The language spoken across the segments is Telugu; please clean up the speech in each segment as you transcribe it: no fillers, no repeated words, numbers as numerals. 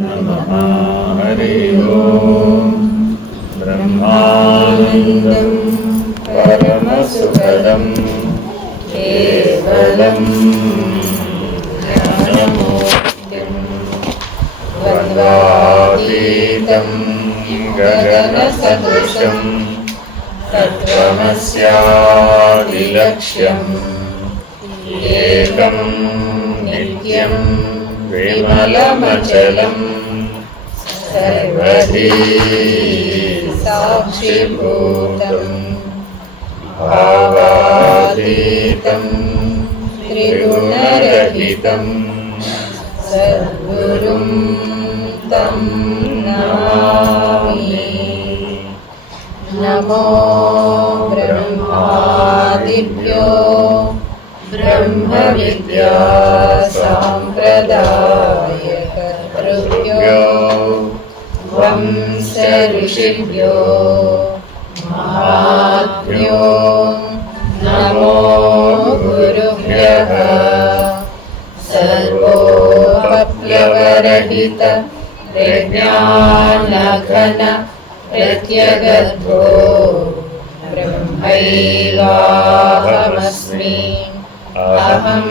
नमः। हरि ओम। ब्रह्मानन्दं परमसुखदं केवलं ज्ञानमूर्तिं द्वन्द्वातीतं गगनसदृशं तत्त्वमस्यादिलक्ष्यम् एकं नित्यं विमलमचलं सर्वधी साक्षिभूतं भावातीतं त्रिगुणरहितं सद्गुरुं तं नमामि। नमो ब्रह्मादिभ्यो ब्रह्मविद्या सम्प्रदायकर्तृभ्यो वंश ऋषिभ्यो महात्म्यो नमो गुरुभ्यः। सर्वोपप्लवरहित विज्ञानघन प्रत्यगद्धो ब्रह्मैवाहमस्मि। अहं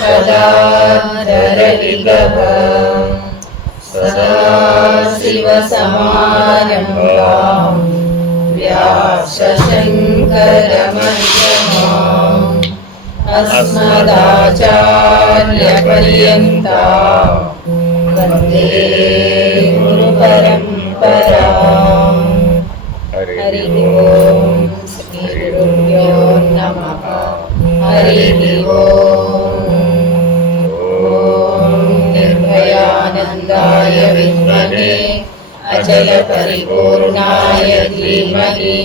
पदार्थरहितः सदाशिवसमारम्भां व्यासशङ्करमध्यमाम् अस्मदाचार्यपर्यन्तां वन्दे गुरुपरम्पराम्। हरि ओम। श्री गुरुभ्यो नमः। हरि ओम। ओम निर्भयानन्दाय विद्महे अचलपरिपूर्णाय धीमहि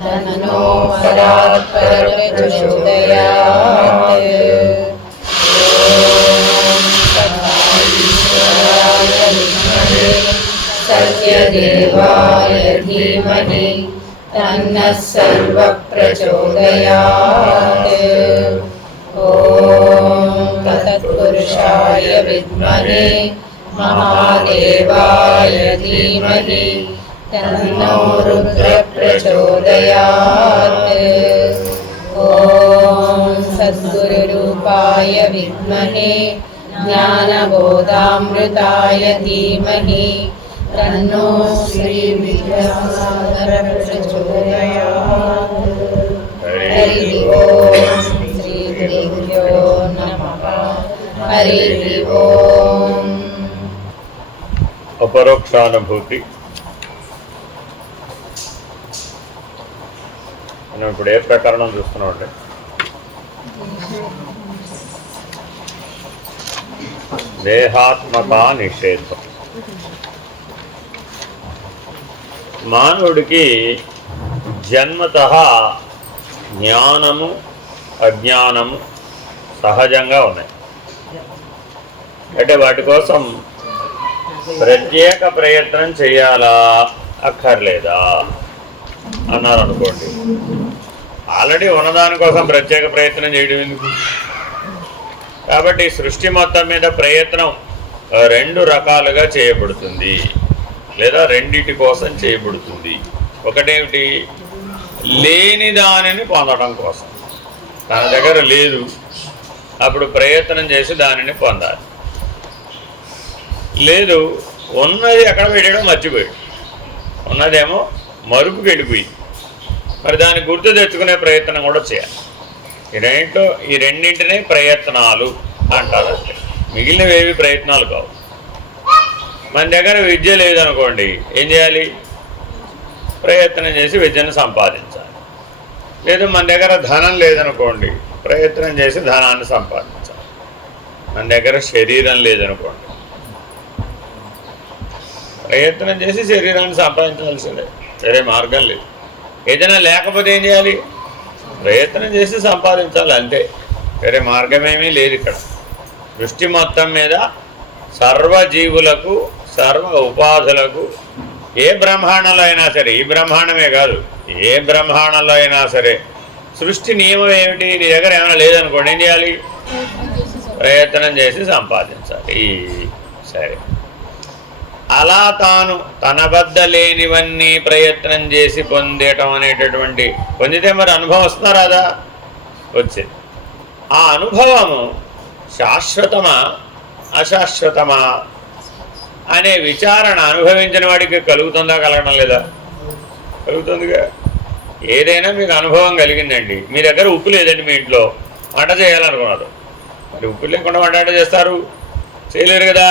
तन्नो परात्परप्रचोदयात्। ओम सदाशिवाय विद्महे सत्यदेवाय धीमहि तन्नः सर्वप्रचोदयात्। ओम तत्पुरुषाय विद्महे महादेवाय धीमहि तन्नो रुद्रप्रचोदयात्। ओम सद्गुरुरूपाय विद्महे ज्ञानबोधामृताय धीमहि तन्नो श्रीविद्यासागरप्रचोदयात्। हरि ओम। श्री गुरुभ्यो नमः। हरि ओम। अपरोक्षानुभूति మనం ఇప్పుడు ఏ ప్రకరణం చూస్తున్నామంటే దేహాత్మక నిషేధం. మానవుడికి జన్మతః జ్ఞానము అజ్ఞానము సహజంగా ఉన్నాయి. అంటే వాటి కోసం ప్రత్యేక ప్రయత్నం చేయాలా అక్కర్లేదా అన్నారు అనుకోండి. ఆల్రెడీ ఉన్నదానికోసం ప్రత్యేక ప్రయత్నం చేయడం ఎందుకు? కాబట్టి సృష్టి మొత్తం మీద ప్రయత్నం రెండు రకాలుగా చేయబడుతుంది, లేదా రెండిటి కోసం చేయబడుతుంది. ఒకటేమిటి? లేని దానిని పొందడం కోసం. తన దగ్గర లేదు, అప్పుడు ప్రయత్నం చేసి దానిని పొందాలి. లేదు, ఉన్నది ఎక్కడ పెట్టాడో మర్చిపోయాడు, ఉన్నదేమో మరుపుకి వెళ్ళిపోయి, మరి దాన్ని గుర్తు తెచ్చుకునే ప్రయత్నం కూడా చేయాలి. ఈ రెండింటినే ప్రయత్నాలు అంటారు. అంటే మిగిలినవేవి ప్రయత్నాలు కావు. మన దగ్గర విద్య లేదనుకోండి, ఏం చేయాలి? ప్రయత్నం చేసి విద్యను సంపాదించాలి. లేదు, మన దగ్గర ధనం లేదనుకోండి, ప్రయత్నం చేసి ధనాన్ని సంపాదించాలి. మన దగ్గర శరీరం లేదనుకోండి, ప్రయత్నం చేసి శరీరాన్ని సంపాదించాల్సిందే, వేరే మార్గం లేదు. ఏదైనా లేకపోతే ఏం చేయాలి? ప్రయత్నం చేసి సంపాదించాలి, అంతే, వేరే మార్గమేమీ లేదు. ఇక్కడ సృష్టి మొత్తం మీద సర్వజీవులకు సర్వ ఉపాధులకు ఏ బ్రహ్మాండంలో అయినా సరే, ఈ బ్రహ్మాండమే కాదు, ఏ బ్రహ్మాండంలో అయినా సరే సృష్టి నియమం ఏమిటి? నీ దగ్గర ఏమైనా లేదనుకోండి, ఏం చేయాలి? ప్రయత్నం చేసి సంపాదించాలి. సరే, అలా తాను తన వద్ద లేనివన్నీ ప్రయత్నం చేసి పొందేయటం అనేటటువంటి పొందితే మరి అనుభవం వస్తున్నా రాదా? వచ్చింది. ఆ అనుభవము శాశ్వతమా అశాశ్వతమా అనే విచారణ అనుభవించిన వాడికి కలుగుతుందా, కలగడం లేదా? కలుగుతుందిగా. ఏదైనా మీకు అనుభవం కలిగిందండి. మీ దగ్గర ఉప్పు లేదండి, మీ ఇంట్లో వంట చేయాలనుకున్నారు. మరి ఉప్పు లేకుండా వంట చేస్తారు? చేయలేరు కదా.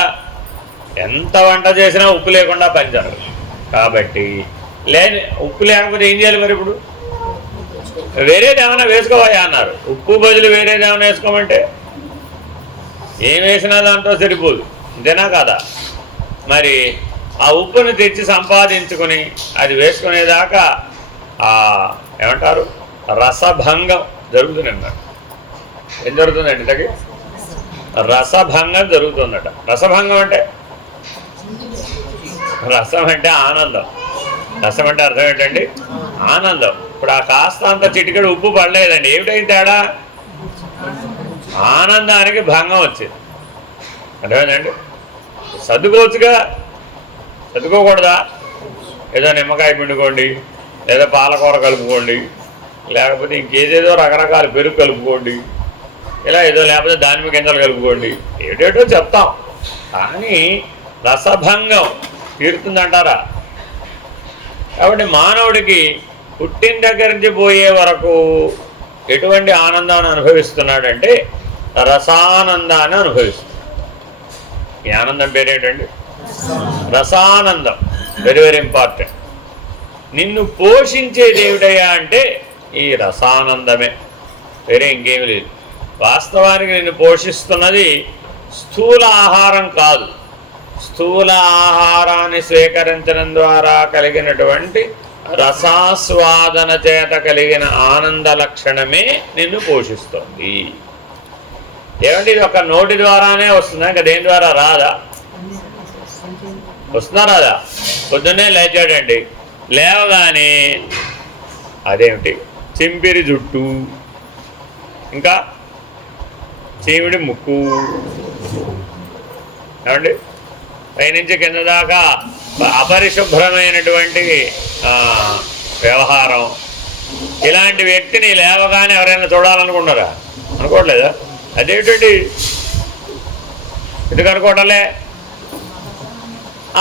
ఎంత వంట చేసినా ఉప్పు లేకుండా పని జరగదు. కాబట్టి ఉప్పు లేకపోతే ఏం చేయాలి మరి? ఇప్పుడు వేరేది ఏమైనా వేసుకోవాయా అన్నారు. ఉప్పు బదులు వేరేది ఏమైనా వేసుకోమంటే ఏం వేసినా దాంట్లో సరిపోదు, అంతేనా కాదా? మరి ఆ ఉప్పును తెచ్చి సంపాదించుకొని అది వేసుకునేదాకా ఏమంటారు, రసభంగం జరుగుతుంది అన్నారు. ఏం జరుగుతుందండి ఇంతకీ? రసభంగం జరుగుతుందట. రసభంగం అంటే రసం అంటే ఆనందం. రసం అంటే అర్థం ఏంటండి? ఆనందం. ఇప్పుడు ఆ కాస్త అంత చిటికెడు ఉప్పు పడలేదండి, ఏమిటైంది తేడా? ఆనందానికి భంగం వచ్చింది. అర్థమైందండి? సర్దుకోవచ్చుగా, సర్దుకోకూడదా? ఏదో నిమ్మకాయ పిండుకోండి, లేదా పాలకూర కలుపుకోండి, లేకపోతే ఇంకేదేదో రకరకాల పెరుగు కలుపుకోండి, ఇలా ఏదో లేకపోతే దానిమ్మ గింజలు కలుపుకోండి, ఏటేటో చెప్తాం. కానీ రసభంగం తీరుతుందంటారా? కాబట్టి మానవుడికి పుట్టిన దగ్గర నుంచి పోయే వరకు ఎటువంటి ఆనందాన్ని అనుభవిస్తున్నాడంటే రసానందాన్ని అనుభవిస్తున్నాడు. ఈ ఆనందం పేరేంటండి? రసానందం. Very very important. నిన్ను పోషించేది ఏమిటయ్యా అంటే ఈ రసానందమే, వేరే ఇంకేమి లేదు. వాస్తవానికి నిన్ను పోషిస్తున్నది స్థూల ఆహారం కాదు. స్థూల ఆహారాన్ని స్వీకరించడం ద్వారా కలిగినటువంటి రసాస్వాదన చేత కలిగిన ఆనంద లక్షణమే నిన్ను పోషిస్తుంది. ఏమంటే ఇది ఒక నోటి ద్వారానే వస్తుందా? ఇంకా దేని ద్వారా రాదా? వస్తుందా రాదా? పొద్దున్నే లేచాడండి, లేవగానే అదేమిటి చింపిరి జుట్టు, ఇంకా చీమిడి ముక్కు, ఏమండి పైనుంచి కింద దాకా అపరిశుభ్రమైనటువంటి వ్యవహారం. ఇలాంటి వ్యక్తిని లేవగానే ఎవరైనా చూడాలనుకుంటారా? అనుకోవట్లేదా? అదేమిటండి, ఎందుకు అనుకోవటలే?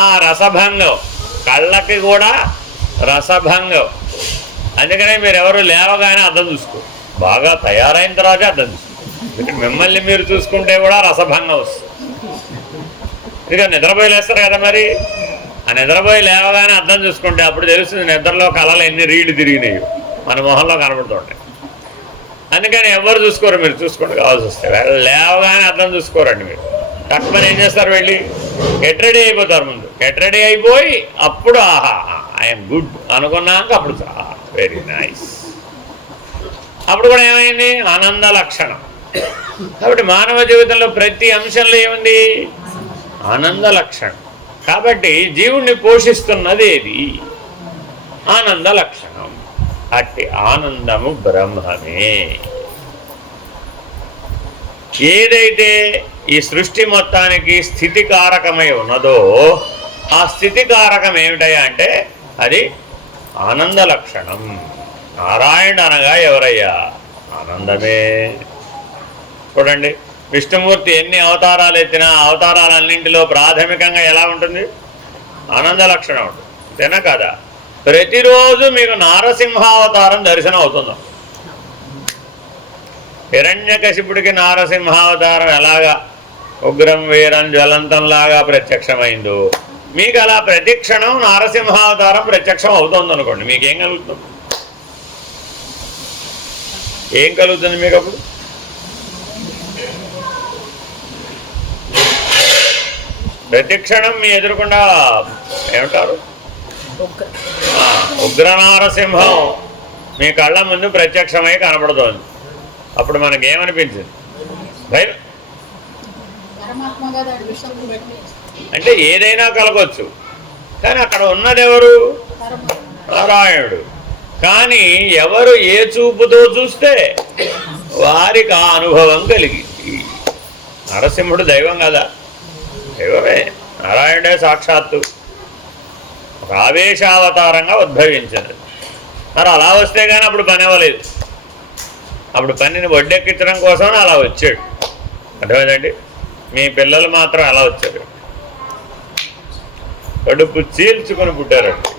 ఆ రసభంగం, కళ్ళకి కూడా రసభంగం. అందుకనే మీరు ఎవరు లేవగానే అద్దం చూసుకో, బాగా తయారైన తర్వాత అద్దం చూసుకో. ఇక్కడ మిమ్మల్ని మీరు చూసుకుంటే కూడా రసభంగం వస్తుంది. ఇక నిద్రపోయి లేస్తారు కదా, మరి ఆ నిద్రపోయి లేవగానే అద్దం చూసుకుంటే అప్పుడు తెలుస్తుంది నిద్రలో కళలు ఎన్ని రీళ్లు తిరిగినాయి మన మొహంలో కనబడుతుంటాయి. అందుకని ఎవరు చూసుకోరు, మీరు చూసుకోండి కావాల్సి వస్తే. లేవగానే అద్దం చూసుకోరండి మీరు. తక్కువ ఏం చేస్తారు, వెళ్ళి గెట్ రెడీ అయిపోతారు. ముందు గెట్ రెడీ అయిపోయి అప్పుడు ఆహా ఐఎమ్ గుడ్ అనుకున్నాక అప్పుడు వెరీ నైస్. అప్పుడు కూడా ఏమైంది? ఆనంద లక్షణం. కాబట్టి మానవ జీవితంలో ప్రతి అంశంలో ఏముంది? ఆనంద లక్షణం. కాబట్టి జీవుణ్ణి పోషిస్తున్నది ఏది? ఆనంద లక్షణం. అట్టి ఆనందము బ్రహ్మమే. ఏదైతే ఈ సృష్టి మొత్తానికి స్థితికారకమై ఉన్నదో ఆ స్థితికారకం ఏమిటయ్యా అంటే అది ఆనంద లక్షణం. నారాయణ అనగా ఎవరయ్యా? ఆనందమే. చూడండి, విష్ణుమూర్తి ఎన్ని అవతారాలు ఎత్తినా అవతారాలన్నింటిలో ప్రాథమికంగా ఎలా ఉంటుంది? ఆనంద లక్షణం ఉంటుంది, అంతేనా కాదా? ప్రతిరోజు మీకు నారసింహావతారం దర్శనం అవుతుంది. హిరణ్యకశిపుడికి నారసింహావతారం ఎలాగా ఉగ్రం వీరం జ్వలంతంలాగా ప్రత్యక్షమైందో మీకు అలా ప్రతిక్షణం నారసింహావతారం ప్రత్యక్షం అవుతుంది అనుకోండి. మీకేం కలుగుతుంది? ఏం కలుగుతుంది మీకు అప్పుడు? ప్రతిక్షణం మీ ఎదురుకుండా ఏమంటారు? ఉగ్రనారసింహం మీ కళ్ళ ముందు ప్రత్యక్షమై కనపడుతోంది. అప్పుడు మనకేమనిపించింది? భయం. అంటే ఏదైనా కలగొచ్చు, కానీ అక్కడ ఉన్నదెవరు? నారాయణుడు. కానీ ఎవరు ఏ చూపుతో చూస్తే వారికి ఆ అనుభవం కలిగింది. నరసింహుడు దైవం కదా? దైవమే, నారాయణుడే సాక్షాత్తు. ఆవేశావతారంగా ఉద్భవించినది. మరి అలా వస్తే కానీ అప్పుడు పని అవ్వలేదు. అప్పుడు పనిని ఒడ్డెక్కించడం కోసం అలా వచ్చాడు. అర్థమైందండి? మీ పిల్లలు మాత్రం అలా వచ్చారు, కడుపు చీల్చుకుని పుట్టారండి.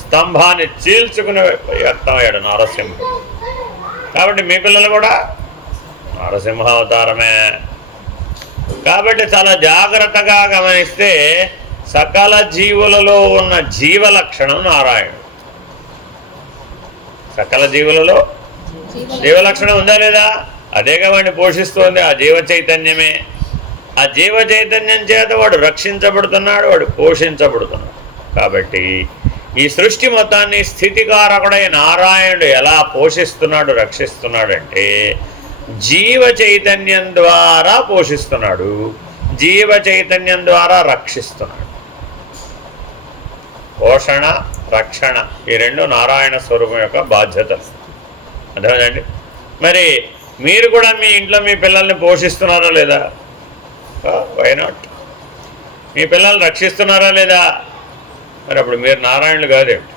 స్తంభాన్ని చీల్చుకుని వ్యక్తమయ్యాడు నారసింహుడు. కాబట్టి మీ పిల్లలు కూడా నరసింహావతారమే. కాబట్టి చాలా జాగ్రత్తగా గమనిస్తే సకల జీవులలో ఉన్న జీవలక్షణం నారాయణుడు. సకల జీవులలో జీవలక్షణం ఉందా లేదా? అదేగా వాడిని పోషిస్తోంది ఆ జీవ చైతన్యమే. ఆ జీవ చైతన్యం చేత వాడు రక్షించబడుతున్నాడు, వాడు పోషించబడుతున్నాడు. కాబట్టి ఈ సృష్టి మొత్తాన్ని స్థితికారకుడై నారాయణుడు ఎలా పోషిస్తున్నాడు, రక్షిస్తున్నాడంటే జీవ చైతన్యం ద్వారా పోషిస్తున్నాడు, జీవ చైతన్యం ద్వారా రక్షిస్తున్నాడు. పోషణ, రక్షణ ఈ రెండు నారాయణ స్వరూపం యొక్క బాధ్యతలు. అర్థమైందండి? మరి మీరు కూడా మీ ఇంట్లో మీ పిల్లల్ని పోషిస్తున్నారా లేదా? Why not? మీ పిల్లల్ని రక్షిస్తున్నారా లేదా? మరి అప్పుడు మీరు నారాయణులు కాదేమిటి?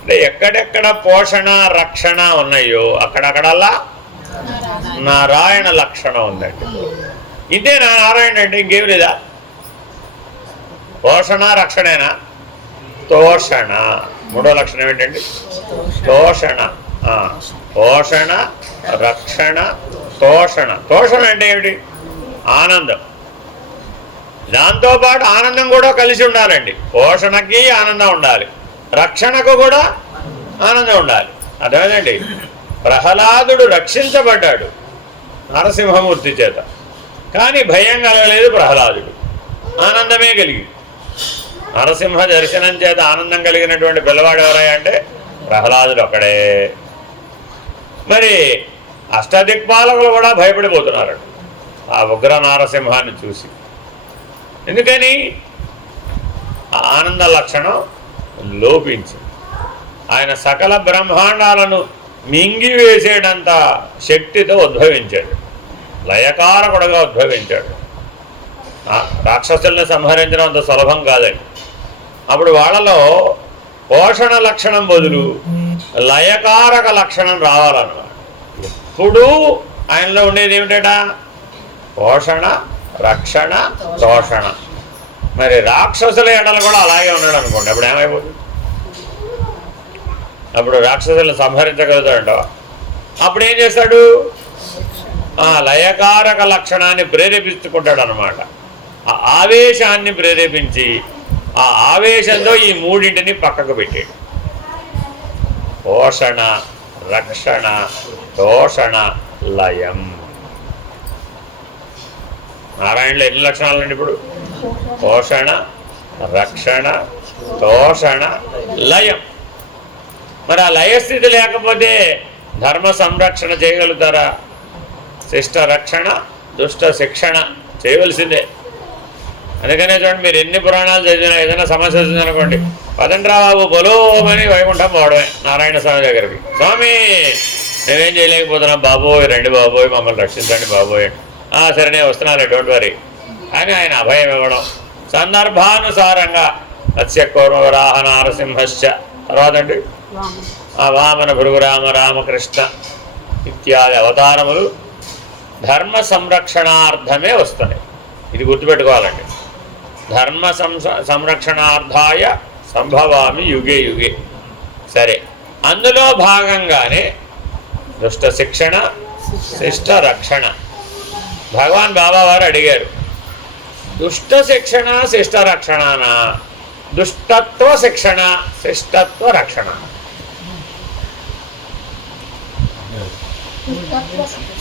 అంటే ఎక్కడెక్కడ పోషణ రక్షణ ఉన్నాయో అక్కడక్కడల్లా నారాయణ లక్షణం ఉందండి. ఇదే నా నారాయణ అంటే ఇంకేం లేదా? పోషణ రక్షణేనా? తోషణ మూడో లక్షణం ఏంటండి? తోషణ. పోషణ, రక్షణ, తోషణ. తోషణ అంటే ఏమిటి? ఆనందం. దాంతోపాటు ఆనందం కూడా కలిసి ఉండాలండి. పోషణకి ఆనందం ఉండాలి, రక్షణకు కూడా ఆనందం ఉండాలి. అర్థమైందండి? ప్రహ్లాదుడు రక్షించబడ్డాడు నరసింహమూర్తి చేత, కానీ భయం కలగలేదు ప్రహ్లాదుడు, ఆనందమే కలిగింది. నరసింహ దర్శనం చేత ఆనందం కలిగినటువంటి పిల్లవాడు ఎవరయ్యా అంటే ప్రహ్లాదుడు ఒక్కడే. మరి అష్టదిక్పాలకులు కూడా భయపడిపోతున్నారు ఆ ఉగ్ర నారసింహాన్ని చూసి. ఎందుకని? ఆనంద లక్షణం లోపించింది. ఆయన సకల బ్రహ్మాండాలను మింగివేసేటంత శక్తితో ఉద్భవించాడు, లయకారకుడుగా ఉద్భవించాడు. రాక్షసుల్ని సంహరించడం అంత సులభం కాదండి. అప్పుడు వాళ్ళలో పోషణ లక్షణం బదులు లయకారక లక్షణం రావాలన్నమాట. ఇప్పుడు ఆయనలో ఉండేది ఏమిటా? పోషణ, రక్షణ, తోషణ. మరి రాక్షసుల ఎడలు కూడా అలాగే ఉన్నాడు అనుకోండి, అప్పుడు ఏమైపోతుంది? అప్పుడు రాక్షసులను సంహరించగలుగుతాడంట. అప్పుడు ఏం చేస్తాడు? లయకారక లక్షణాన్ని ప్రేరేపించుకుంటాడు అన్నమాట. ఆ ఆవేశాన్ని ప్రేరేపించి ఆ ఆవేశంతో ఈ మూడింటిని పక్కకు పెట్టాడు. పోషణ, రక్షణ, తోషణ, లయం. నారాయణలో ఎన్ని లక్షణాలు అండి ఇప్పుడు? పోషణ, రక్షణ, తోషణ, లయం. మరి ఆ లయస్థితి లేకపోతే ధర్మ సంరక్షణ చేయగలుగుతారా? శిష్ట రక్షణ, దుష్ట శిక్షణ చేయవలసిందే. అందుకనే చూడండి, మీరు ఎన్ని పురాణాలు చదివినా ఏదైనా సమస్య వచ్చిందనుకోండి, పదండ్రా బాబు బలోమని వైకుంఠం పోవడమే నారాయణ స్వామి దగ్గరికి. స్వామి మేమేం చేయలేకపోతున్నాం బాబోయ్, రండి బాబోయ్, మమ్మల్ని రక్షించండి బాబోయ్. సరేనే వస్తున్నాను, డోంట్ వరీ అని ఆయన అభయం ఇవ్వడం. సందర్భానుసారంగా మత్స్యకూర్మవరాహ నారసింహశ్చ, తర్వాత అండి వామన భృగురామ రామకృష్ణ ఇత్యాది అవతారములు ధర్మ సంరక్షణార్థమే వస్తున్నాయి. ఇది గుర్తుపెట్టుకోవాలండి. ధర్మ సంరక్షణార్థాయ సంభవామి యుగే యుగే. సరే, అందులో భాగంగానే దుష్ట శిక్షణ, శిష్ట రక్షణ. భగవాన్ బాబావారు అడిగారు, దుష్ట శిక్షణ శిష్ట రక్షణనా, దుష్టత్వ శిక్షణ శిష్టత్వ రక్షణ?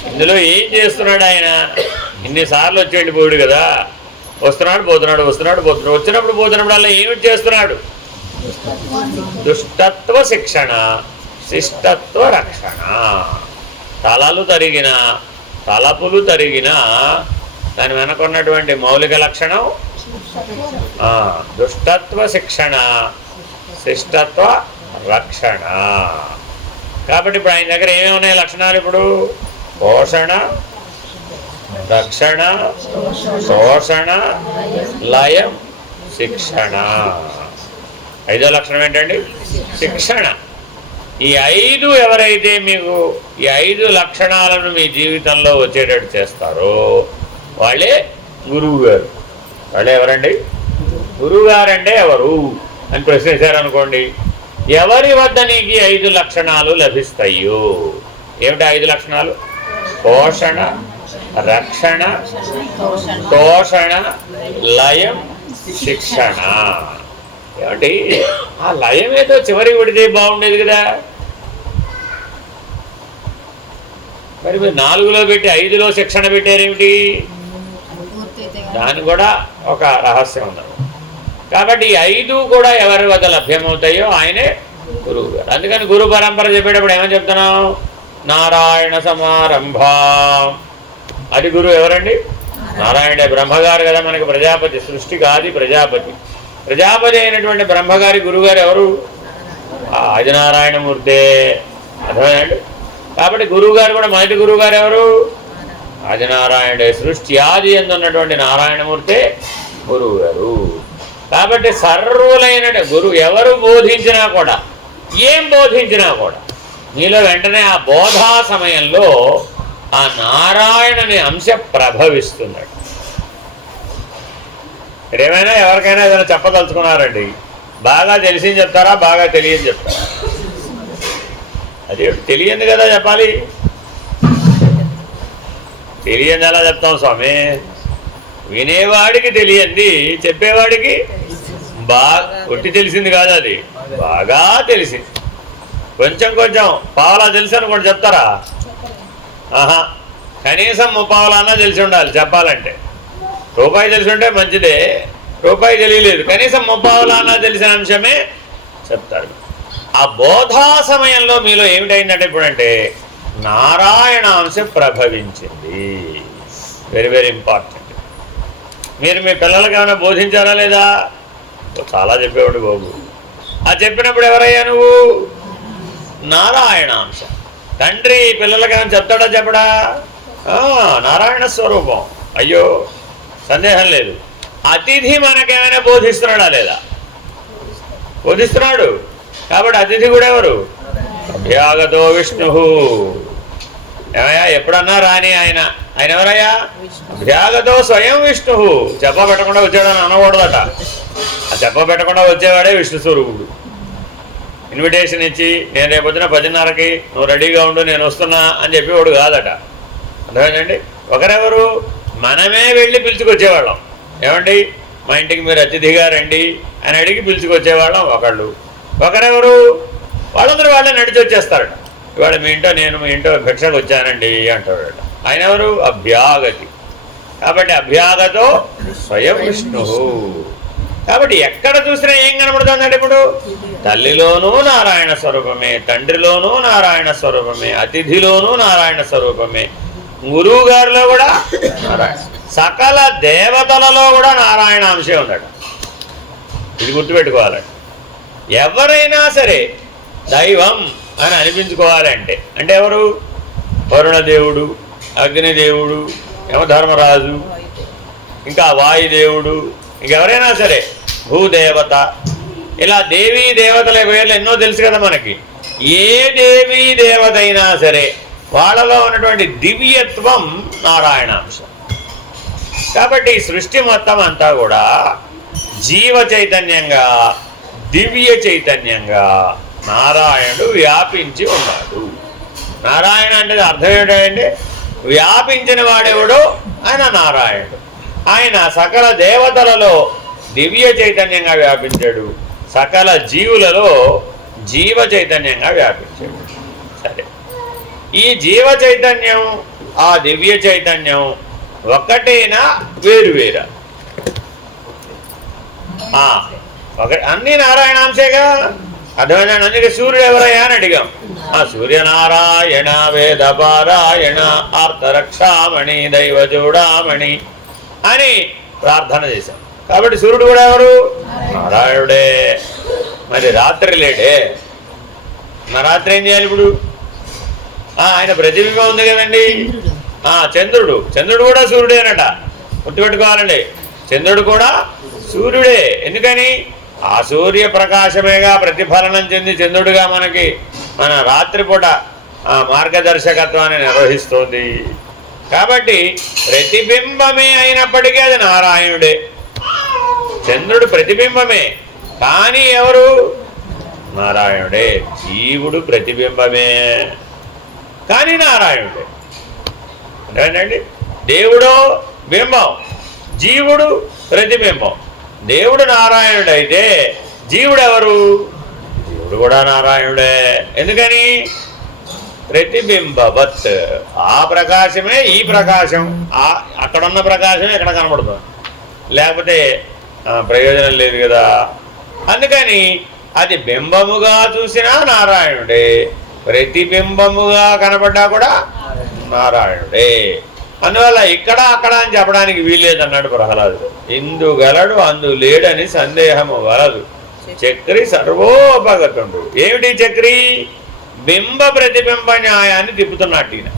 ఇందులో ఏం చేస్తున్నాడు ఆయన? ఇన్నిసార్లు వచ్చి వెళ్ళిపోయాడు కదా, వస్తున్నాడు పోతున్నాడు, వస్తున్నాడు పోతున్నాడు, వచ్చినప్పుడు పోతున్నప్పుడు అలా ఏమిటి చేస్తున్నాడు? దుష్టత్వ శిక్షణ, శిష్టత్వ రక్షణ. తలలు తరిగిన, తలపులు తరిగిన దాని వెనకున్నటువంటి మౌలిక లక్షణం దుష్టత్వ శిక్షణ, శిష్టత్వ రక్షణ. కాబట్టి ఇప్పుడు ఆయన దగ్గర ఏమేమి ఉన్నాయి లక్షణాలు? ఇప్పుడు పోషణ, రక్షణ, శోషణ, లయం, శిక్షణ. ఐదో లక్షణం ఏంటండి? శిక్షణ. ఈ 5 ఎవరైతే మీకు ఈ 5 లక్షణాలను మీ జీవితంలో వచ్చేటట్టు చేస్తారో వాళ్ళే గురువు గారు. వాళ్ళే ఎవరండి? గురువు గారంటే ఎవరు అని ప్రశ్నించారనుకోండి, ఎవరి వద్ద నీకు 5 లక్షణాలు లభిస్తాయో. ఏమిటి 5 లక్షణాలు? పోషణ, రక్షణ, తోషణ, లయం, శిక్షణ. ఏమంటే ఆ లయం ఏదో చివరికి పడితే బాగుండేది కదా. మరి మీరు 4లో పెట్టి 5లో శిక్షణ పెట్టారేమిటి? దాని కూడా ఒక రహస్యం ఉంది. కాబట్టి ఈ 5 కూడా ఎవరి వద్ద లభ్యమవుతాయో ఆయనే గురువు గారు. అందుకని గురు పరంపర చెప్పేటప్పుడు ఏమని చెప్తున్నాం? నారాయణ సమారంభ. అది గురువు ఎవరండి? నారాయణ. బ్రహ్మగారు కదా మనకి ప్రజాపతి, సృష్టికి ఆది ప్రజాపతి. ప్రజాపతి అయినటువంటి బ్రహ్మగారి గురువుగారు ఎవరు? ఆదినారాయణమూర్తే. అర్థమైందండి? కాబట్టి గురువుగారు కూడా మొదటి గురువుగారు ఎవరు? ఆదినారాయణుడే. సృష్టి ఆది ఎందున్నటువంటి నారాయణమూర్తే గురువు గారు. కాబట్టి సర్వులైన గురువు ఎవరు బోధించినా కూడా, ఏం బోధించినా కూడా మీలో వెంటనే ఆ బోధా సమయంలో ఆ నారాయణని అంశ ప్రభవిస్తున్నాడు. మీరేమైనా ఎవరికైనా ఏదైనా చెప్పదలుచుకున్నారండి, బాగా తెలిసింది చెప్తారా, బాగా తెలియని చెప్తారా? అది తెలియంది కదా చెప్పాలి. తెలియంది ఎలా చెప్తాం స్వామి? వినేవాడికి తెలియంది చెప్పేవాడికి ఒట్టి తెలిసింది కాదు, అది బాగా తెలిసింది. కొంచెం కొంచెం పావలా తెలుసు అనుకోండి, చెప్తారా? ఆహా, కనీసం 30 అన్నా తెలిసి ఉండాలి చెప్పాలంటే. రూపాయి తెలిసి ఉంటే మంచిదే, రూపాయి తెలియలేదు, కనీసం 30 అన్నా తెలిసిన అంశమే చెప్తారు. ఆ బోధా సమయంలో మీలో ఏమిటైందంటే ఇప్పుడంటే నారాయణాంశం ప్రభవించింది. Very very important. మీరు మీ పిల్లలకి ఏమైనా బోధించారా లేదా? చాలా చెప్పేవాడు బాబు. ఆ చెప్పినప్పుడు ఎవరయ్యా నువ్వు? నారాయణాంశం. తండ్రి పిల్లలకి ఏమైనా చెప్తాడా చెప్పడా? నారాయణ స్వరూపం. అయ్యో సందేహం లేదు. అతిథి మనకేమైనా బోధిస్తున్నాడా లేదా? బోధిస్తున్నాడు. కాబట్టి అతిథి కూడా ఎవరు? అభ్యాగతో విష్ణు. ఏమయ్యా ఎప్పుడన్నా రాని ఆయన ఎవరయ్యా? అభ్యాగతో స్వయం విష్ణు. చెప్ప పెట్టకుండా వచ్చాడని అనకూడదట. ఆ చెప్ప పెట్టకుండా వచ్చేవాడే విష్ణు స్వరూపుడు. ఇన్విటేషన్ ఇచ్చి నేను రేపొద్దున 10:30కి నువ్వు రెడీగా ఉండు నేను వస్తున్నా అని చెప్పేవాడు కాదట. అర్థమైందండి? ఒకరెవరు? మనమే వెళ్ళి పిలుచుకొచ్చేవాళ్ళం. ఏమండి మా ఇంటికి మీరు అతిథిగా రండి అని అడిగి పిలుచుకొచ్చేవాళ్ళం ఒకళ్ళు. ఒకరెవరు? వాళ్ళందరూ వాళ్ళే నడిచి వచ్చేస్తారట. ఇవాళ మీ ఇంట్లో నేను మీ ఇంట్లో భిక్షకు వచ్చానండి అంటాడు. ఆయన ఎవరు? అభ్యాగతి. కాబట్టి అభ్యాగతో స్వయం విష్ణు. కాబట్టి ఎక్కడ చూసినా ఏం కనబడుతుందంటే ఇప్పుడు తల్లిలోనూ నారాయణ స్వరూపమే, తండ్రిలోనూ నారాయణ స్వరూపమే, అతిథిలోనూ నారాయణ స్వరూపమే, గురువు గారిలో కూడా నారాయణ, సకల దేవతలలో కూడా నారాయణ అంశం ఉన్నాడు. ఇది గుర్తుపెట్టుకోవాలండి. ఎవరైనా సరే దైవం అని అనిపించుకోవాలంటే అంటే ఎవరు? వరుణదేవుడు, అగ్నిదేవుడు, యమధర్మరాజు, ఇంకా వాయుదేవుడు, ఇంకెవరైనా సరే భూదేవత, ఇలా దేవీ దేవతల పేర్లు ఎన్నో తెలుసు కదా మనకి. ఏ దేవీ దేవత అయినా సరే వాళ్ళలో ఉన్నటువంటి దివ్యత్వం నారాయణాంశం. కాబట్టి సృష్టి మొత్తం అంతా కూడా జీవ చైతన్యంగా, దివ్య చైతన్యంగా నారాయణుడు వ్యాపించి ఉన్నాడు. నారాయణ అంటే అర్థం ఏంటంటే వ్యాపించిన వాడెవడు? ఆయన నారాయణుడు. ఆయన సకల దేవతలలో దివ్య చైతన్యంగా వ్యాపించాడు, సకల జీవులలో జీవ చైతన్యంగా వ్యాపించాడు. సరే, ఈ జీవ చైతన్యం ఆ దివ్య చైతన్యం ఒక్కటేనా వేరువేరా? అన్ని నారాయణాంశేగా. అర్థమైనా? అందుకే సూర్యుడు ఎవరయ్యా అని అడిగాం. సూర్యనారాయణ వేదపారాయణ ఆర్తరక్షామణి దైవజూడామణి అని ప్రార్థన చేశాం. కాబట్టి సూర్యుడు కూడా ఎవరు? నారాయణుడే. మరి రాత్రి లేడే, మా రాత్రి ఏం చేయాలి ఇప్పుడు? ఆయన ప్రతిబింబం ఉంది కదండి. చంద్రుడు కూడా సూర్యుడేనట. గుర్తుపెట్టుకోవాలండి. చంద్రుడు కూడా సూర్యుడే. ఎందుకని? ఆ సూర్య ప్రకాశమేగా ప్రతిఫలనం చెంది చంద్రుడిగా మనకి మన రాత్రిపూట మార్గదర్శకత్వాన్ని నిర్వహిస్తోంది. కాబట్టి ప్రతిబింబమే అయినప్పటికీ అది నారాయణుడే. చంద్రుడు ప్రతిబింబమే, కానీ ఎవరు? నారాయణుడే. జీవుడు ప్రతిబింబమే, కానీ నారాయణుడే. అంతేనండి. దేవుడు బింబం, జీవుడు ప్రతిబింబం. దేవుడు నారాయణుడైతే జీవుడు ఎవరు? జీవుడు కూడా నారాయణుడే. ఎందుకని? ప్రతిబింబవత్. ఆ ప్రకాశమే ఈ ప్రకాశం, అక్కడున్న ప్రకాశమే ఇక్కడ కనబడుతుంది, లేకపోతే ప్రయోజనం లేదు కదా. అందుకని అది బింబముగా చూసినా నారాయణుడే, ప్రతిబింబముగా కనబడ్డా కూడా నారాయణుడే. అందువల్ల ఇక్కడ అక్కడ అని చెప్పడానికి వీల్లేదన్నాడు ప్రహ్లాదుడు. ఇందు గలడు అందు లేడని సందేహము వలదు, చక్రి సర్వోపగతుండు. ఏమిటి చక్రి? బింబ ప్రతిబింబ న్యాయాన్ని తిప్పుతున్నట్టు ఈయన.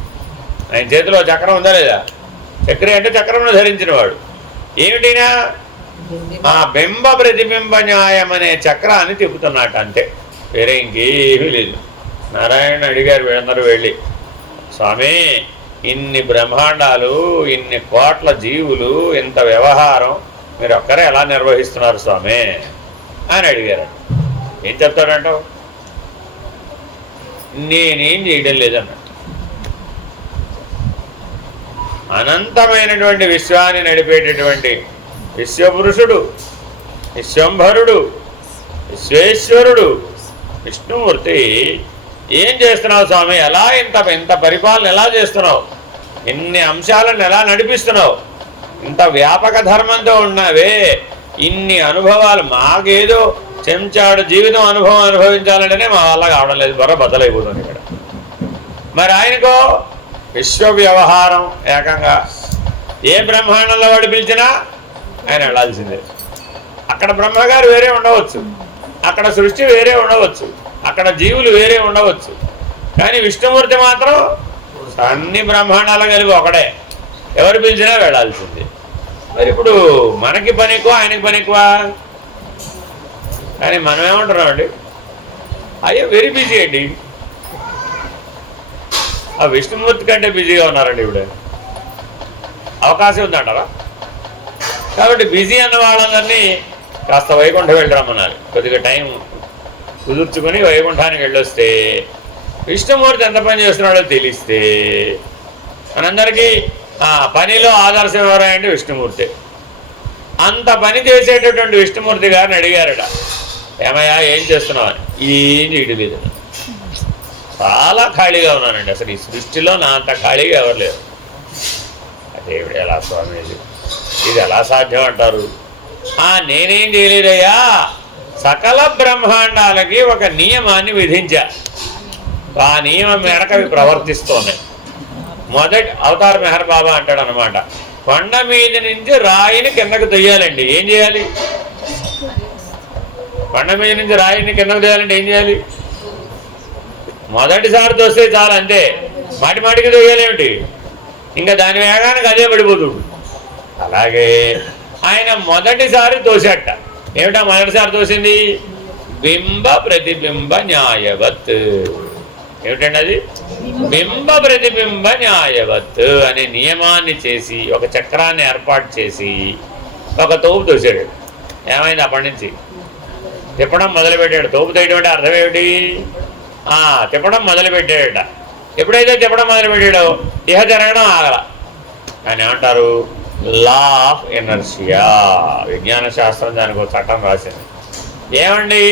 ఆయన చేతిలో చక్రం ఉందా లేదా? చక్రి అంటే చక్రమును ధరించిన వాడు. ఏమిటినా? ఆ బింబ ప్రతిబింబ న్యాయం అనే చక్రాన్ని తిప్పుతున్నట్టు, అంతే, వేరే ఇంకేమీ లేదు. నారాయణ అడిగారు వీళ్ళందరూ వెళ్ళి, స్వామి ఇన్ని బ్రహ్మాండాలు, ఇన్ని కోట్ల జీవులు, ఇంత వ్యవహారం మీరు ఒక్కరే ఎలా నిర్వహిస్తున్నారు స్వామి అని అడిగారు. ఏం చెప్తాడంటావు? నేనేం చేయడం లేదన్నట్టు. అనంతమైనటువంటి విశ్వాన్ని నడిపేటటువంటి విశ్వపురుషుడు, విశ్వంభరుడు, విశ్వేశ్వరుడు విష్ణుమూర్తి ఏం చేస్తున్నావు స్వామి? ఎలా ఇంత పరిపాలన ఎలా చేస్తున్నావు? ఇన్ని అంశాలను ఎలా నడిపిస్తున్నావు? ఇంత వ్యాపక ధర్మంతో ఉన్నావే, ఇన్ని అనుభవాలు, మాకేదో చెంచాడు జీవితం అనుభవం అనుభవించాలంటేనే మా వల్ల కావడం లేదు, బద్దలైపోతుంది ఇక్కడ. మరి ఆయనకో విశ్వ వ్యవహారం ఏకంగా ఏ బ్రహ్మాండంలో వాడు పిలిచినా ఆయన వెళ్ళాల్సిందే. అక్కడ బ్రహ్మగారు వేరే ఉండవచ్చు, అక్కడ సృష్టి వేరే ఉండవచ్చు, అక్కడ జీవులు వేరే ఉండవచ్చు, కానీ విష్ణుమూర్తి మాత్రం అన్ని బ్రహ్మాండాలు కలిపి ఒకడే, ఎవరు పిలిచినా వెళ్ళాల్సిందే. మరి ఇప్పుడు మనకి పని ఎక్కువ, ఆయనకి పని ఎక్కువ. కానీ మనం ఏమంటున్నామండి? అయ్యో వెరీ బిజీ అండి. ఆ విష్ణుమూర్తి కంటే బిజీగా ఉన్నారండి ఇప్పుడు. అవకాశం ఉందంటారా? కాబట్టి బిజీ అన్న వాళ్ళందరినీ కాస్త వైకుంఠం వెళ్ళి రమ్మన్నారు. కొద్దిగా టైం కుదుర్చుకొని వైకుంఠానికి వెళ్ళొస్తే విష్ణుమూర్తి ఎంత పని చేస్తున్నాడో తెలిస్తే మనందరికీ పనిలో ఆదర్శం ఎవరంటే విష్ణుమూర్తి. అంత పని చేసేటటువంటి విష్ణుమూర్తి గారిని అడిగారట, ఏమయ్యా ఏం చేస్తున్నావని. ఏం చేయడం లేదు, చాలా ఖాళీగా ఉన్నానండి, అసలు ఈ సృష్టిలో నా అంత ఖాళీగా ఎవరు లేరు. అదేవిడ ఎలా స్వామి, ఇది ఎలా సాధ్యం అంటారు? నేనేం చేయలేదయ్యా, సకల బ్రహ్మాండాలకి ఒక నియమాన్ని విధించా, ఆ నియమం మేరకు అవి ప్రవర్తిస్తున్నాయి. మొదటి అవతార్ మెహర్ బాబా అంటాడు అనమాట, కొండ మీద నుంచి రాయిని కిందకు తొయ్యాలండి. ఏం చేయాలి? కొండ మీద నుంచి రాయిని కిందకు తొయ్యాలంటే ఏం చేయాలి? మొదటిసారి తోస్తే చాలు, అంతే. మాటి మాటికి తొయ్యాలేమిటి? ఇంకా దాని వేగానికి అదే పడిపోతుంది. అలాగే ఆయన మొదటిసారి తోసేట. ఏమిటా మొదటిసారి తోసింది? బింబ ప్రతిబింబ న్యాయవత్. ఏమిటండి అది? బింబ ప్రతిబింబ న్యాయవత్ అనే నియమాన్ని చేసి, ఒక చక్రాన్ని ఏర్పాటు చేసి ఒక తోపు తోసాడు. ఏమైంది? అప్పటి నుంచి తిప్పడం మొదలుపెట్టాడు. తోపు తోయడం అంటే అర్థం ఏమిటి? తిప్పడం మొదలుపెట్టాడట. ఎప్పుడైతే తిప్పడం మొదలుపెట్టాడో ఇహ జరగడం ఆగల. అని ఏమంటారు? Law of inertia. విజ్ఞాన శాస్త్రం దానికి ఒక చట్టం రాసింది. ఏమండి?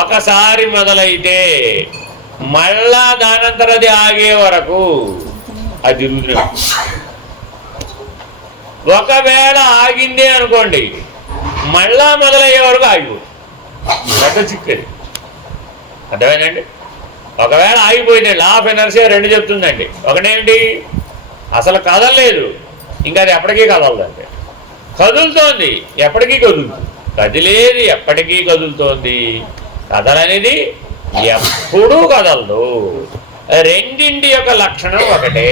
ఒకసారి మొదలైతే మళ్ళా దానంతరం అది ఆగే వరకు అది తిరుగుతుంది. ఒకవేళ ఆగిందే అనుకోండి, మళ్ళా మొదలయ్యే వరకు ఆగిపోతుంది. పెద్ద చిక్కది. అర్థమైందండి? ఒకవేళ ఆగిపోయింది, లా ఆఫ్ ఎనర్జీ రెండు చెప్తుందండి. ఒకటేంటి? అసలు కదలలేదు, ఇంకా అది ఎప్పటికీ కదలదండి. కదులుతోంది, ఎప్పటికీ కదులుతుంది. కదిలేది ఎప్పటికీ కదులుతోంది, కదలనేది ఎప్పుడూ కదలదు. రెండింటి యొక్క లక్షణం ఒకటే,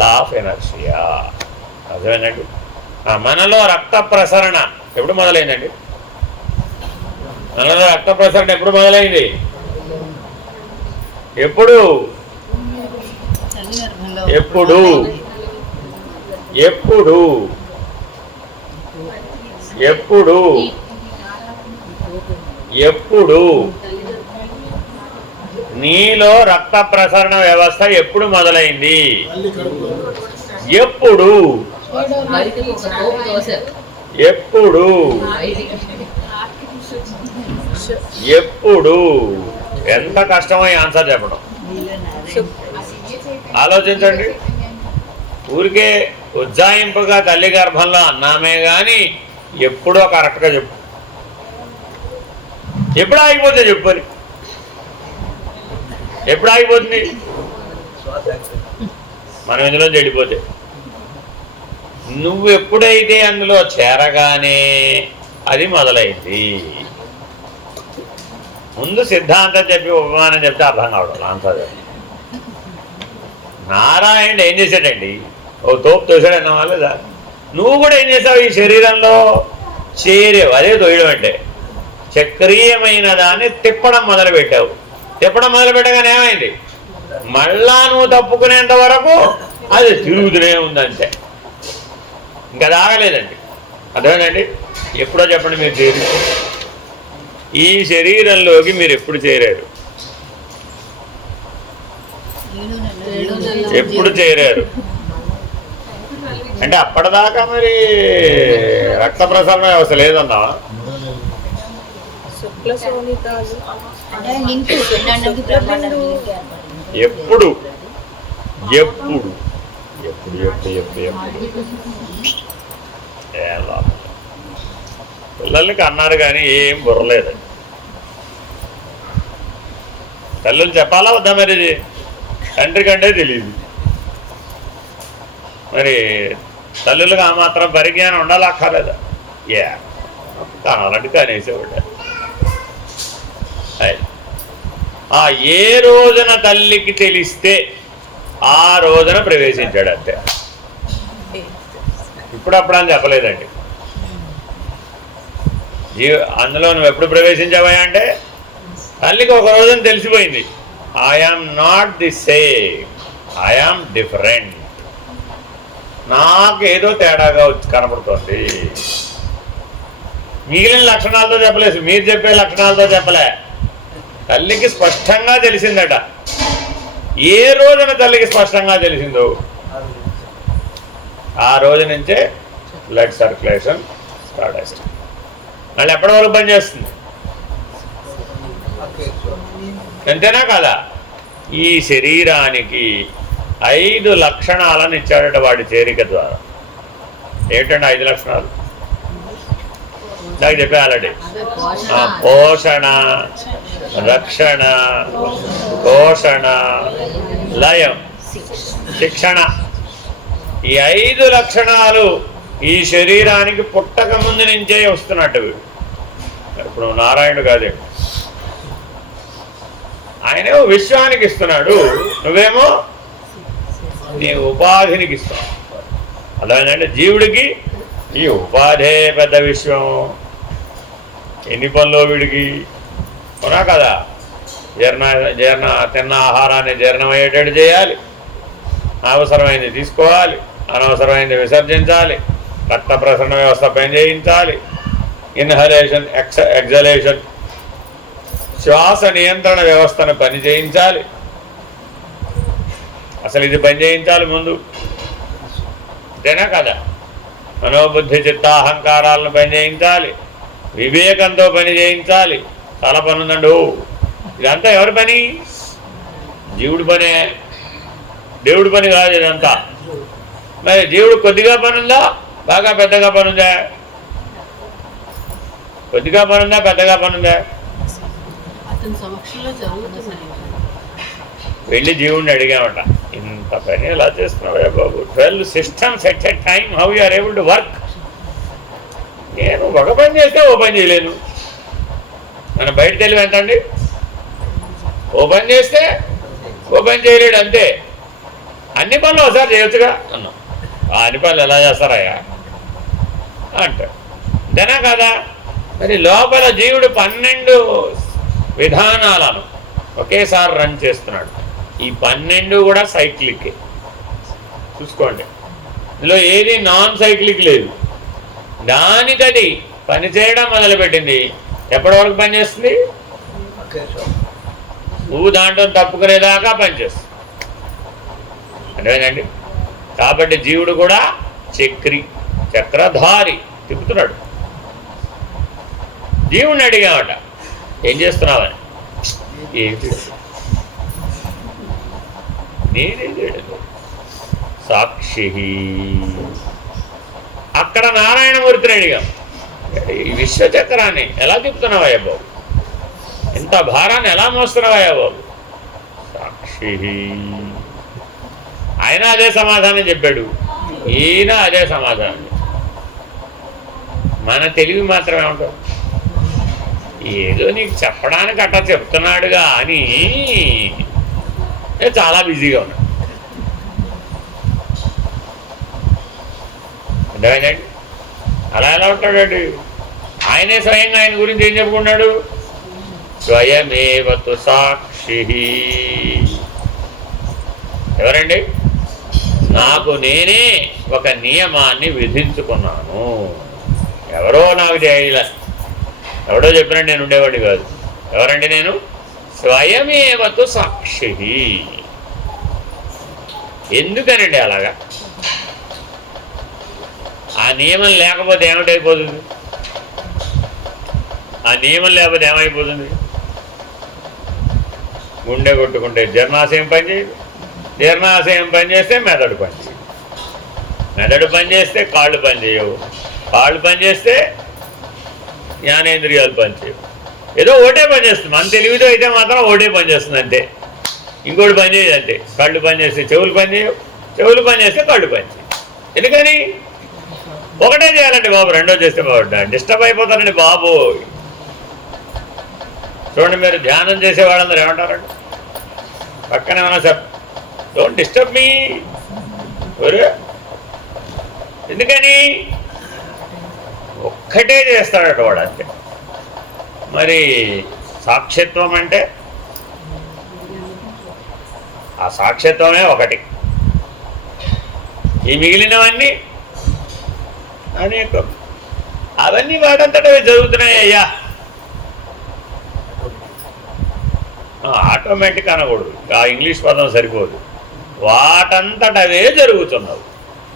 లా ఆఫ్ ఎనర్షియా. అర్థమేనండి? మనలో రక్త ప్రసరణ ఎప్పుడు మొదలైందండి? మనలో రక్త ప్రసరణ ఎప్పుడు మొదలైంది? ఎప్పుడు ఎప్పుడు ఎప్పుడు ఎప్పుడు ఎప్పుడు నీలో రక్త ప్రసరణ వ్యవస్థ ఎప్పుడు మొదలైంది? ఎప్పుడు ఎప్పుడు ఎప్పుడు ఎంత కష్టమో ఈ ఆన్సర్ చెప్పడం. ఆలోచించండి. ఊరికే ఉజ్జాయింపుగా తల్లి గర్భంలో అన్నామే కానీ ఎప్పుడో కరెక్ట్గా చెప్పు. ఎప్పుడు ఆగిపోతే చెప్పని, ఎప్పుడు ఆగిపోతుంది? మనం ఇందులో చెడిపోతే. నువ్వు ఎప్పుడైతే అందులో చేరగానే అది మొదలైంది. ముందు సిద్ధాంతం చెప్పి ఉపమానం చెప్తే అర్థం కావడం ఆన్సర్. నారాయణుడు ఏం చేశాడండి? ఓ తోపు తోసాడు అన్నవా లేదా? నువ్వు కూడా ఏం చేసావు? ఈ శరీరంలో చేరేవు. అదే తోయడం అంటే. చక్రీయమైన దాన్ని తిప్పడం మొదలుపెట్టావు. తిప్పడం మొదలుపెట్టగానే ఏమైంది? మళ్ళా నువ్వు తప్పుకునేంత వరకు అది తిరుగుతూనే ఉందంటే. ఇంకా దాగలేదండి. అర్థమేనండి? ఎప్పుడో చెప్పండి మీరు చేరి ఈ శరీరంలోకి మీరు ఎప్పుడు చేరారు? ఎప్పుడు చేరారు అంటే అప్పటిదాకా మరి రక్త ప్రసరణ వ్యవస్థ లేదన్నావా? ఎప్పుడు ఎప్పుడు ఎప్పుడు ఎప్పుడు ఎప్పుడు ఎప్పుడు పిల్లలకి అన్నారు కానీ ఏం బుర్రలేదండి. తల్లులు చెప్పాలా వద్దా? మరి తండ్రి కంటే తెలియదు. మరి తల్లులకు ఆ మాత్రం పరిజ్ఞానం ఉండాలి అక్కర్లేదా? కానాలంటే కనేసేవాడు. ఏ రోజున తల్లికి తెలిస్తే ఆ రోజున ప్రవేశించాడు అంతే. ఇప్పుడప్పుడు అని చెప్పలేదండి. అందులో నువ్వు ఎప్పుడు ప్రవేశించావా అంటే తల్లికి ఒక రోజున తెలిసిపోయింది. I am not the same, I am different. నాకు ఏదో తేడాగా కనపడుతుంది. మిగిలిన లక్షణాలతో చెప్పలేదు, మీరు చెప్పే లక్షణాలతో చెప్పలే. తల్లికి స్పష్టంగా తెలిసిందట. ఏ రోజున తల్లికి స్పష్టంగా తెలిసిందో ఆ రోజు నుంచే బ్లడ్ సర్క్యులేషన్ స్టార్ట్ అవుతుంది. మళ్ళీ ఎప్పటి వరకు పనిచేస్తుంది? అంతేనా కదా? ఈ శరీరానికి 5 లక్షణాలను ఇచ్చాడట వాడి చేరిక ద్వారా. ఏమిటండి 5 లక్షణాలు? నాకు చెప్పే ఆల్రెడీ. పోషణ, రక్షణ, పోషణ, లయం, శిక్షణ. ఈ 5 లక్షణాలు ఈ శరీరానికి పుట్టక ముందు నుంచే వస్తున్నట్టు. వీడు ఇప్పుడు నారాయణుడు కాదేమో, ఆయనేమో విశ్వానికి ఇస్తున్నాడు, నువ్వేమో నీ ఉపాధినికి ఇస్తున్నావు. అదేంటంటే జీవుడికి ఈ ఉపాధే పెద్ద విశ్వం. ఎన్ని పనులు వీడికి ఉన్నా కదా? తిన్న ఆహారాన్ని జీర్ణమయ్యేటట్టు చేయాలి, అవసరమైంది తీసుకోవాలి, అనవసరమైంది విసర్జించాలి, రక్త ప్రసరణ వ్యవస్థ పనిచేయించాలి, ఇన్హలేషన్, ఎగ్జలేషన్, శ్వాస నియంత్రణ వ్యవస్థను పనిచేయించాలి. అసలు ఇది పనిచేయించాలి ముందు, అంతేనా కదా? మనోబుద్ధి చిత్తాహంకారాలను పనిచేయించాలి, వివేకంతో పని చేయించాలి. చాలా పని ఉందండి. ఇదంతా ఎవరి పని? జీవుడి పనే, దేవుడి పని కాదు ఇదంతా. మరి జీవుడు కొద్దిగా పని ఉందా, బాగా పెద్దగా పని ఉందా? కొద్దిగా పని ఉందా, పెద్దగా పని ఉందా? వెళ్ళి జీవుడిని అడిగామట, ఇంత పని ఎలా చేస్తున్నావా బాబు? 12 systems at a time, how you are able to work? నేను ఒక పని చేస్తే ఓ పని చేయలేను. మనం బయట తెలివి ఎంతండి? ఓ పని చేస్తే ఓ పని చేయలేడు అంతే. అన్ని పనులు ఒకసారి చేయొచ్చుగా అన్నాం. అన్ని పనులు ఎలా చేస్తారయ్యా? అంటాడు. అంతేనా కదా? మరి లోపల జీవుడు 12 విధానాలను ఒకేసారి రన్ చేస్తున్నాడు. ఈ 12 కూడా సైక్లికే. చూసుకోండి, ఇందులో ఏది నాన్ సైక్లిక్ లేదు. దానికది పనిచేయడం మొదలుపెట్టింది. ఎప్పటి వరకు పనిచేస్తుంది? నువ్వు దాంట్లో తప్పుకునేదాకా పనిచేస్తుంది. అర్థమైందండి? కాబట్టి జీవుడు కూడా చక్రధారి తిప్పుతున్నాడు. జీవుడిని అడిగామట, ఏం చేస్తున్నావని. ఏంటి నేనేం చేయలేదు, సాక్షి. అక్కడ నారాయణమూర్తిని అడిగాం, ఈ విశ్వచక్రాన్ని ఎలా తిప్పుతున్నావయ్యా బాబు, ఇంత భారాన్ని ఎలా మోస్తున్నావయ్యా బాబు. సాక్షి. ఆయన అదే సమాధానం చెప్పాడు, ఈయన అదే సమాధానం. మన తెలివి మాత్రం ఏమంటారు, ఏదో నీకు చెప్పడానికి అట్లా చెప్తున్నాడుగా అని చాలా బిజీగా ఉన్నాడు. అర్థమైందండి? అలా ఎలా ఉంటాడండి? ఆయనే స్వయంగా ఆయన గురించి ఏం చెప్పుకున్నాడు, స్వయమేవతు సాక్షి. ఎవరండి? నాకు నేనే ఒక నియమాన్ని విధించుకున్నాను. ఎవరో నాకు చేయలే, ఎవడో చెప్పినట్టు నేను ఉండేవాడిని కాదు. ఎవరండి నేను? స్వయమేవతు సాక్షి. ఎందుకనండి అలాగా? ఆ నియమం లేకపోతే ఏమిటైపోతుంది? ఆ నియమం లేకపోతే ఏమైపోతుంది? గుండె కొట్టుకుంటే జీర్ణాశయం పనిచేయదు, జీర్ణాశయం పనిచేస్తే మెదడు పనిచేయదు, మెదడు పనిచేస్తే కాళ్ళు పనిచేయవు, కాళ్ళు పనిచేస్తే జ్ఞానేంద్రియాలు పనిచేయవు. ఏదో ఒకటే పనిచేస్తుంది. మన తెలివితో అయితే మాత్రం ఒకటే పనిచేస్తుంది అంతే, ఇంకోటి పనిచేయదు అంతే. కళ్ళు పనిచేస్తే చెవులు పనిచేయవు, చెవులు పనిచేస్తే కళ్ళు పనిచేయవు. ఎందుకని? ఒకటే చేయాలండి బాబు, రెండో చేస్తే బాబు డిస్టర్బ్ అయిపోతారండి బాబు. చూడండి, మీరు ధ్యానం చేసే వాళ్ళందరూ ఏమంటారండి, పక్కనే ఉన్నా సార్, డోంట్ డిస్టర్బ్ మీ. ఎందుకని? ఒక్కటే చేస్తాడట వాడు అంతే. మరి సాక్షిత్వం అంటే ఆ సాక్షిత్వమే ఒకటి, ఈ మిగిలినవన్నీ అనేకం. అవన్నీ వాటంతటవే జరుగుతున్నాయి అయ్యా. ఆటోమేటిక్ అనకూడదు, ఆ ఇంగ్లీష్ పదం సరిపోదు. వాటంతటవే జరుగుతున్నావు.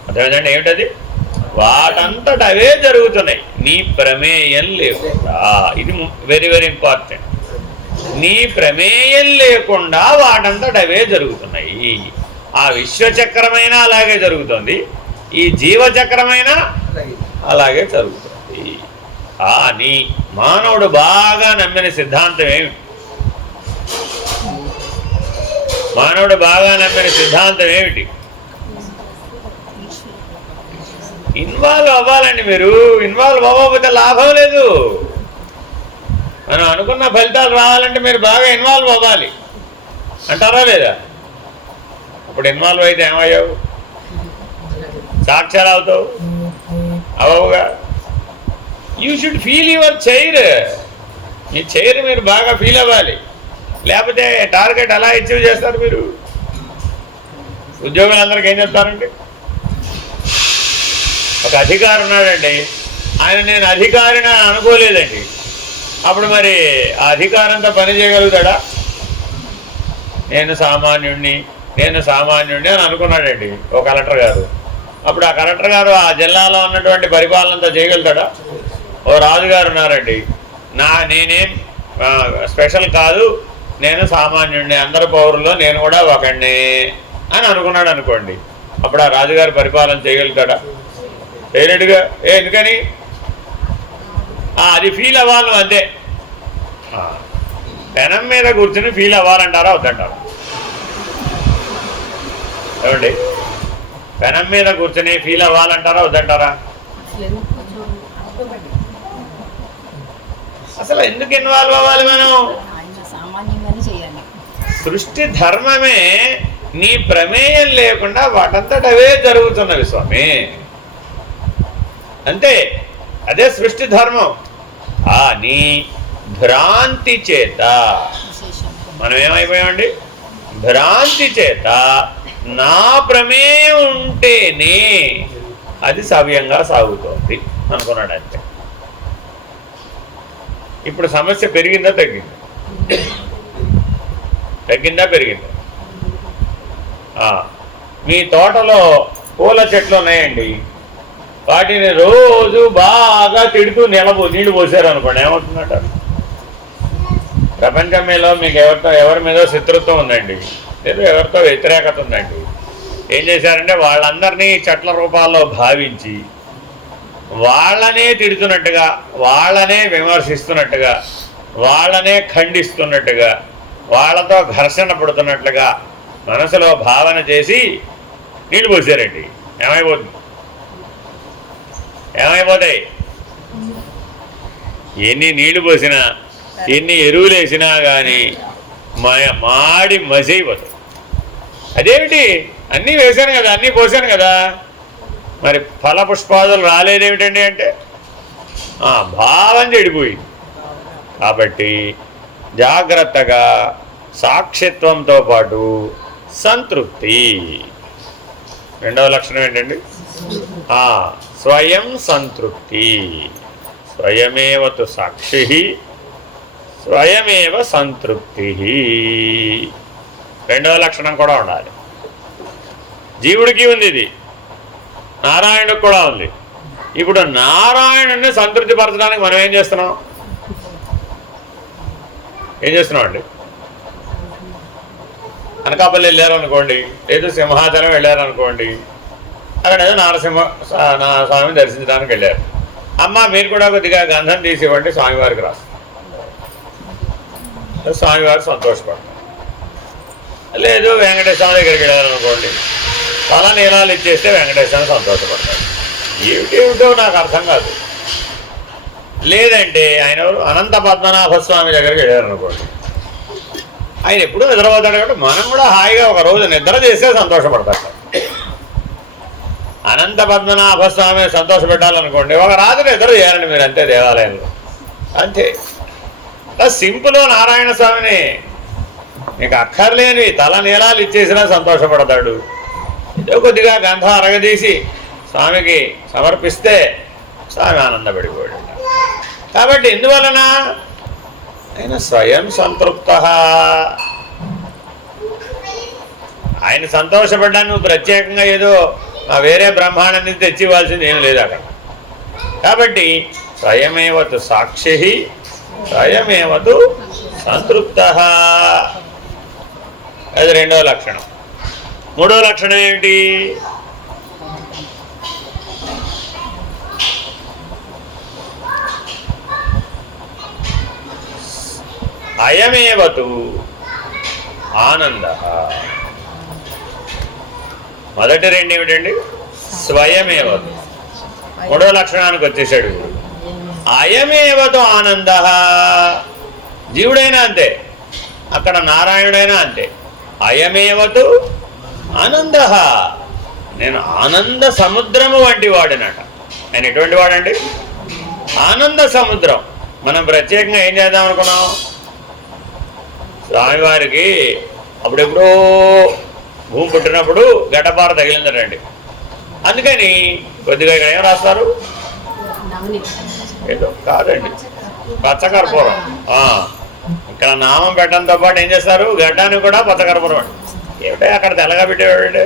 అర్థమైందండి? ఏమిటది? వాటంతటవే జరుగుతున్నాయి, నీ ప్రమేయం లేకుండా. ఇది వెరీ వెరీ ఇంపార్టెంట్. నీ ప్రమేయం లేకుండా వాటంతటవే జరుగుతున్నాయి. ఆ విశ్వచక్రమైన అలాగే జరుగుతుంది, ఈ జీవచక్రమైన అలాగే జరుగుతుంది. నీ మానవుడు బాగా నమ్మిన సిద్ధాంతం ఏమిటి? మానవుడు బాగా నమ్మిన సిద్ధాంతం ఏమిటి? ఇన్వాల్వ్ అవ్వాలండి. మీరు ఇన్వాల్వ్ అవ్వకపోతే లాభం లేదు. మనం అనుకున్న ఫలితాలు రావాలంటే మీరు బాగా ఇన్వాల్వ్ అవ్వాలి. అంటారా లేదా? అప్పుడు ఇన్వాల్వ్ అయితే ఏమయ్యావు? సాక్షాలు అవుతావు, అవవుగా. You should feel your chair. మీ చైర్ మీరు బాగా ఫీల్ అవ్వాలి, లేకపోతే టార్గెట్ ఎలా అచీవ్ చేస్తారు మీరు? ఉద్యోగులందరికీ ఏం చెప్తారండి, ఒక అధికారి ఉన్నాడండి, ఆయన నేను అధికారిని అనుకోలేదండి. అప్పుడు మరి ఆ అధికారంతో పని చేయగలుగుతాడా? నేను సామాన్యుడిని అని అనుకున్నాడండి ఓ కలెక్టర్ గారు. అప్పుడు ఆ కలెక్టర్ గారు ఆ జిల్లాలో ఉన్నటువంటి పరిపాలనంతా చేయగలుగుతాడా? ఓ రాజుగారు ఉన్నారండి, నేనేం స్పెషల్ కాదు, నేను సామాన్యుడిని, అందరు పౌరుల్లో నేను కూడా ఒకడిని అని అనుకున్నాడు అనుకోండి. అప్పుడు ఆ రాజుగారు పరిపాలన చేయగలుగుతాడా? చేయలేడుగా. ఎందుకని? అది ఫీల్ అవ్వాలి అంతే. పెనం మీద కూర్చుని ఫీల్ అవ్వాలంటారా వద్దంటారా? ఏమండి, పెనం మీద కూర్చుని ఫీల్ అవ్వాలంటారా వద్దంటారా? అసలు ఎందుకు ఇన్వాల్వ్ అవ్వాలి మనం? సృష్టి ధర్మమే నీ ప్రమేయం లేకుండా వాటంతటవే జరుగుతున్నవి స్వామి, అంతే. అదే సృష్టి ధర్మం. నీ భ్రాంతి చేత మనం ఏమైపోయామండి? భ్రాంతి చేత నా ప్రమేయం ఉంటేనే అది సవ్యంగా సాగుతోంది అనుకున్నాడు అంతే. ఇప్పుడు సమస్య పెరిగిందా తగ్గిందా? తగ్గిందా పెరిగిందా? మీ తోటలో పూల చెట్లు ఉన్నాయండి, వాటిని రోజు బాగా తిడుతూ నీళ్ళు పోసారు అనుకోండి, ఏమవుతుందంట? ప్రపంచం మీద మీకు ఎవరి మీద శత్రుత్వం ఉందండి, లేదు ఎవరితో వ్యతిరేకత ఉందండి, ఏం చేశారంటే వాళ్ళందరినీ చెట్ల రూపాల్లో భావించి వాళ్ళనే తిడుతున్నట్టుగా, వాళ్ళనే విమర్శిస్తున్నట్టుగా, వాళ్ళనే ఖండిస్తున్నట్టుగా, వాళ్ళతో ఘర్షణ పడుతున్నట్లుగా మనసులో భావన చేసి నీళ్ళు పోసారండి. ఏమైపోతాయి? ఎన్ని నీళ్లు పోసినా, ఎన్ని ఎరువులు వేసినా కానీ మాడి మసైపోతాయి. అదేమిటి? అన్నీ వేశాను కదా, అన్నీ పోసాను కదా, మరి ఫల పుష్పాదులు రాలేదేమిటండి అంటే భావం చెడిపోయింది. కాబట్టి జాగ్రత్తగా సాక్షిత్వంతో పాటు సంతృప్తి. రెండవ లక్షణం ఏంటండి? స్వయం సంతృప్తి. స్వయమేవతు సాక్షి స్వయమేవ సంతృప్తి. రెండవ లక్షణం కూడా ఉండాలి. జీవుడికి ఉంది ఇది, నారాయణుడికి కూడా ఉంది. ఇప్పుడు నారాయణుడిని సంతృప్తిపరచడానికి మనం ఏం చేస్తున్నాం అండి? అనకాపల్లి వెళ్ళారనుకోండి, లేదు సింహాచలం వెళ్ళారనుకోండి, అక్కడ ఏదో స్వామిని దర్శించడానికి వెళ్ళారు. అమ్మ మీరు కూడా కొద్దిగా గంధం తీసి ఇవ్వండి స్వామివారికి రాస్తారు. స్వామివారు సంతోషపడతారు. లేదు వెంకటేశ్వర దగ్గరికి వెళ్ళారనుకోండి, తల నీలాలు ఇచ్చేస్తే వెంకటేశ్వర సంతోషపడతారు. ఏమిటేమిటో నాకు అర్థం కాదు. లేదంటే ఆయన అనంత పద్మనాభ స్వామి దగ్గరికి వెళ్ళారనుకోండి, ఆయన ఎప్పుడూ నిద్రపోతాడు కాబట్టి మనం కూడా హాయిగా ఒక రోజు నిద్ర చేస్తే సంతోషపడతారు. అనంత పద్మనాభ స్వామి సంతోషపెట్టాలనుకోండి, ఒక రాత్రి నిద్ర చేయాలండి మీరు, అంతే. దేవాలయంలో అంతే. సింపుల్. నారాయణ స్వామిని నీకు అక్కర్లేని తల నీలాలు ఇచ్చేసినా సంతోషపడతాడు. ఏదో కొద్దిగా గంధం అరగదీసి స్వామికి సమర్పిస్తే స్వామి ఆనందపడిపోయాడు. కాబట్టి ఎందువలన? ఆయన స్వయం సంతృప్త. ఆయన సంతోషపడ్డాను, నువ్వు ప్రత్యేకంగా ఏదో వేరే బ్రహ్మాండాన్ని తెచ్చి ఇవ్వాల్సింది ఏం లేదు అక్కడ. కాబట్టి స్వయమేవతు సాక్షి స్వయమేవతు సంతృప్త. అది రెండవ లక్షణం. మూడవ లక్షణం ఏమిటి? అయమేవతు ఆనంద. మొదటి రెండు ఏమిటండి? స్వయమేవతు. మూడో లక్షణానికి వచ్చేసాడు. అయమేవతు ఆనంద. జీవుడైనా అంతే, అక్కడ నారాయణుడైనా అంతే. అయమేవతు ఆనంద. నేను ఆనంద సముద్రము వంటి వాడినట. ఆయన ఎటువంటి వాడండి? ఆనంద సముద్రం. మనం ప్రత్యేకంగా ఏం చేద్దాం అనుకున్నాం? స్వామివారికి అప్పుడెప్పుడో భూమి పుట్టినప్పుడు గడ్డపార తగిలిందటండి. అందుకని కొద్దిగా ఇక్కడ ఏం రాస్తారు? ఏదో కాదండి, పచ్చకర్పూరం. ఇక్కడ నామం పెట్టడంతో పాటు ఏం చేస్తారు? గడ్డాన్ని కూడా పచ్చకర్పూరం అండి. ఏమిటో అక్కడ తెల్లగా పెట్టేవాడండి.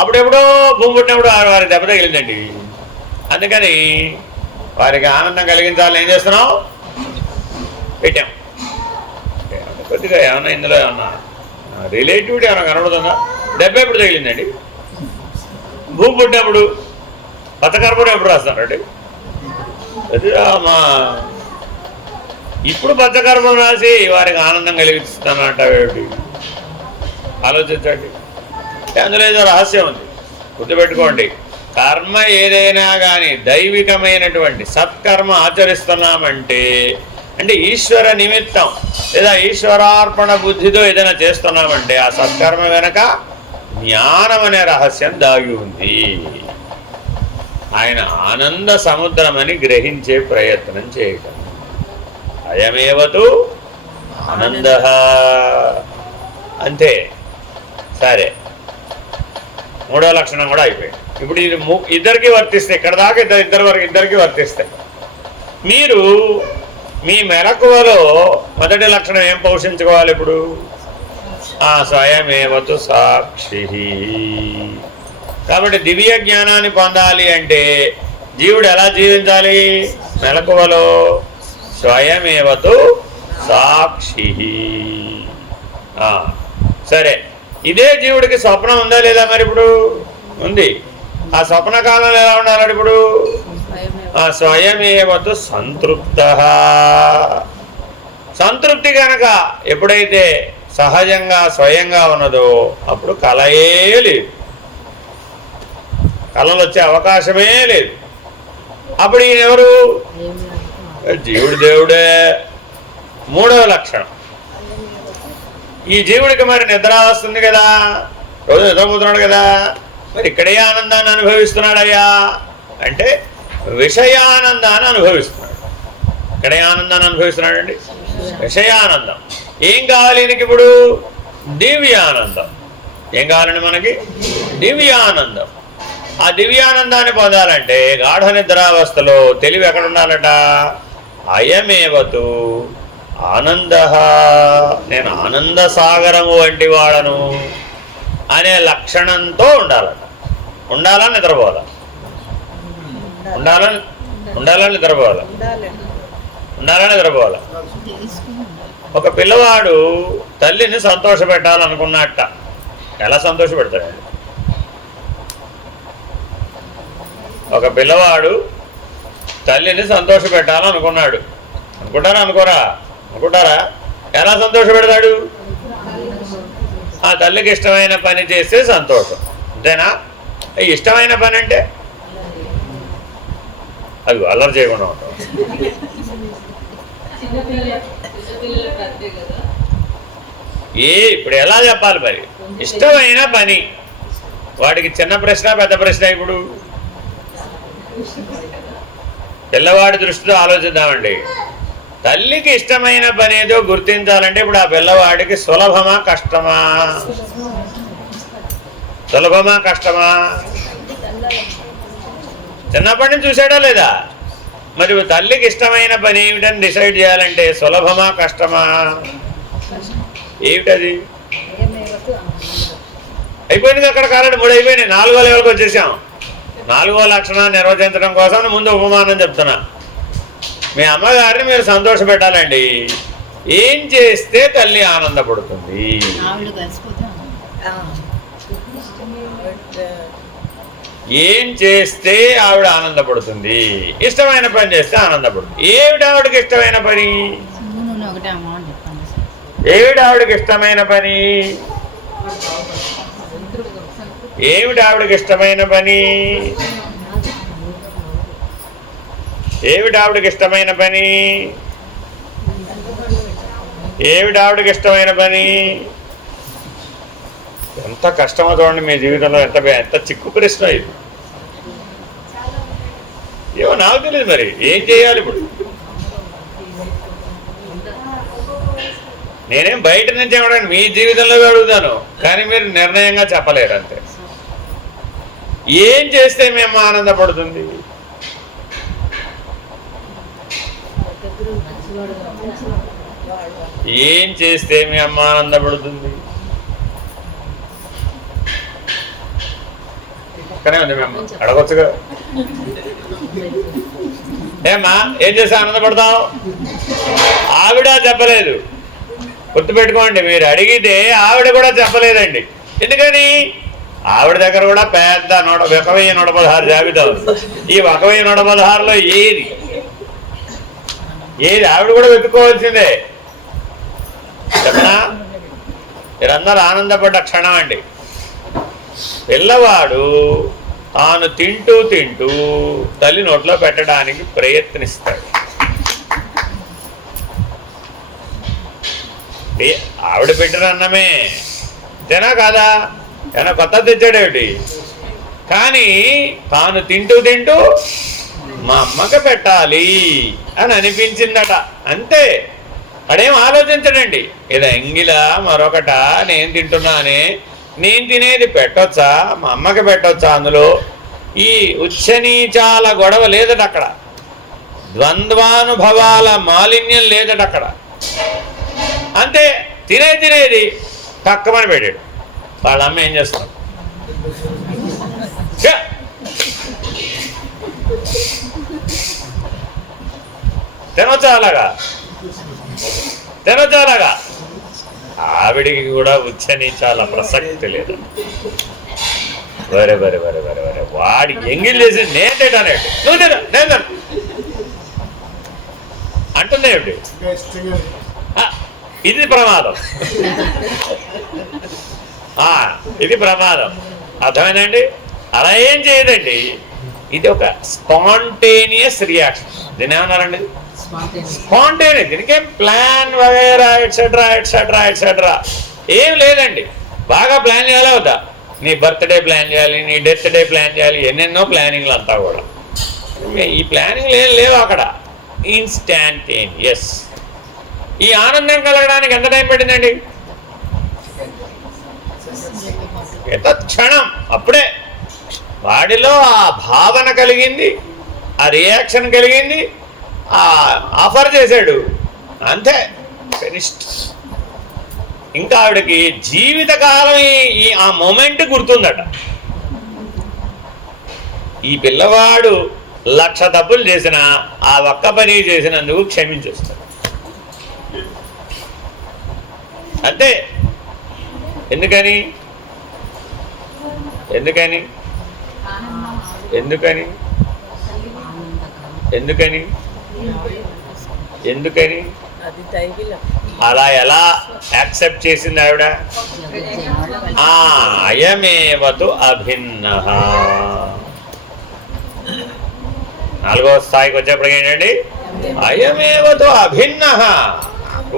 అప్పుడెప్పుడో భూమి పుట్టినప్పుడు వారికి దెబ్బ తగిలిందండి. అందుకని వారికి ఆనందం కలిగించాలని ఏం చేస్తున్నాం? పెట్టాం. కొద్దిగా ఏమన్నా ఇందులో ఏమన్నా రిలేటివిటీ ఏమైనా కనబడుతుందా? దెబ్బ ఎప్పుడు తగిలిందండి? భూమి పుట్టినప్పుడు. పచ్చకర్పూరం ఎప్పుడు రాస్తారండి? మా ఇప్పుడు పచ్చకర్పూరం రాసి వారికి ఆనందం కలిగిస్తానంటావేమిటి? ఆలోచించండి. అందులో ఏదో రహస్యం ఉంది, గుర్తుపెట్టుకోండి. కర్మ ఏదైనా కానీ దైవికమైనటువంటి సత్కర్మ ఆచరిస్తున్నామంటే అంటే ఈశ్వర నిమిత్తం లేదా ఈశ్వరార్పణ బుద్ధితో ఏదైనా చేస్తున్నామంటే ఆ సత్కర్మ వెనక జ్ఞానం అనే రహస్యం దాగి ఉంది. ఆయన ఆనంద సముద్రమని గ్రహించే ప్రయత్నం చేయటం. అయమేవతు ఆనంద. అంతే. సరే, మూడో లక్షణం కూడా అయిపోయింది. ఇప్పుడు ఇది ఇద్దరికి వర్తిస్తాయి. ఇక్కడ దాకా ఇద్దరికి వర్తిస్తాయి. మీరు మీ మెలకువలో మొదటి లక్షణం ఏం పోషించుకోవాలి? ఇప్పుడు స్వయమేవతు సాక్షి. కాబట్టి దివ్య జ్ఞానాన్ని పొందాలి అంటే జీవుడు ఎలా జీవించాలి? మెలకువలో స్వయమేవతు సాక్షి. సరే, ఇదే జీవుడికి స్వప్నం ఉందా లేదా? మరి ఇప్పుడు ఉంది. ఆ స్వప్న కాలంలో ఎలా ఉండాలి? ఇప్పుడు స్వయమేవతు సంతృప్త. సంతృప్తి కనుక ఎప్పుడైతే సహజంగా స్వయంగా ఉన్నదో అప్పుడు కలయే లేదు, కళలు వచ్చే అవకాశమే లేదు. అప్పుడు ఈయన ఎవరు? జీవుడు దేవుడే. మూడవ లక్షణం, ఈ జీవుడికి మరి నిద్ర వస్తుంది కదా, రోజు నిద్రపోతున్నాడు కదా, మరి ఇక్కడే ఆనందాన్ని అనుభవిస్తున్నాడయ్యా అంటే విషయానందాన్ని అనుభవిస్తున్నాడు. ఇక్కడే ఆనందాన్ని అనుభవిస్తున్నాడండి, విషయానందం. ఏం కావాలి ఈయనకి ఇప్పుడు? దివ్యానందం. ఏం కావాలండి మనకి? దివ్యానందం. ఆ దివ్యానందాన్ని పొందాలంటే గాఢ నిద్రావస్థలో తెలివి ఎక్కడ ఉండాలట? అయమేవతు ఆనంద. నేను ఆనంద సాగరము వంటి వాడను అనే లక్షణంతో ఉండాలట. ఉండాలని నిద్రపోవాలా? ఉండాలని నిద్రపోవాలా? ఉండాలని నిద్రపోవాలా? ఒక పిల్లవాడు తల్లిని సంతోషపెట్టాలనుకున్నట్ట. ఎలా సంతోషపెడతాడండి? ఒక పిల్లవాడు తల్లిని సంతోషపెట్టాలనుకున్నాడు. అనుకుంటారా? ఎలా సంతోషపెడతాడు? ఆ తల్లికి ఇష్టమైన పని చేస్తే సంతోషం. అంతేనా? ఇష్టమైన పని అంటే అది అల్లరి చేయకుండా ఉంటాం. ఇప్పుడు ఎలా చెప్పాలి మరి? ఇష్టమైన పని. వాడికి చిన్న ప్రశ్న పెద్ద ప్రశ్న. ఇప్పుడు పిల్లవాడి దృష్టితో ఆలోచిద్దామండి. తల్లికి ఇష్టమైన పని ఏదో గుర్తించాలంటే ఇప్పుడు ఆ పిల్లవాడికి సులభమా కష్టమా? సులభమా కష్టమా? చిన్నప్పటి నుంచి చూసాడా లేదా? మరి తల్లికి ఇష్టమైన పని ఏమిటని డిసైడ్ చేయాలంటే సులభమా కష్టమా? ఏమిటది? అయిపోయింది. అక్కడ కాలండి 3 అయిపోయినాయి. 4వ లెవెల్కి వచ్చేసాం. 4వ లక్షణాన్ని నిర్వచించడం కోసం ముందు ఉపమానం చెప్తున్నా. మీ అమ్మగారిని మీరు సంతోష పెట్టాలండి. ఏం చేస్తే తల్లి ఆనందపడుతుంది? ఏం చేస్తే ఆవిడ ఆనందపడుతుంది? ఇష్టమైన పని చేస్తే ఆనందపడుతుంది. ఏమిటి ఆవిడకి ఇష్టమైన పని? ఏమిటి ఆవిడకి ఇష్టమైన పని? ఏమిటి ఆవిడకి ఇష్టమైన పని? ఏమిటి ఆవిడకి ఇష్టమైన పని? ఏమిటి ఆవిడకి ఇష్టమైన పని? ఎంత కష్టమో చూడండి మీ జీవితంలో. ఎంత చిక్కు ప్రశ్న ఇది. ఏమో నాకు తెలియదు. మరి ఏం చేయాలి ఇప్పుడు? నేనేం బయట నుంచి ఇవ్వడానికి మీ జీవితంలో అడుగుతాను, కానీ మీరు నిర్ణయంగా చెప్పలేరు. అంతే. ఏం చేస్తే మేము ఆనందపడుతుంది? ఏం చేస్తే మీ అమ్మ ఆనందపడుతుంది? పక్కనే ఉంది మీ అమ్మ, అడగొచ్చుగా. ఏమ్మా ఏం చేస్తే ఆనందపడతాం? ఆవిడ చెప్పలేదు. గుర్తుపెట్టుకోండి, మీరు అడిగితే ఆవిడ కూడా చెప్పలేదండి. ఎందుకని? ఆవిడ దగ్గర కూడా పెద్ద 1116 జాబితా ఉంది. ఈ 1116లో ఏది ఆవిడ కూడా వెతుక్కోవాల్సిందే. చెప్పనా? మీరందరూ ఆనందపడ్డ క్షణం అండి. పిల్లవాడు తాను తింటూ తల్లి నోట్లో పెట్టడానికి ప్రయత్నిస్తాడు. ఆవిడ పెట్టిన అన్నమే అంతేనా కాదా? ఏమైనా కొత్త తెచ్చాడేమిటి? కానీ తాను తింటూ తింటూ మా అమ్మకి పెట్టాలి అని అనిపించిందట. అంతే, అడేం ఆలోచించడండి. ఇది ఎంగిలా మరొకట, నేను తింటున్నానే, నేను తినేది పెట్టొచ్చా, మా అమ్మకి పెట్టొచ్చా, అందులో ఈ ఉచ్చనీచాల గొడవ లేదట అక్కడ, ద్వంద్వానుభవాల మాలిన్యం లేదట అక్కడ. అంతే, తినేది తక్కువని పెట్టాడు. వాళ్ళ అమ్మ ఏం చేస్తాడు, తినొచ్చా అలాగా, ఆవిడికి కూడా ఉచ్చనీచాల ప్రసక్తి లేదు. వరే వాడి ఎంగిల్ చేసి నేను తింటానేటి, నువ్వు తిన నేను అంటుందేమిటి, ఇది ప్రమాదం. ఇది ప్రమాదం, అర్థమైందండి. అలా ఏం చేయదండి, ఇది ఒక స్పాంటేనియస్ రియాక్షన్. దీని ఏమన్నారండి, స్పాంటేనియస్. దీనికేం ప్లాన్ వగైరా ఎట్సెట్రా ఏం లేదండి. బాగా ప్లాన్ చేయాలా వద్దా, నీ బర్త్డే ప్లాన్ చేయాలి, నీ డెత్ డే ప్లాన్ చేయాలి, ఎన్నెన్నో ప్లానింగ్లు అంతా కూడా. ఈ ప్లానింగ్లు ఏం లేవు అక్కడ, ఇన్స్టాంటేనియస్. ఈ ఆనందం కలగడానికి ఎంత టైం పట్టిందండి, క్షణం. అప్పుడే వాడిలో ఆ భావన కలిగింది, ఆ రియాక్షన్ కలిగింది, ఆ ఆఫర్ చేశాడు, అంతే, ఫినిష్డ్. ఇంకా ఆవిడకి జీవితకాలం ఆ మొమెంట్ గుర్తుందట. ఈ పిల్లవాడు 1,00,000 తప్పులు చేసినా ఆ ఒక్క పని చేసినందుకు క్షమించేస్తాడు, అంతే. ఎందుకని ఎందుకని ఎందుకని ఎందుకని ఎందుకని అలా ఎలా యాక్సెప్ట్ చేసింది ఆవిడ, అయమేవతు అభిన్న. 4వ స్థాయికి వచ్చేప్పటికి ఏంటండి, అయమేవతు అభిన్న.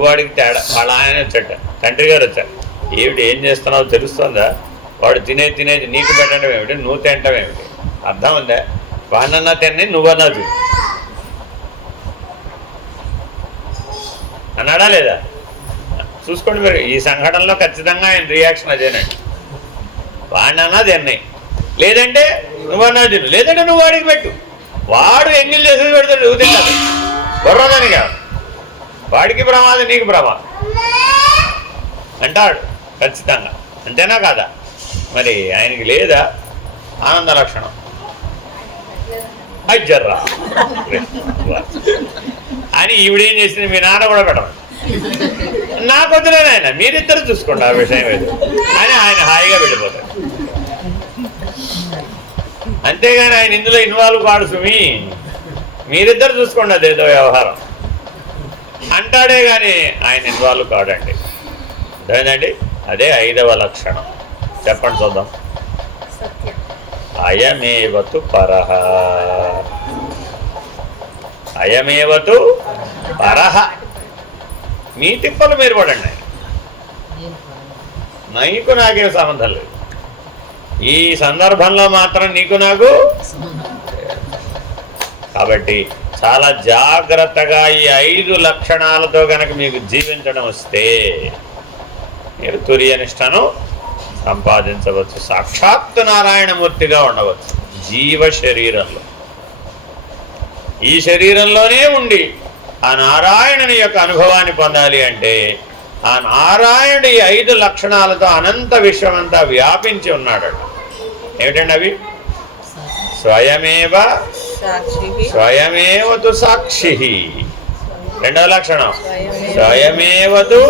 వాడికి తేడా, వాళ్ళ ఆయన వచ్చాట, తండ్రి గారు వచ్చారు. ఏమిటి ఏం చేస్తున్నావు తెలుస్తుందా, వాడు తినేది నీకు పెట్టడం ఏమిటి, నువ్వు తినటం ఏమిటి, అర్థం ఉందా, వాడినన్నా తిని నువ్వన్నా చూ అన్నాడా లేదా, చూసుకోండి మీరు. ఈ సంఘటనలో ఖచ్చితంగా ఆయన రియాక్షన్ అదేనండి. వాడినన్నా తిన్నాయి, లేదంటే నువ్వన్నా తిను, లేదంటే నువ్వు వాడికి పెట్టు. వాడు ఎంగిల్ చేసేది పెడతాడు, నువ్వు తింటాడు, బుర్రదని కాదు. వాడికి ప్రమాదం, నీకు ప్రమాదం అంటాడు ఖచ్చితంగా, అంతేనా కాదా. మరి ఆయనకి లేదా ఆనంద లక్షణం, అజ్జర్రా అని ఈవిడేం చేసింది, మీ నాన్న కూడా పెట్టమని, నాకు వద్దులేదు ఆయన, మీరిద్దరు చూసుకోండి ఆ విషయం ఏదో అని ఆయన హాయిగా వెళ్ళిపోతాడు. అంతేగాని ఆయన ఇందులో ఇన్వాల్వ్ కాడు, సుమి మీరిద్దరు చూసుకోండి అదేదో వ్యవహారం అంటాడే కానీ ఆయన ఇన్వాల్వ్ కాడండి. అదేనండి, అదే 5వ లక్షణం. చెప్పండి చూద్దాం. అయమేవతు పరః, అయమేవతు పరః. మీ తిప్పలు మీరు పడండి, నీకు నాకేం సంబంధం లేదు. ఈ సందర్భంలో మాత్రం నీకు నాకు. కాబట్టి చాలా జాగ్రత్తగా ఈ 5 లక్షణాలతో కనుక మీకు జీవించడం వస్తే మీరు తుర్యనిష్టను సంపాదించవచ్చు, సాక్షాత్తు నారాయణమూర్తిగా ఉండవచ్చు జీవ శరీరంలో. ఈ శరీరంలోనే ఉండి ఆ నారాయణుని యొక్క అనుభవాన్ని పొందాలి అంటే ఆ నారాయణుడి 5 లక్షణాలతో అనంత విశ్వమంతా వ్యాపించి ఉన్నాడట. ఏమిటండి అవి? స్వయమేవతు సాక్షి. 2వ లక్షణం స్వయమేవతు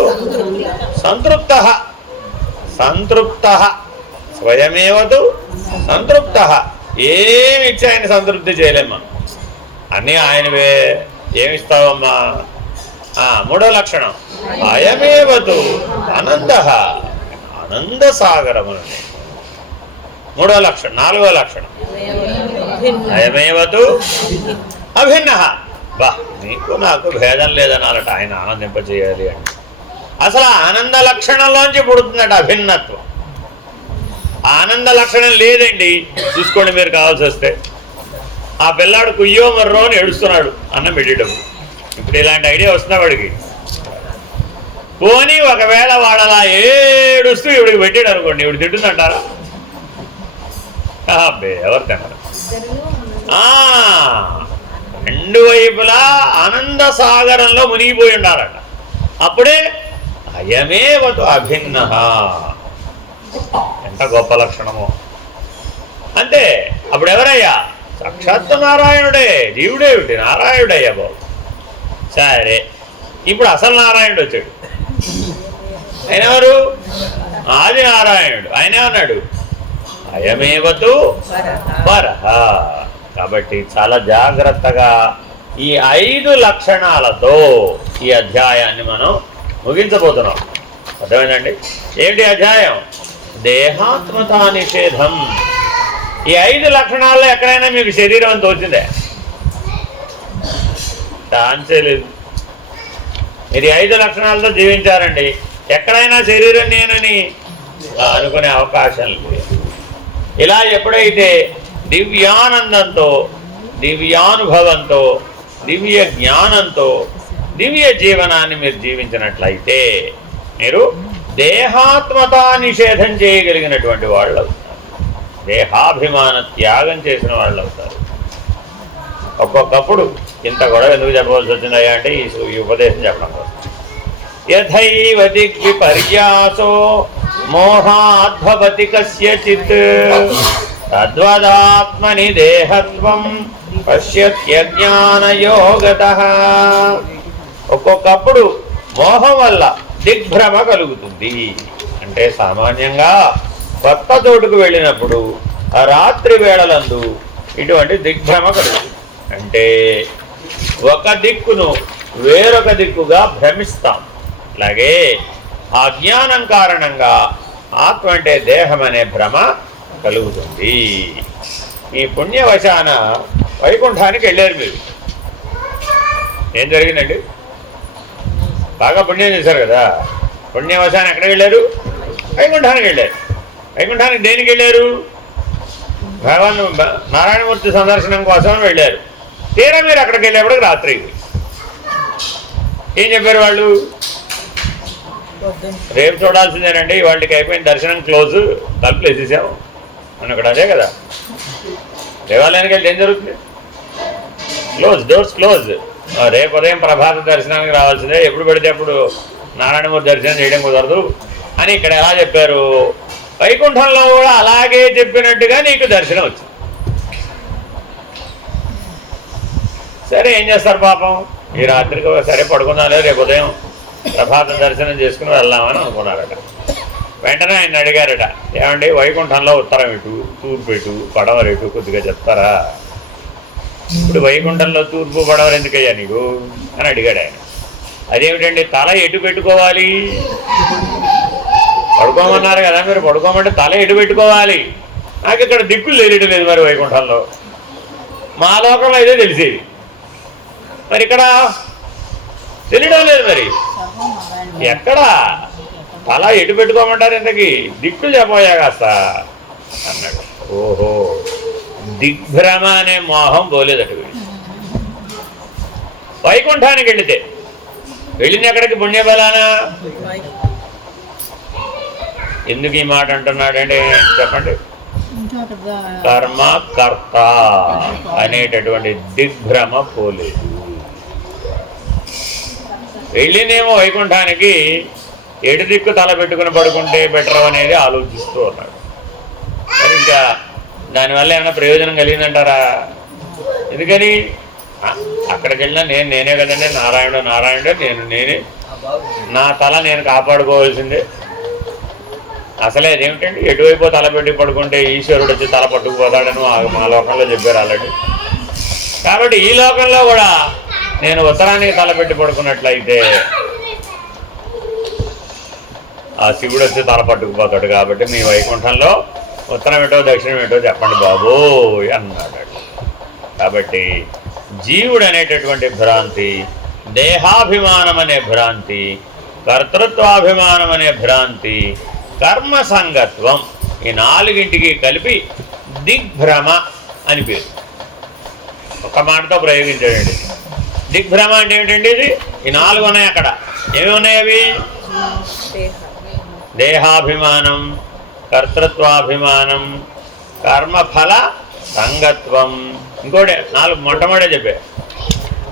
సంతృప్త. స్వయమేవతు సంతృప్త. ఏమి ఇచ్చి ఆయన సంతృప్తి చేయలేమ్మా, అన్నీ ఆయనవే. ఏమిస్తావమ్మా? 3వ లక్షణం అయమేవతు ఆనంద. ఆనంద సాగరమును. 3వ లక్షణం. 4వ లక్షణం అయమేవతు అభిన్న. బా, నీకు నాకు భేదం లేదనాలట ఆయన ఆనందింపజేయాలి అంటే. అసలు ఆనంద లక్షణంలోంచి పుడుతుందట అభిన్నత్వం. ఆ ఆనంద లక్షణం లేదండి. చూసుకోండి మీరు కావాల్సి వస్తే. ఆ పిల్లాడు కుయ్యో మర్రో అని ఏడుస్తున్నాడు అన్నం పెట్టేటప్పుడు. ఇప్పుడు ఇలాంటి ఐడియా వస్తున్నా వాడికి. పోనీ ఒకవేళ వాడు అలా ఏడుస్తూ ఇవిడికి పెట్టాడు అనుకోండి, ఇవిడు తింటుందంటారా? ఎవరు తిన్నారు? రెండు వైపులా ఆనంద సాగరంలో మునిగిపోయి ఉండాలట. అప్పుడే అయమేవతు అభిన్న. ఎంత గొప్ప లక్షణమో. అంతే. అప్పుడు ఎవరయ్యా? సాక్షాత్తు నారాయణుడే. జీవుడేమిటి? నారాయణుడయ్యా బాబు. సరే, ఇప్పుడు అసలు నారాయణుడు వచ్చాడు. ఆయన ఎవరు? ఆది నారాయణుడు. ఆయన ఏమన్నాడు? అయమేవతు పరః. కాబట్టి చాలా జాగ్రత్తగా ఈ 5 లక్షణాలతో ఈ అధ్యాయాన్ని మనం ముగించబోతున్నాం. అర్థమైందండి? ఏమిటి అధ్యాయం? దేహాత్మతా నిషేధం. ఈ 5 లక్షణాల్లో ఎక్కడైనా మీకు శరీరం అని తోచిందే? ఛాన్సే లేదు. మీరు 5 లక్షణాలతో జీవించారండి, ఎక్కడైనా శరీరం నేనని అనుకునే అవకాశం లేదు. ఇలా ఎప్పుడైతే దివ్యానందంతో, దివ్యానుభవంతో, దివ్య జ్ఞానంతో దివ్య జీవనాన్ని మీరు జీవించినట్లయితే మీరు దేహాత్మతా నిషేధం చేయగలిగినటువంటి వాళ్ళు అవుతారు. దేహాభిమాన త్యాగం చేసిన వాళ్ళు అవుతారు. ఒక్కొక్కప్పుడు ఇంత గొడవ ఎందుకు చెప్పవలసి వచ్చిందయ్యా అంటే ఈ ఉపదేశం చెప్పడం కోసం. యథైవ దిగ్విపర్యాసో మోహాద్భవతి కస్యచిత్ తద్వదాత్మని దేహత్వం పశ్యత్యజ్ఞానయోగతః. ఒక్కొక్కప్పుడు మోహం వల్ల దిగ్భ్రమ కలుగుతుంది. అంటే సామాన్యంగా కొత్త చోటుకు వెళ్ళినప్పుడు ఆ రాత్రి వేళలందు ఇటువంటి దిగ్భ్రమ కలుగుతుంది. అంటే ఒక దిక్కును వేరొక దిక్కుగా భ్రమిస్తాం. అలాగే ఆ జ్ఞానం కారణంగా ఆత్మ అంటే దేహం అనే భ్రమ కలుగుతుంది. ఈ పుణ్యవశాన వైకుంఠానికి వెళ్ళారు మీరు. ఏం జరిగిందండి? బాగా పుణ్యం చేశారు కదా. పుణ్యవశాన ఎక్కడికి వెళ్ళారు? వైకుంఠానికి వెళ్ళారు. వైకుంఠానికి దేనికి వెళ్ళారు? భగవాన్ నారాయణమూర్తి సందర్శనం కోసం వెళ్ళారు. తీరా మీరు అక్కడికి వెళ్ళేప్పటికి రాత్రి. ఏం చెప్పారు వాళ్ళు? రేపు చూడాల్సిందేనండి, వాళ్ళకి అయిపోయిన దర్శనం క్లోజ్, తలుపులు వేసేసాము అని. అక్కడ అదే కదా, దేవాలయానికి వెళ్తే ఏం జరుగుతుంది? Close, doors close. రేపు ఉదయం ప్రభాత దర్శనానికి రావాల్సిందే, ఎప్పుడు పెడితే అప్పుడు నారాయణమూర్తి దర్శనం చేయడం కుదరదు అని ఇక్కడ ఎలా చెప్పారు? వైకుంఠంలో కూడా అలాగే చెప్పినట్టుగా నీకు దర్శనం వచ్చింది. సరే, ఏం చేస్తారు పాపం? ఈ రాత్రికి సరే పడుకున్నాలే, రేపు ఉదయం ప్రభాత దర్శనం చేసుకుని వెళ్దామని అనుకున్నారట. వెంటనే ఆయన అడిగారట, ఏమండి వైకుంఠంలో ఉత్తరం ఎటు, తూర్పు ఎటు, పడవరు ఎటు కొద్దిగా చెప్తారా? ఇప్పుడు వైకుంఠంలో తూర్పు పడవరు ఎందుకయ్యా నీకు అని అడిగాడు ఆయన. అదేమిటండి, తల ఎటు పెట్టుకోవాలి? పడుకోమన్నారు కదా మీరు, పడుకోమంటే తల ఎటు పెట్టుకోవాలి? నాకు ఇక్కడ దిక్కులు తెలియడం లేదు మరి వైకుంఠంలో. మా లోకంలో అయితే తెలిసేది, మరి ఇక్కడ తెలియడం లేదు. మరి ఎక్కడ తల ఎటు పెట్టుకోమంటారు? ఇంతకీ దిక్కులు చెప్పబోయా కాస్త అన్నాడు. ఓహో, దిగ్భ్రమ అనే మోహం పోలేదట వీడు. వైకుంఠానికి వెళితే వెళ్ళిన ఎక్కడికి? పుణ్యబలానా? ఎందుకు ఈ మాట అంటున్నాడంటే చెప్పండి. కర్మకర్త అనేటటువంటి దిగ్భ్రమ పోలేదు. వెళ్ళినేమో వైకుంఠానికి, ఎటు దిక్కు తల పెట్టుకుని పడుకుంటే బెటర్ అనేది ఆలోచిస్తూ ఉన్నాడు. మరి ఇంకా దానివల్ల ఏమైనా ప్రయోజనం కలిగిందంటారా? ఎందుకని? అక్కడికి వెళ్ళినా నేనే కదండి నారాయణుడే, నేనే నా తల నేను కాపాడుకోవాల్సిందే. అసలే అదేమిటండి, ఎటువైపు తల పెట్టి పడుకుంటే ఈశ్వరుడు వచ్చి తల పట్టుకుపోతాడని మా లోకంలో చెప్పారు ఆల్రెడీ. కాబట్టి ఈ లోకంలో కూడా నేను ఉత్తరానికి తల పెట్టి పడుకున్నట్లయితే ఆ శివుడు వచ్చి తల పట్టుకుపోతాడు. కాబట్టి మీ వైకుంఠంలో ఉత్తరం ఏటో దక్షిణం ఏటో చెప్పండి బాబు అన్నాడు. కాబట్టి జీవుడు అనేటటువంటి భ్రాంతి, దేహాభిమానం అనే భ్రాంతి, కర్తృత్వాభిమానం అనే భ్రాంతి, కర్మ సంగత్వం ఈ నాలుగింటికి కలిపి దిగ్భ్రమ అని పేరు. ఒక మాటతో ప్రయోగించాడండి. దిగ్భ్రమ అంటే ఏమిటండి? ఇది ఈ నాలుగు ఉన్నాయి. అక్కడ ఏమి ఉన్నాయి అవి? దేహాభిమానం, కర్తృత్వాభిమానం, కర్మఫల సంగత్వం. ఇంకోటి నాలుగు మొట్టమొదటే చెప్పే.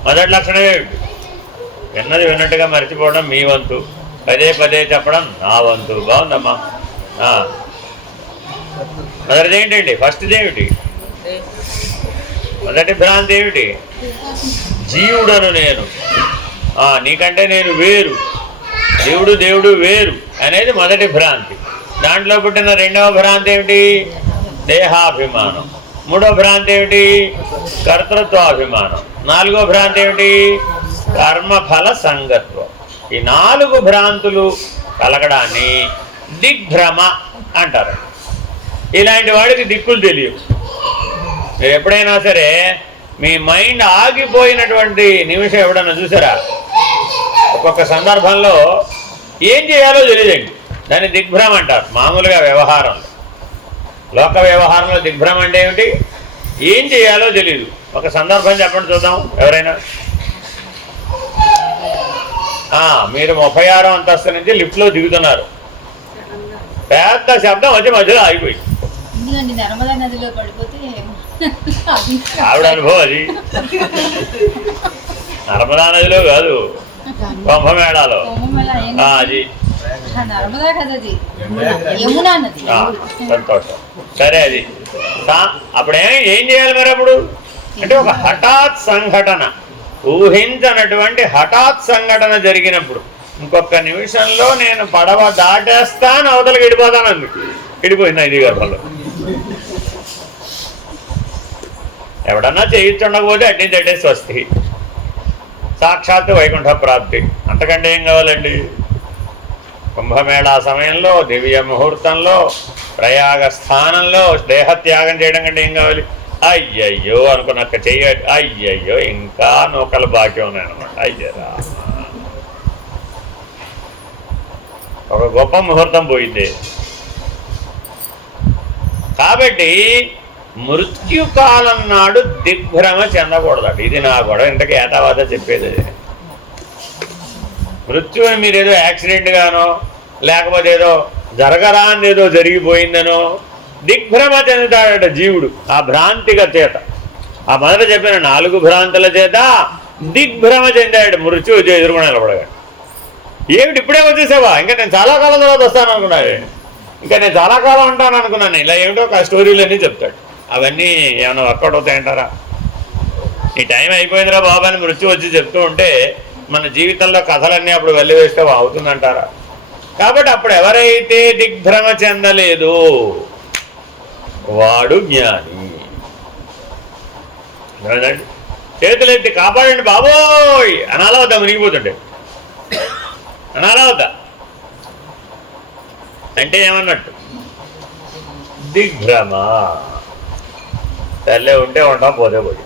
మొదటి లక్షణం ఏమిటి? విన్నది విన్నట్టుగా మర్చిపోవడం మీ వంతు, పదే పదే చెప్పడం నా వంతు. బాగుందమ్మా. మొదటిది ఏంటండి? ఫస్ట్ది ఏమిటి? మొదటి భ్రాంతి ఏమిటి? జీవుడను నేను, నీకంటే నేను వేరు, దేవుడు వేరు అనేది మొదటి భ్రాంతి. దాంట్లో పుట్టిన రెండవ భ్రాంతి ఏమిటి? దేహాభిమానం. మూడో భ్రాంతి ఏమిటి? కర్తృత్వాభిమానం. నాలుగో భ్రాంతి ఏమిటి? కర్మఫల సంగత్వం. ఈ నాలుగు భ్రాంతులు కలగడాన్ని దిగ్భ్రమ అంటారు. ఇలాంటి వాడికి దిక్కులు తెలియవు. మీరు ఎప్పుడైనా సరే మీ మైండ్ ఆగిపోయినటువంటి నిమిషం ఎప్పుడన్నా చూసారా? ఒక్కొక్క సందర్భంలో ఏం చేయాలో తెలియదండి. దాన్ని దిగ్భ్రమ అంటారు. మామూలుగా వ్యవహారంలో, లోక వ్యవహారంలో దిగ్భ్రమ అంటే ఏమిటి? ఏం చేయాలో తెలియదు. ఒక సందర్భం చెప్పండి చూద్దాం ఎవరైనా. మీరు 36వ అంతస్తు నుంచి లిఫ్ట్లో దిగుతున్నారు. పెద్ద శబ్దం వచ్చి మధ్యలో ఆగిపోయింది. ఆవిడ అనుభవం అది. నర్మదా నదిలో కాదు, కుంభమేళాలో. అది సంతోషం. సరే, అది అప్పుడేం చేయాలి మరి? అప్పుడు అంటే ఒక హఠాత్ సంఘటన, ఊహించనటువంటి హఠాత్ సంఘటన జరిగినప్పుడు ఇంకొక నిమిషంలో నేను పడవ దాటేస్తాను, అవతలకి వెళ్ళిపోతాను. అందుకు వెళ్ళిపోయింది 5 గర్భంలో. ఎవడన్నా చేయించుండకపోతే అడ్డి తట్టే స్వస్తి, సాక్షాత్తు వైకుంఠ ప్రాప్తి. అంతకంటే ఏం కావాలండి? కుంభమేళా సమయంలో, దివ్య ముహూర్తంలో, ప్రయాగ స్థానంలో దేహత్యాగం చేయడం కంటే ఏం కావాలి? అయ్యయ్యో అనుకున్నాక చెయ్యాలి. అయ్యయ్యో ఇంకా నూకలు బాకీ ఉన్నాయన్నమాట. అయ్యరా, ఒక గొప్ప ముహూర్తం పోయింది. కాబట్టి మృత్యుకాలం నాడు దిగ్భ్రమ చెందకూడదట. ఇది నా గొడవ. ఇంతకీ ఏతావాత చెప్పేది. మృత్యుని మీరు ఏదో యాక్సిడెంట్ గానో, లేకపోతే ఏదో జరగరాని ఏదో జరిగిపోయిందనో దిగ్భ్రమ చెందుతాడట జీవుడు. ఆ భ్రాంతిగా చేత, ఆ మొదట చెప్పిన 4 భ్రాంతుల చేత దిగ్భ్రమ చెందాడు. మృత్యు ఎదుర్కొనే నిలబడగా, ఏమిటి ఇప్పుడే వచ్చేసావా? ఇంకా నేను చాలా కాలం తర్వాత వస్తాను అనుకున్నాను, ఇంకా నేను చాలా కాలం ఉంటాను అనుకున్నాను. ఇలా ఏమిటో ఒక స్టోరీలన్నీ చెప్తాడు. అవన్నీ ఏమైనా వర్కౌట్ అవుతాయంటారా? ఈ టైం అయిపోయిందిరా బాబా అని మృత్యు వచ్చి చెప్తూ ఉంటే మన జీవితంలో కథలన్నీ అప్పుడు వెళ్ళివేస్తే అవుతుందంటారా? కాబట్టి అప్పుడు ఎవరైతే దిగ్భ్రమ చెందలేదు వాడు జ్ఞాని. చేతులెత్తి కాపాడండి బాబోయ్ అనాలా వద్దా? మునిగిపోతుండే అనాలా వద్దా? అంటే ఏమన్నట్టు? దిగ్భ్రమ. తల్లే ఉంటే ఉంటాం, పోతే పోయి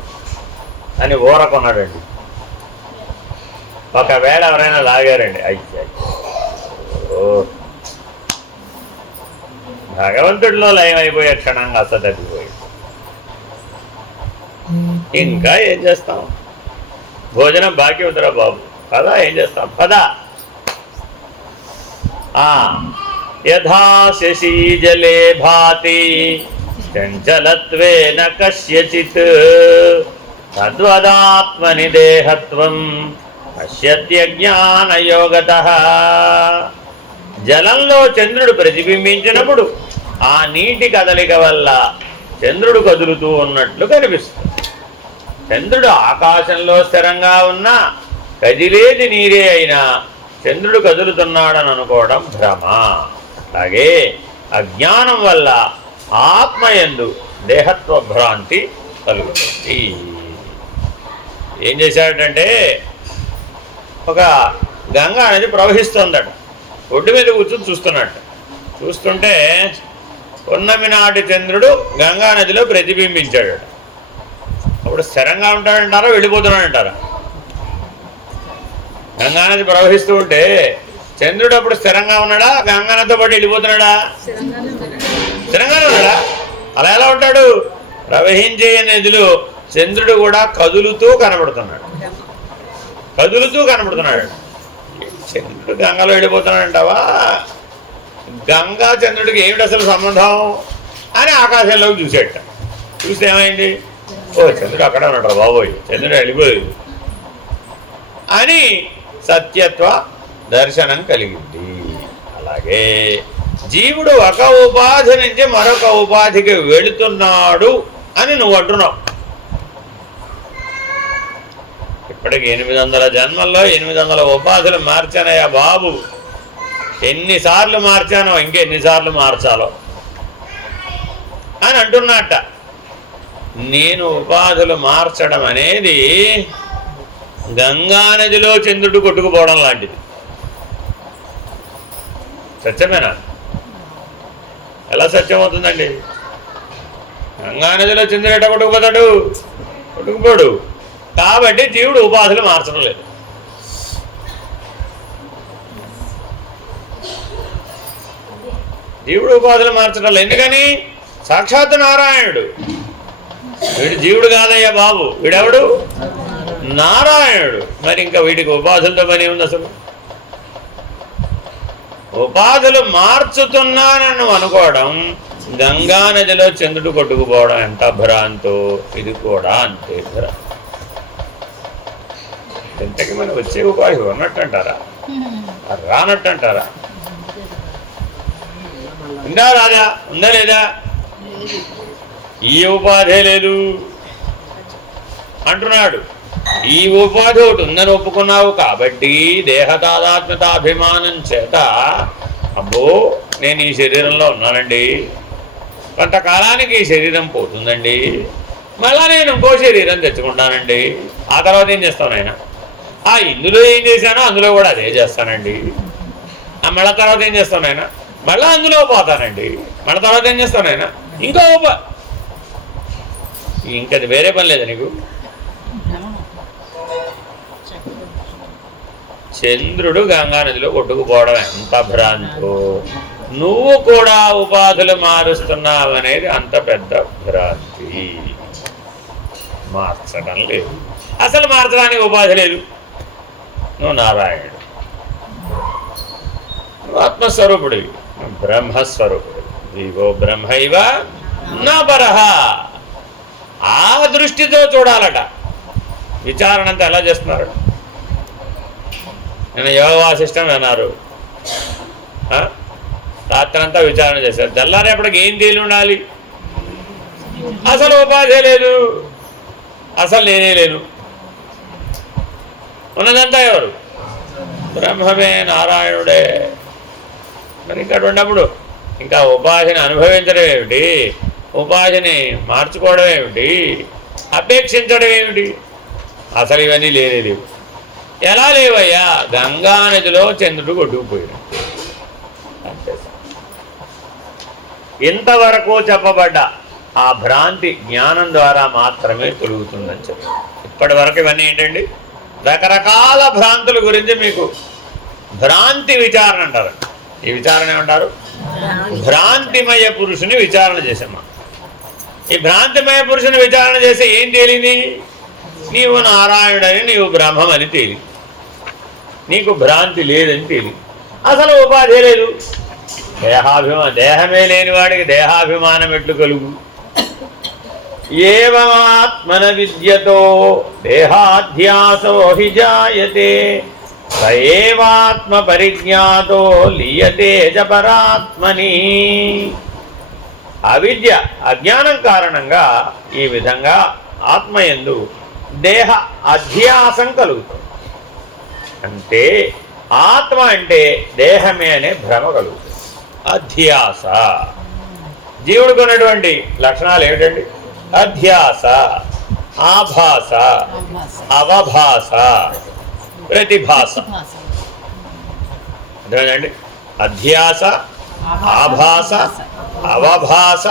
అని ఊరకున్నాడండి. ఒకవేళ ఎవరైనా లాగారండి, అయ్యో భగవంతుడిలో లయమైపోయే క్షణంగా అసతగ్గిపోయి ఇంకా ఏం చేస్తాం? భోజనం బాకీ ఉందిరా బాబు, పదా ఏం చేస్తాం? పదా. యథా శశీజలే భాతి చంచలత్వేన కస్యచిత్ తద్వదాత్మని దేహత్వం పశ్యత్యజ్ఞానయోగతః. జలంలో చంద్రుడు ప్రతిబింబించినప్పుడు ఆ నీటి కదలిక వల్ల చంద్రుడు కదులుతూ ఉన్నట్లు కనిపిస్తుంది. చంద్రుడు ఆకాశంలో స్థిరంగా ఉన్నా కదిలేది నీరే అయినా చంద్రుడు కదులుతున్నాడని అనుకోవడం భ్రమ. అలాగే అజ్ఞానం వల్ల ఆత్మయందు దేహత్వ భ్రాంతి కలుగుతుంది. ఏం చేశాడంటే, ఒక గంగా అనేది ప్రవహిస్తుందట. ఒడ్డు మీద కూర్చొని చూస్తున్నట్టు. చూస్తుంటే పున్నమి నాటి చంద్రుడు గంగా నదిలో ప్రతిబింబించాడు. అప్పుడు స్థిరంగా ఉంటాడంటారా, వెళ్ళిపోతున్నాడంటారా? గంగానది ప్రవహిస్తూ ఉంటే చంద్రుడు అప్పుడు స్థిరంగా ఉన్నాడా, గంగానదితో పాటు వెళ్ళిపోతున్నాడా? స్థిరంగానే ఉన్నాడా? అలా ఎలా ఉంటాడు? ప్రవహించే నదిలో చంద్రుడు కూడా కదులుతూ కనబడుతున్నాడు. చంద్రుడు గంగలో వెళ్ళిపోతున్నాడంటావా? గంగా చంద్రుడికి ఏమిటి అసలు సంబంధం అని ఆకాశంలోకి చూసేట. చూస్తే ఏమైంది? ఓ చంద్రుడు అక్కడే ఉన్నాడు బాబోయ్, చంద్రుడు వెళ్ళిపోయి అని సత్యత్వ దర్శనం కలిగింది. అలాగే జీవుడు ఒక ఉపాధి నుంచి మరొక ఉపాధికి వెళుతున్నాడు అని నువ్వు అంటున్నావు. ఇప్పటికి 800 జన్మల్లో 800 ఉపాధులు మార్చానయ్యా బాబు. ఎన్నిసార్లు మార్చానో ఇంకెన్నిసార్లు మార్చాలో అని అంటున్నట్ట. నేను ఉపాధులు మార్చడం అనేది గంగానదిలో చంద్రుడు కొట్టుకుపోవడం లాంటిది. సత్యమేనా? ఎలా సత్యం అవుతుందండి? గంగానదిలో చంద్రుడు ఎట్లా కొట్టుకుపోతాడు? కొట్టుకుపోడు. కాబట్టి జీవుడు ఉపాధులు మార్చడం లేదు. జీవుడు ఉపాధులు మార్చడం లేదు. ఎందుకని? సాక్షాత్ నారాయణుడు. వీడు జీవుడు కాదయ్యా బాబు, వీడెవడు? నారాయణుడు. మరి ఇంకా వీడికి ఉపాధులతో పని ఉంది? అసలు ఉపాధులు మార్చుతున్నానని అనుకోవడం, గంగానదిలో చంద్రుడు కొట్టుకుపోవడం ఎంత భ్రాంతో ఇది కూడా అంతే భ్రాంతి. ఇంతకి మనం వచ్చే ఉపాధి ఉన్నట్టు అంటారా? రానట్టు అంటారా? ఉందా రాదా? ఉందా లేదా? ఈ ఉపాధే లేదు అంటున్నాడు. ఈ ఉపాధి ఒకటి ఉందని ఒప్పుకున్నావు కాబట్టి దేహతాదాత్మ్యతాభిమానం చేత అబ్బో నేను ఈ శరీరంలో ఉన్నానండి, కొంతకాలానికి ఈ శరీరం పోతుందండి, మళ్ళా నేను ఇంకో శరీరం తెచ్చుకుంటానండి, ఆ తర్వాత ఏం చేస్తాను ఆయన? ఇందులో ఏం చేశానో అందులో కూడా అదే చేస్తానండి, మళ్ళా తర్వాత ఏం చేస్తాను ఆయన? మళ్ళీ అందులో పోతానండి, మళ్ళీ తర్వాత ఏం చేస్తాను ఆయన? ఇంకది వేరే పని లేదా నీకు? చంద్రుడు గంగానదిలో కొట్టుకుపోవడం ఎంత భ్రాంతో, నువ్వు కూడా ఉపాధులు మారుస్తున్నావు అనేది అంత పెద్ద భ్రాంతి. మార్చడం లేదు. అసలు మార్చడానికి ఉపాధి లేదు. నువ్వు నారాయణుడు, నువ్వు ఆత్మస్వరూపుడివి, బ్రహ్మస్వరూపుడు. జీవో బ్రహ్మైవ నా పరహ. ఆ దృష్టితో చూడాలట. విచారణ అంతా ఎలా చేస్తున్నారు? నేను యోగ వాసిష్టం అన్నారు, రాత్రంతా విచారణ చేశారు. తెల్లారేపటికి ఏం తేలి ఉండాలి? అసలు ఉపాధి లేదు, అసలు నేనే లేను. ఉన్నదంతా ఎవరు? బ్రహ్మమే, నారాయణుడే. మరి ఇక్కడ ఉన్నప్పుడు ఇంకా ఉపాధిని అనుభవించడం ఏమిటి? ఉపాధిని మార్చుకోవడం ఏమిటి? అపేక్షించడం ఏమిటి? అసలు ఇవన్నీ లేవు. ఎలా లేవయ్యా? గంగానదిలో చంద్రుడు కొట్టుకుపోయాడు. అంతే. ఇంతవరకు చెప్పబడ్డ ఆ భ్రాంతి జ్ఞానం ద్వారా మాత్రమే తొలుగుతుందని చెప్పి ఇప్పటి వరకు ఇవన్నీ ఏంటండి? రకరకాల భ్రాంతుల గురించి మీకు భ్రాంతి విచారణ అంటారు. ఈ విచారణ ఏమంటారు? భ్రాంతిమయ పురుషుని విచారణ చేసామా. ఈ భ్రాంతిమయ పురుషుని విచారణ చేస్తే ఏం తేలింది? నీవు నారాయణుడని, నీవు బ్రహ్మమని తేలి, నీకు భ్రాంతి లేదని తేలి. అసలు ఉపాధి లేదు. దేహమే లేని వాడికి దేహాభిమానం ఎట్లు కలుగు? ఏవమాత్మన విద్యతో దేహాధ్యాసో హి జాయతే సయేవాత్మ పరిజ్ఞాతో లీయతే చ పరాత్మని. అవిద్య, అజ్ఞానం కారణంగా ఈ విధంగా ఆత్మయందు దేహ అధ్యాసం కలుగుతుంది. అంటే ఆత్మ అంటే దేహమే అనే భ్రమ కలుగుతుంది. అధ్యాస. జీవుడికి ఉన్నటువంటి లక్షణాలు ఏమిటండి? అధ్యాస, ఆభాస, అవభాస, ప్రతిభాస. అర్థమైందండి? అధ్యాస, ఆభాస, అవభాస,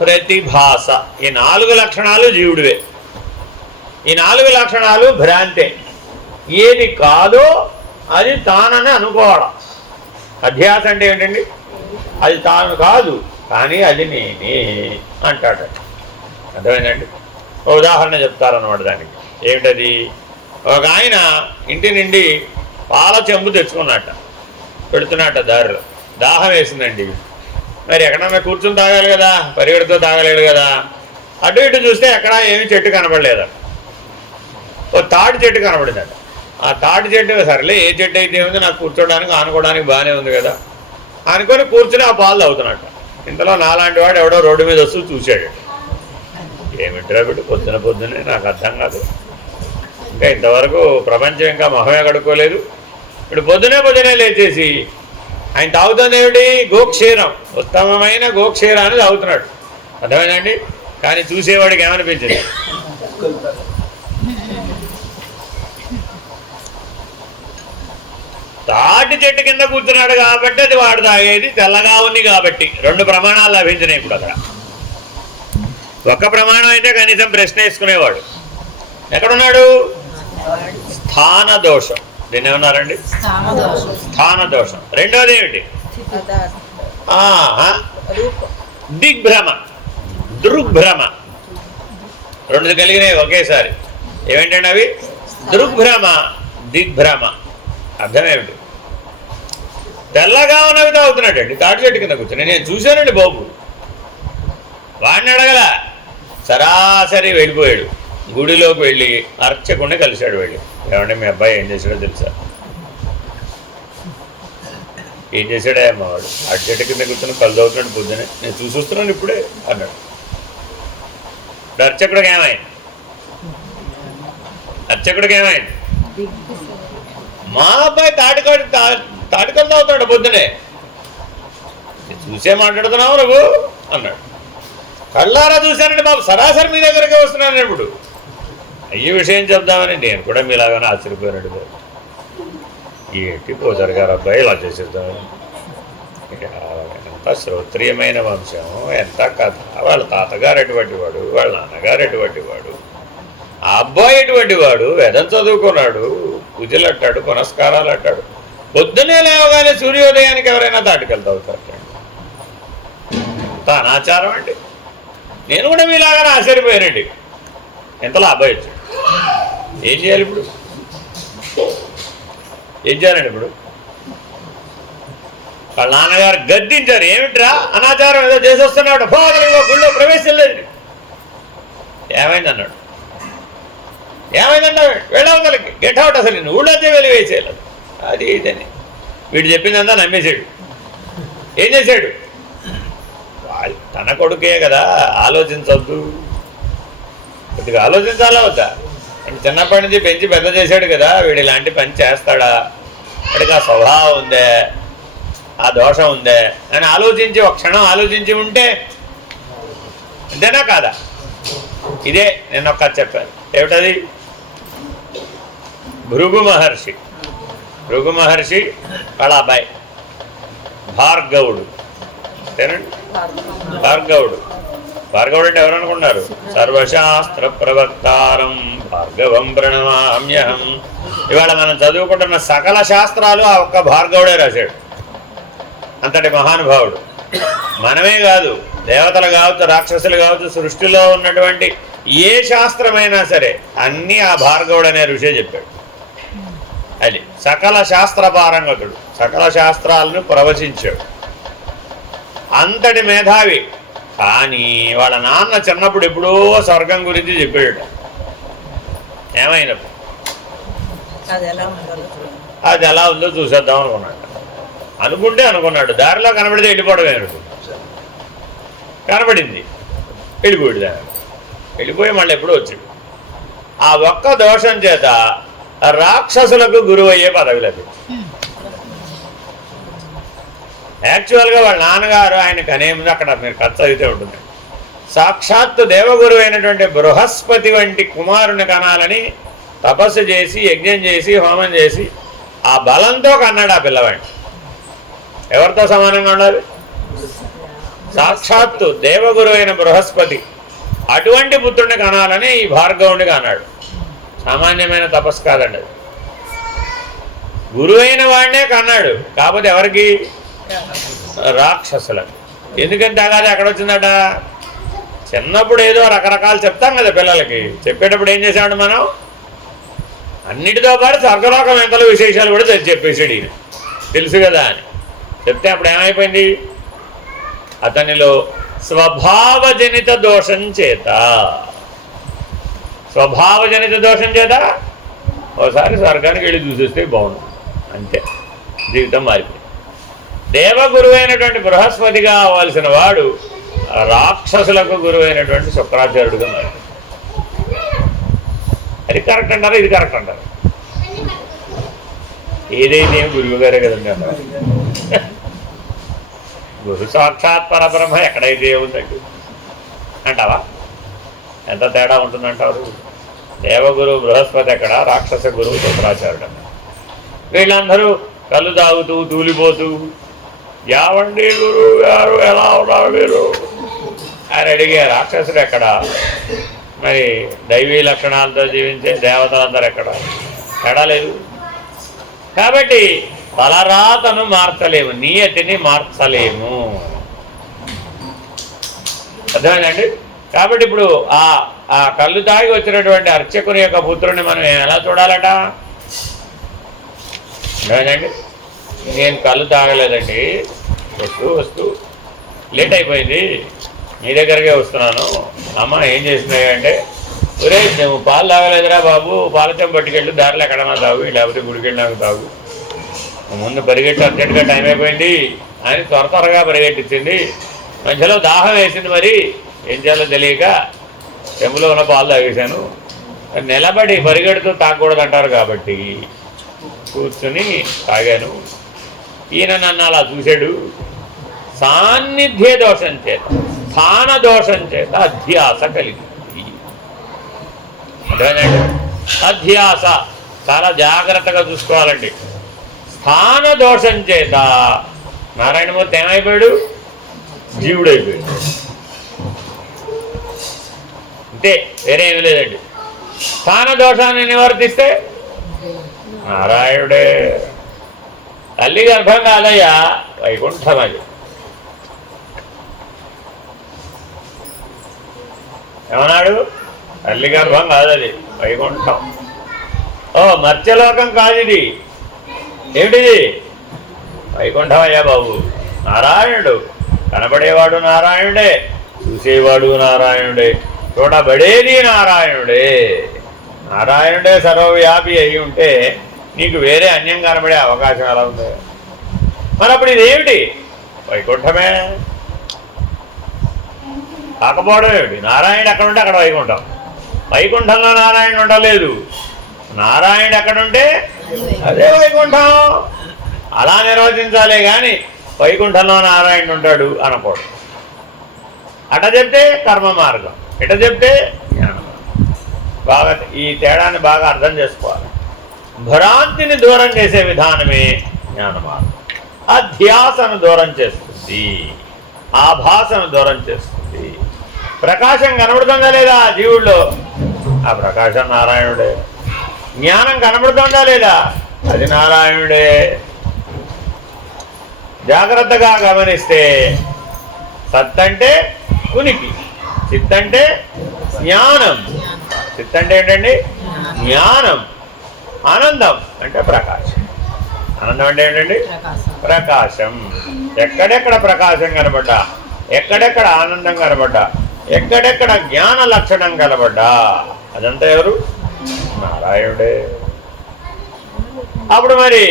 ప్రతిభాస. ఈ 4 లక్షణాలు జీవుడివే. ఈ 4 లక్షణాలు భ్రాంతే. ఏది కాదో అది తానని అనుకోవడం. అధ్యాస అంటే ఏంటండి? అది తాను కాదు, కానీ అది నేనే అంటాడు. అర్థమైందండి? ఉదాహరణ చెప్తారన్నమాట దానికి. ఏమిటది? ఒక ఆయన ఇంటి నుండి పాల చెంబు తెచ్చుకున్నట్ట, పెడుతున్నట్ట దారిలో. దాహం వేసిందండి. మరి ఎక్కడన్నా కూర్చుని తాగాలి కదా, పరిగెడుతూ తాగలేడు కదా. అటు ఇటు చూస్తే ఎక్కడా ఏమి చెట్టు కనబడలేదట. ఓ తాటి చెట్టు కనబడిందట. ఆ తాటి చెట్టు సరేలే, ఏ చెట్టు అయితే ఉంది, నాకు కూర్చోడానికి ఆనుకోవడానికి బాగానే ఉంది కదా అనుకొని కూర్చుని ఆ పాలు తాగుతున్నట్ట. ఇంతలో నాలాంటి వాడు ఎవడో రోడ్డు మీద వస్తూ చూశాడు. ఏమిట్రా బిడ్డ పొద్దునే నాకు అర్థం కాదు, ఇంకా ఇంతవరకు ప్రపంచం ఇంకా మొహమే కడుక్కోలేదు, ఇప్పుడు పొద్దునే లేచేసి ఆయన తాగుతుంది ఏమిటి? గోక్షీరం, ఉత్తమమైన గోక్షీరాన్ని తాగుతున్నాడు. అర్థమైందండి? కానీ చూసేవాడికి ఏమనిపించింది? తాటి చెట్టు కింద కూర్చున్నాడు కాబట్టి అది వాడు తాగేది తెల్లగా ఉంది కాబట్టి. రెండు ప్రమాణాలు లభించినాయి ఇప్పుడు అక్కడ. ఒక్క ప్రమాణం అయితే కనీసం ప్రశ్న వేసుకునేవాడు. ఎక్కడున్నాడు? స్థాన దోషం. దీన్ని ఏమన్నారండి? స్థాన దోషం. రెండోది ఏమిటి? దిగ్భ్రమ, దృగ్భ్రమ. రెండు కలిగినాయి ఒకేసారి. ఏమిటండి అవి? దృగ్భ్రమ, దిగ్భ్రమ. అర్థం ఏమిటి? తెల్లగా ఉన్నవి తాగుతున్నాడండి తాటి చెట్టు కింద కూర్చొని. నేను చూశానండి బాబు. వాడిని అడగల, సరాసరి వెళ్ళిపోయాడు. గుడిలోకి వెళ్ళి అర్చకుండా కలిశాడు. వెళ్ళి, ఏమంటే మీ అబ్బాయి ఏం చేశాడో తెలుసా? ఏం చేశాడే అమ్మవాడు? అటు చెట్టు కింద కూర్చొని కళ్ళు తాగుతున్నాడు పొద్దునే, నేను చూసి వస్తున్నాను ఇప్పుడే అన్నాడు. ఇప్పుడు అర్చకుడికి ఏమైంది? అర్చకుడికి ఏమైంది? మా అబ్బాయి తాటికలు తాగుతాడు పొద్దునే, చూసే మాట్లాడుతున్నావు నువ్వు అన్నాడు. కళ్ళారా చూశానండి బాబు, సరాసరి మీ దగ్గరికి వస్తున్నాను. ఇప్పుడు అయ్యే విషయం చెప్దామని నేను కూడా మీలాగానే ఆశ్చర్యపోయినట్టు. ఏంటి పూజారి గారు అబ్బాయి ఇలా చేసేద్దామని. ఎంత శ్రోత్రియమైన వంశం, ఎంత కథ. వాళ్ళ తాతగారు ఎటువంటి వాడు, వాళ్ళ నాన్నగారు ఎటువంటి వాడు, ఆ అబ్బాయి ఎటువంటి వాడు, వేదం చదువుకున్నాడు, పూజలు అంటాడు, పునస్కారాలు అంటాడు. పొద్దునే లేవగానే సూర్యోదయానికి ఎవరైనా తాటికెళ్తా అవుతారండి. అంత అనాచారం అండి. నేను కూడా మీలాగానే ఆశ్చర్యపోయానండి. ఎంతలో అబ్బాయి వచ్చాడు. ఏం చేయాలి ఇప్పుడు? ఏం చేయాలండి ఇప్పుడు? వాళ్ళ నాన్నగారు గద్దించారు. ఏమిట్రా అనాచారం ఏదో చేసి వస్తున్నాడు, ఇంకో గుళ్ళో ప్రవేశం లేదు. ఏమైంది అన్నాడు. ఏమైందన్నాడు? వెళ్ళవతలకి, గెట్ అవుట్, అసలు నేను ఊళ్ళొచ్చే వెళ్ళి వేసేయాలి. అది ఇదని వీడు చెప్పిందంతా నమ్మేశాడు. ఏం చేశాడు? తన కొడుకే కదా, ఆలోచించవద్దు. కొద్దిగా ఆలోచించాలా వద్దా? అంటే చిన్నప్పటి నుంచి పెంచి పెద్ద చేశాడు కదా, వీడు ఇలాంటి పని చేస్తాడా, వాడికి ఆ స్వభావం ఉందే, ఆ దోషం ఉందే అని ఆలోచించి ఒక క్షణం ఆలోచించి ఉంటే అంతేనా కాదా? ఇదే నేను ఒక్క చెప్పాను. ఏమిటది? భృగు మహర్షి వాళ్ళ అబ్బాయి భార్గవుడు. అంతేనండి? భార్గవుడు అంటే ఎవరు అనుకున్నారు? సర్వశాస్త్ర ప్రవక్తారం భార్గవం ప్రణమామ్యహం. ఇవాళ మనం చదువుకుంటున్న సకల శాస్త్రాలు ఆ ఒక్క భార్గవుడే రాశాడు. అంతటి మహానుభావుడు. మనమే కాదు, దేవతలు కావచ్చు, రాక్షసులు కావచ్చు, సృష్టిలో ఉన్నటువంటి ఏ శాస్త్రమైనా సరే అన్నీ ఆ భార్గవుడు అనే ఋషి చెప్పాడు. అది సకల శాస్త్ర పారంగతుడు, సకల శాస్త్రాలను ప్రవచించాడు. అంతటి మేధావి. కానీ వాళ్ళ నాన్న చిన్నప్పుడు ఎప్పుడో స్వర్గం గురించి చెప్పాడు. ఏమైనప్పుడు అది ఎలా ఉందో చూసేద్దాం అనుకున్నాడు. దారిలో కనబడితే వెళ్ళిపోవడమే అనుకుంటు. కనబడింది, వెళ్ళిపోయాడు. వెళ్ళిపోయి మళ్ళీ ఎప్పుడో వచ్చాడు. ఆ ఒక్క దోషం చేత రాక్షసులకు గురువు అయ్యే పదవి లభించింది. యాక్చువల్గా వాళ్ళ నాన్నగారు ఆయన కనేముంది, అక్కడ మీరు కథ చదివితే ఉంటుంది. సాక్షాత్తు దేవగురువు అయినటువంటి బృహస్పతి వంటి కుమారుని కనాలని తపస్సు చేసి, యజ్ఞం చేసి, హోమం చేసి ఆ బలంతో కన్నాడు ఆ పిల్లవాడిని. ఎవరితో సమానంగా ఉండాలి? సాక్షాత్తు దేవగురు అయిన బృహస్పతి అటువంటి పుత్రుడిని కనాలని ఈ భార్గవుని కన్నాడు. సామాన్యమైన తపస్సు కాదండి అది. గురువు అయిన వాడినే కన్నాడు. కాకపోతే ఎవరికి? రాక్షసులకు. ఎందుకని తగాదా ఎక్కడొచ్చిందట? చిన్నప్పుడు ఏదో రకరకాలు చెప్తాం కదా పిల్లలకి. చెప్పేటప్పుడు ఏం చేసామంటే మనం అన్నిటితో పాటు స్వర్గలోక వెంకల విశేషాలు కూడా చెప్పేసాడు ఈయన, తెలుసు కదా అని చెప్తే అప్పుడు ఏమైపోయింది? అతనిలో స్వభావజనిత దోషం చేత, స్వభావజనిత దోషం చేత ఒకసారి స్వర్గానికి వెళ్ళి చూసేస్తే బాగుంది, అంతే, జీవితం మారిపోయింది. దేవగురువు అయినటువంటి బృహస్పతిగా అవ్వాల్సిన వాడు రాక్షసులకు గురువు అయినటువంటి శుక్రాచార్యుడుగా మారి. అది కరెక్ట్ అంటారా? ఇది కరెక్ట్ అంటారు? ఏదైతే గురువు గారే కదండి అన్నారు. గురు సాక్షాత్ పరబ్రహ్మ ఎక్కడైతే ఉందండి అంటావా? ఎంత తేడా ఉంటుందంటారు? దేవగురు బృహస్పతి ఎక్కడ, రాక్షస గురువు శుక్రాచార్యుడు అన్న. వీళ్ళందరూ కళ్ళు తాగుతూ తూలిపోతూ యావండి గురువు గారు ఎలా ఉన్నారు మీరు అని అడిగే రాక్షసుడు ఎక్కడ, మరి దైవీ లక్షణాలతో జీవించే దేవతలందరూ ఎక్కడ? తేడా లేదు. కాబట్టి తలరాతను మార్చలేము, నియతిని మార్చలేము, అర్థమైందండి? కాబట్టి ఇప్పుడు ఆ కళ్ళు తాగి వచ్చినటువంటి అర్చకుని యొక్క పుత్రుని మనం ఎలా చూడాలట? అర్థమైందండి? నేను కళ్ళు తాగలేదండి, వస్తూ లేట్ అయిపోయింది, మీ దగ్గరకే వస్తున్నాను. అమ్మ ఏం చేసినాయంటే, ఒరే నువ్వు పాలు తాగలేదురా బాబు, పాలచెం పట్టుకెళ్ళు, దారిలో ఎక్కడన్నా తాగు, లేకపోతే గుడికి వెళ్ళినాక తాగు, ముందు పరిగెట్టి అర్జెంటుగా టైం అయిపోయింది అని త్వరగా పరిగెట్టించింది. మధ్యలో దాహం వేసింది, మరి ఏం చేయాలో తెలియక చెంబులో ఉన్న పాలు తాగేశాను. నిలబడి పరిగెడుతూ తాగకూడదు అంటారు కాబట్టి కూర్చుని తాగాను. ఈయన నన్ను అలా చూశాడు. సాన్నిధ్య దోషం చేత, స్థాన దోషం చేత అధ్యాస కలిగింది. అర్థమైందండి? అధ్యాస చాలా జాగ్రత్తగా చూసుకోవాలండి. స్థాన దోషం చేత నారాయణమూర్తి ఏమైపోయాడు? జీవుడైపోయాడు, అంతే, వేరే ఏమి లేదండి. స్థాన దోషాన్ని నివర్తిస్తే నారాయణుడే. తల్లి గర్భం కాదయ్యా, వైకుంఠం అది. ఏమన్నాడు? తల్లి గర్భం కాదది, వైకుంఠం. ఓ మర్త్యలోకం కాదు ఇది. ఏమిటిది? వైకుంఠం అయ్యా బాబు. నారాయణుడు, కనబడేవాడు నారాయణుడే, చూసేవాడు నారాయణుడే, చూడబడేది నారాయణుడే. నారాయణుడే సర్వవ్యాపి అయి ఉంటే నీకు వేరే అన్యం కనబడే అవకాశం ఎలా ఉంది? మరి అప్పుడు ఇదేమిటి? వైకుంఠమే. కాకపోవడం ఏమిటి? నారాయణుడు ఎక్కడ ఉంటే అక్కడ వైకుంఠం. వైకుంఠంలో నారాయణుడు ఉండలేదు, నారాయణుడు ఎక్కడుంటే అదే వైకుంఠం. అలా నిర్వచించాలే కానీ వైకుంఠంలో నారాయణుడు ఉంటాడు అనకూడదు. అట చెప్తే కర్మ మార్గం, ఇట చెప్తే జ్ఞాన మార్గం. బాగా ఈ తేడాన్ని బాగా అర్థం చేసుకోవాలి. భ్రాంతిని దూరం చేసే విధానమే జ్ఞాన మార్గం. అధ్యాసను దూరం చేస్తుంది, ఆభాసను దూరం చేస్తుంది. ప్రకాశం కనబడుతుందా లేదా జీవుల్లో? ఆ ప్రకాశం నారాయణుడే. జ్ఞానం కనబడుతుందా లేదా? అది నారాయణుడే. జాగ్రత్తగా గమనిస్తే సత్ అంటే ఉనికి, చిత్ అంటే జ్ఞానం. చిత్ అంటే ఏంటండి? జ్ఞానం. ఆనందం అంటే ప్రకాశం. ఆనందం అంటే ఏంటండి? ప్రకాశం. ఎక్కడెక్కడ ప్రకాశం కనబడ్డా, ఎక్కడెక్కడ ఆనందం కనబడ్డా, ఎక్కడెక్కడ జ్ఞాన లక్షణం కనబడ్డా అదంతా ఎవరు? నారాయణుడే. అప్పుడు మరి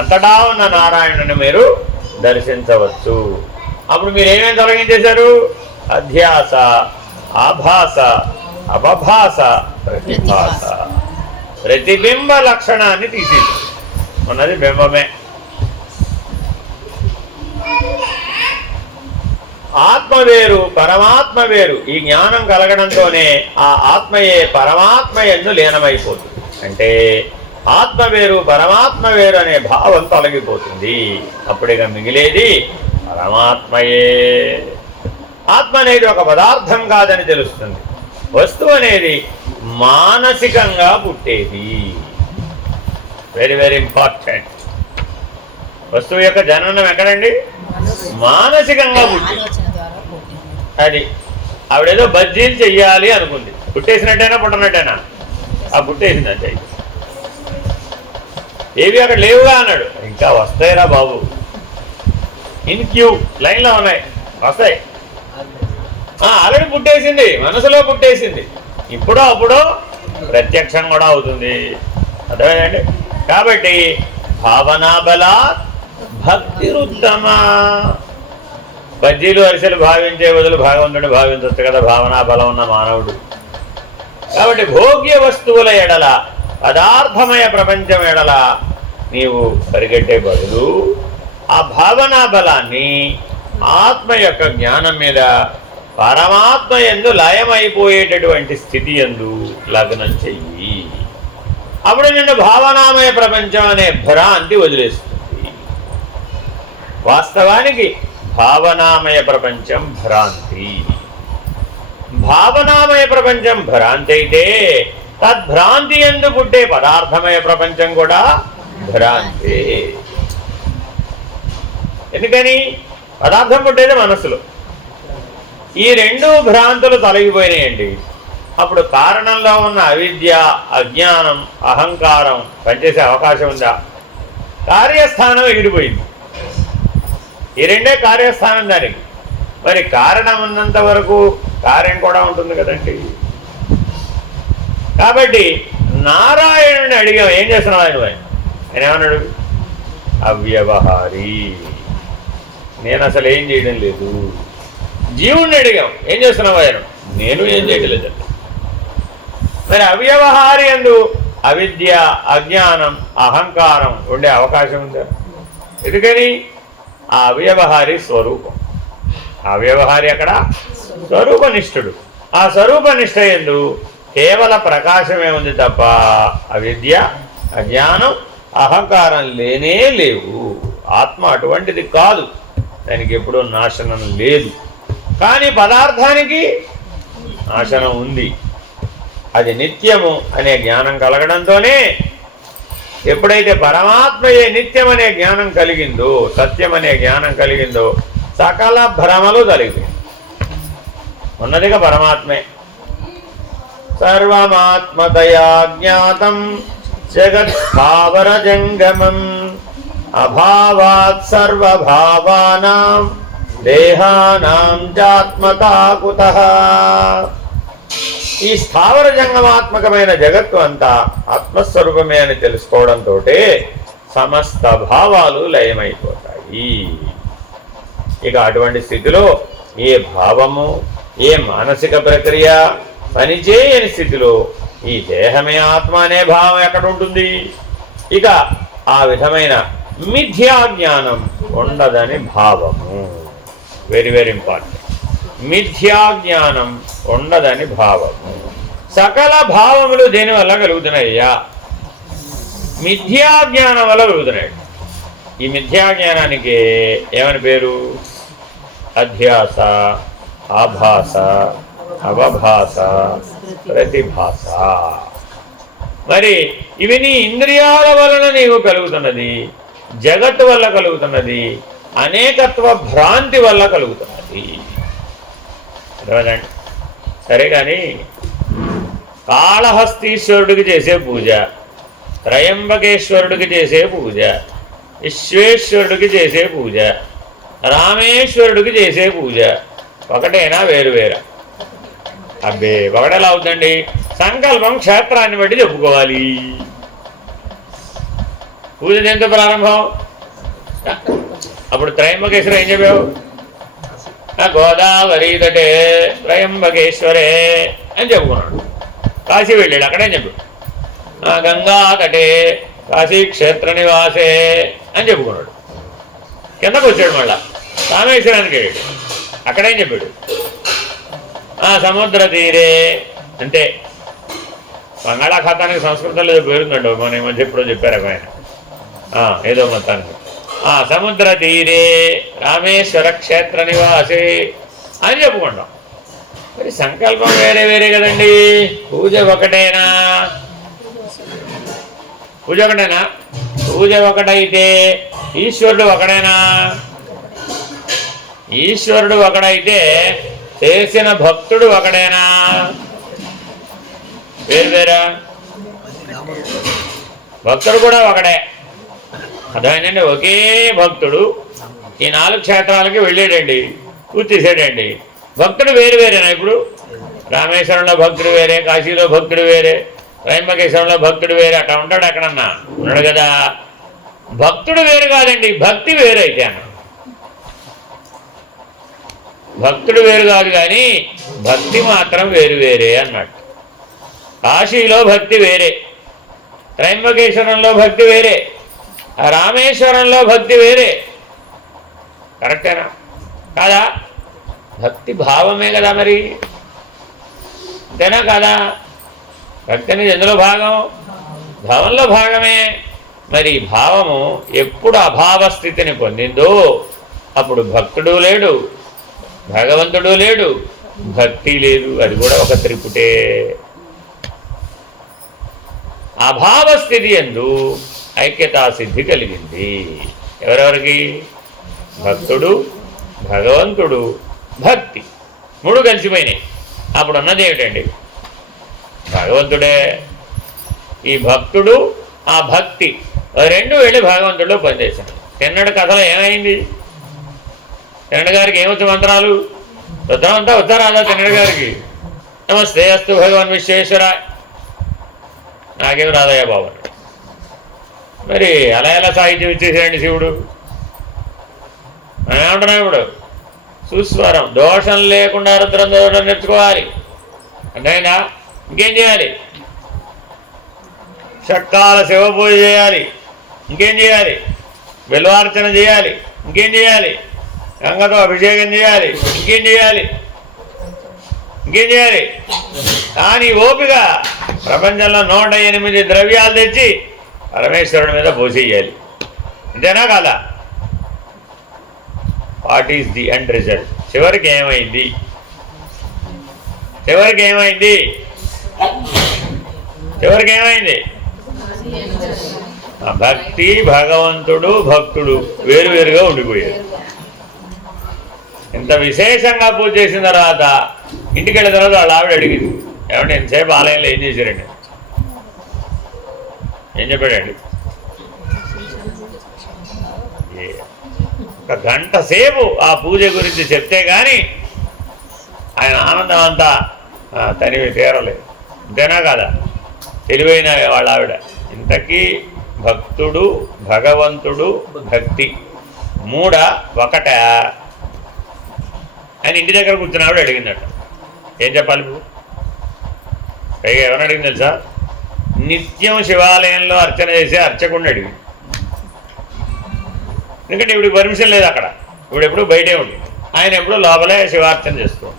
అంతటా ఉన్న నారాయణుని మీరు దర్శించవచ్చు. అప్పుడు మీరు ఏమేమి తొలగించేశారు? అధ్యాస, ఆభాస, అపభాస, ప్రతిభాస. ప్రతిబింబ లక్షణాన్ని తీసేది. ఉన్నది బింబమే. ఆత్మ వేరు, పరమాత్మ వేరు. ఈ జ్ఞానం కలగడంతోనే ఆ ఆత్మయే పరమాత్మ యందు లీనమైపోతుంది. అంటే ఆత్మ వేరు, పరమాత్మ వేరు అనే భావం తొలగిపోతుంది. అప్పుడిగా మిగిలేది పరమాత్మయే. ఆత్మ అనేది ఒక పదార్థం కాదని తెలుస్తుంది. వస్తువు అనేది మానసికంగా పుట్టేది. Very very important. వస్తువు యొక్క జననం ఎక్కడండి? మానసికంగా పుట్టింది. అది ఆవిడేదో బజ్జీలు చెయ్యాలి అనుకుంది. పుట్టేసినట్టేనా పుట్టనట్టేనా? ఆ పుట్టేసింది అంతే. ఏవి అక్కడ లేవుగా అన్నాడు. ఇంకా వస్తాయిరా బాబు, ఇన్ క్యూ, లైన్లో ఉన్నాయి, వస్తాయి. ఆల్రెడీ పుట్టేసింది, మనసులో పుట్టేసింది. ఇప్పుడో అప్పుడో ప్రత్యక్షం కూడా అవుతుంది. అర్థమైందండి? కాబట్టి భావనా బలా భక్తి రుత్తమ. బజ్జీలు అరిసెలు భావించే బదులు భగవంతుడు భావించవచ్చు కదా భావనా బలం ఉన్న మానవుడు. కాబట్టి భోగ్య వస్తువుల ఎడల, పదార్థమయ ప్రపంచం ఎడల నీవు పరిగెట్టే బదులు ఆ భావనా బలాన్ని ఆత్మ యొక్క జ్ఞానం మీద, పరమాత్మ యందు లయమైపోయేటటువంటి స్థితి యందు లగ్నం చెయ్యి. అప్పుడు నిన్ను భావనామయ ప్రపంచం అనే భ్రాంతి వదిలేస్తుంది. వాస్తవానికి భావనామయ ప్రపంచం భ్రాంతి. భావనామయ ప్రపంచం భ్రాంతి అయితే తద్భ్రాంతి యందు పుట్టే పదార్థమయ ప్రపంచం కూడా భ్రాంతి. ఎందుకని? పదార్థం పుట్టేది మనసులో. ఈ రెండు భ్రాంతులు తొలగిపోయినాయండి. అప్పుడు కారణంలో ఉన్న అవిద్య, అజ్ఞానం, అహంకారం పనిచేసే అవకాశం ఉందా? కార్యస్థానం ఎగిరిపోయింది. ఈ రెండే కార్యస్థానం దానికి. మరి కారణం ఉన్నంత వరకు కార్యం కూడా ఉంటుంది కదండి. కాబట్టి నారాయణుని అడిగాం, ఏం చేస్తున్నావు ఆయన? ఆయన ఏమన్నాడు? అవ్యవహారి, నేను అసలు ఏం చేయడం లేదు. జీవుణ్ణి అడిగాం, ఏం చేస్తున్నావు ఆయన? నేను ఏం చేయడం లేదండి. మరి అవ్యవహారి యందు అవిద్య, అజ్ఞానం, అహంకారం ఉండే అవకాశం ఉందా? ఎందుకని? ఆ అవ్యవహారి స్వరూపం. అవ్యవహారి అక్కడ స్వరూపనిష్ఠుడు. ఆ స్వరూపనిష్ఠ యందు కేవల ప్రకాశమే ఉంది తప్ప అవిద్య, అజ్ఞానం, అహంకారం లేనే లేవు. ఆత్మ అటువంటిది కాదు, దానికి ఎప్పుడూ నాశనం లేదు. కానీ పదార్థానికి నాశనం ఉంది. అది నిత్యము అనే జ్ఞానం కలగడంతోనే, ఎప్పుడైతే పరమాత్మయే నిత్యం అనే జ్ఞానం కలిగిందో, సత్యం అనే జ్ఞానం కలిగిందో, సకల భ్రమలు కలిగాయి. ఉన్నదిగా పరమాత్మే. సర్వమాత్మతయా జ్ఞాతం జగత్స్థావర జంగమం అభావాత్ సర్వభావానాం దేహానాం చాత్మతా కుతః. ఈ స్థావర జంగమాత్మకమైన జగత్తు అంతా ఆత్మస్వరూపమే అని తెలుసుకోవడంతో సమస్త భావాలు లయమైపోతాయి. ఇక అటువంటి స్థితిలో ఏ భావము, ఏ మానసిక ప్రక్రియ పనిచేయని స్థితిలో ఈ దేహమే ఆత్మ అనే భావం ఎక్కడ ఉంటుంది? ఇక ఆ విధమైన మిథ్యాజ్ఞానం ఉండదని భావము. Very very important. మిథ్యాజ్ఞానం ఉండదని భావము. సకల భావములు దేనివల్ల కలుగుతున్నాయ్యా? మిథ్యాజ్ఞానం వల్ల కలుగుతున్నాయి. ఈ మిథ్యాజ్ఞానానికి ఏమని పేరు? అధ్యాస, ఆభాస, అవభాస, ప్రతిభాస. మరి ఇవి నీ ఇంద్రియాల వలన నీవు కలుగుతున్నది, జగత్తు వల్ల కలుగుతున్నది, అనేకత్వ భ్రాంతి వల్ల కలుగుతున్నది. సరే కానీ కాళహస్తీశ్వరుడికి చేసే పూజ, త్రయంబకేశ్వరుడికి చేసే పూజ, విశ్వేశ్వరుడికి చేసే పూజ, రామేశ్వరుడికి చేసే పూజ ఒకటేనా వేరువేరా? అబ్బే, ఒకటేలా అవుతుందండి. సంకల్పం క్షేత్రాన్ని బట్టి చెప్పుకోవాలి. పూజ ఎంత ప్రారంభం? అప్పుడు త్రయంబకేశ్వర ఏం చెప్పావు? గోదావరి తటే త్రయంబకేశ్వరే అని చెప్పుకున్నాడు. కాశీ వెళ్ళాడు, అక్కడేం చెప్పాడు? గంగా తటే కాశీ క్షేత్ర నివాసే అని చెప్పుకున్నాడు. కిందకు వచ్చాడు, మళ్ళా రామేశ్వరానికి వెళ్ళాడు, అక్కడేం చెప్పాడు? సముద్ర తీరే. అంటే బంగాళాఖాతానికి సంస్కృతంలో ఏదో పేరుందండి, మన ఈ మధ్య ఎప్పుడో చెప్పారు ఆయన, ఏదో మొత్తానికి. సముద్ర తీరే రామేశ్వర క్షేత్ర నివాసే అని చెప్పుకుంటాం. మరి సంకల్పం వేరే వేరే కదండి. పూజ ఒకటేనా? పూజ ఒకటేనా? పూజ ఒకటైతే ఈశ్వరుడు ఒకడేనా? ఈశ్వరుడు ఒకడైతే చేసిన భక్తుడు ఒకడేనా? వేరువేరా? భక్తుడు కూడా ఒకడే. అదేంటంటే ఒకే భక్తుడు ఈ 4 క్షేత్రాలకి వెళ్ళాడండి, పూర్తి చేసాడండి. భక్తుడు వేరు వేరేనా? ఇప్పుడు రామేశ్వరంలో భక్తుడు వేరే, కాశీలో భక్తుడు వేరే, త్రయంబకేశ్వరంలో భక్తుడు వేరే, అట్లా ఉంటాడు ఎక్కడన్నా? ఉన్నాడు కదా. భక్తుడు వేరు కాదండి, భక్తి వేరు. అయితే అన్న భక్తుడు వేరు కాదు కానీ భక్తి మాత్రం వేరు వేరే అన్నట్టు. కాశీలో భక్తి వేరే, త్రయంబకేశ్వరంలో భక్తి వేరే, రామేశ్వరంలో భక్తి వేరే. కరెక్టేనా కాదా? భక్తి భావమే కదా మరి, అంతేనా కాదా? భక్తి అనేది ఎందులో భాగం? భావంలో భాగమే. మరి భావము ఎప్పుడు అభావ స్థితిని పొందిందో అప్పుడు భక్తుడు లేడు, భగవంతుడు లేడు, భక్తి లేదు. అది కూడా ఒక త్రిపుటే. అభావ స్థితి యందు ఐక్యతా సిద్ధి కలిగింది. ఎవరెవరికి? భక్తుడు, భగవంతుడు, భక్తి 3 కలిసిపోయినాయి. అప్పుడు ఉన్నది ఏమిటండి? భగవంతుడే. ఈ భక్తుడు, ఆ భక్తి 2 వెళ్ళి భగవంతుడిలో పనిచేశాడు. తిన్నడు కథలో ఏమైంది? తిన్నడు గారికి ఏమొచ్చు మంత్రాలు? రుద్రమంతా ఉత్తరాదా తిన్నడు గారికి? నమస్తే అస్తు భగవాన్ విశ్వేశ్వర. నాకేం రాదయ్యా బాబు. మరి అలా ఎలా సాహిత్యం ఇచ్చేసాడండి శివుడు? మనం ఏమంటున్నాం ఇప్పుడు? సుస్వరం దోషం లేకుండా రుద్రం చదవడం నేర్చుకోవాలి. అంతేనా? ఇంకేం చేయాలి? షట్కాల శివ పూజ చేయాలి. ఇంకేం చేయాలి? బిల్వార్చన చేయాలి. ఇంకేం చేయాలి? గంగతో అభిషేకం చేయాలి. ఇంకేం చేయాలి? ఇంకేం చేయాలి? కానీ ఓపిక ప్రపంచంలో 108 ద్రవ్యాలు తెచ్చి పరమేశ్వరుడి మీద పోసేయాలి. అంతేనా కాదా? What is the end result? చివరికి ఏమైంది? చివరికి ఏమైంది? చివరికి ఏమైంది? భక్తి, భగవంతుడు, భక్తుడు వేరువేరుగా ఉండిపోయారు. ఇంత విశేషంగా పూజ చేసిన తర్వాత ఇంటికి వెళ్ళిన తర్వాత వాళ్ళ ఆవిడ అడిగింది, ఏమంటే ఎంతసేపు ఆలయంలో ఏం చేశారండి? ఏం చెప్పాడండి? 1 గంట సేపు ఆ పూజ గురించి చెప్తే కానీ ఆయన ఆనందం అంతా తనివి తీరలేదు. అంతేనా కాదా? తెలివైన వాళ్ళ ఆవిడ. ఇంతకీ భక్తుడు, భగవంతుడు, భక్తి 3 ఒకట అని ఇంటి దగ్గర కూర్చున్న ఆవిడ అడిగిందట. ఏం చెప్పాలి? పైగా ఎవరిని అడిగింది తెలుసా? నిత్యం శివాలయంలో అర్చన చేసే అర్చకుడిని అడిగింది. ఎందుకంటే ఇప్పుడు పర్మిషన్ లేదు అక్కడ. ఇప్పుడు ఎప్పుడు బయటే ఉంది, ఆయన ఎప్పుడు లోపలే శివార్చన చేస్తాం.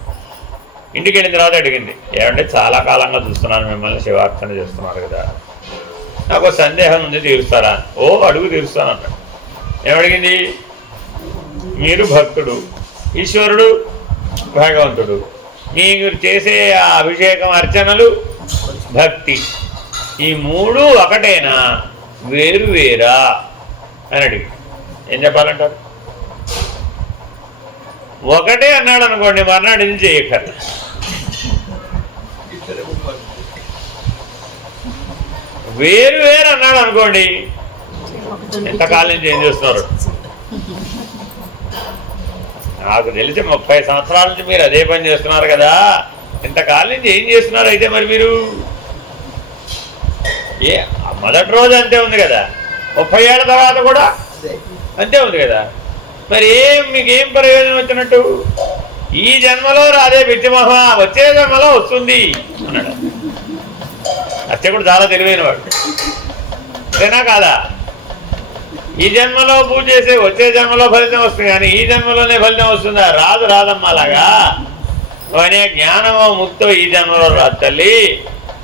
ఇంటికి వెళ్ళిన తర్వాత అడిగింది, ఏమంటే చాలా కాలంగా చూస్తున్నాను మిమ్మల్ని శివార్చన చేస్తున్నారు కదా, నాకు సందేహం ఉంది, తీరుస్తారా? ఓ అడుగు తీరుస్తాను అన్నాడు. ఏమడిగింది? మీరు భక్తుడు, ఈశ్వరుడు భగవంతుడు, మీరు చేసే అభిషేకం అర్చనలు భక్తి, ఈ 3 ఒకటేనా వేరు వేరా అని అడిగి ఏం చెప్పాలంటారు? ఒకటే అన్నాడు అనుకోండి, మర్నాడు ఇది చేయక్కర్లే. వేరు వేరు అన్నాడు అనుకోండి, ఎంతకాలం నుంచి ఏం చేస్తున్నారు? నాకు తెలిసి 30 సంవత్సరాల నుంచి మీరు అదే పని చేస్తున్నారు కదా, ఇంతకాలం నుంచి ఏం చేస్తున్నారు? అయితే మరి మీరు మొదటి రోజు అంతే ఉంది కదా, 30 ఏళ్ళ తర్వాత కూడా అంతే ఉంది కదా, మరి మీకేం ప్రయోజనం వచ్చినట్టు? ఈ జన్మలో రాదే పిచ్చిమహ, వచ్చే జన్మలో వస్తుంది అన్నాడు. అర్చకుడు చాలా తెలివైన వాడు, అంతేనా కాదా? ఈ జన్మలో పూజ చేసే వచ్చే జన్మలో ఫలితం వస్తుంది, కానీ ఈ జన్మలోనే ఫలితం వస్తుందా? రాదు, రాదమ్మా. అలాగా అనే జ్ఞానమో ముక్తో ఈ జన్మలో రాదు తల్లి,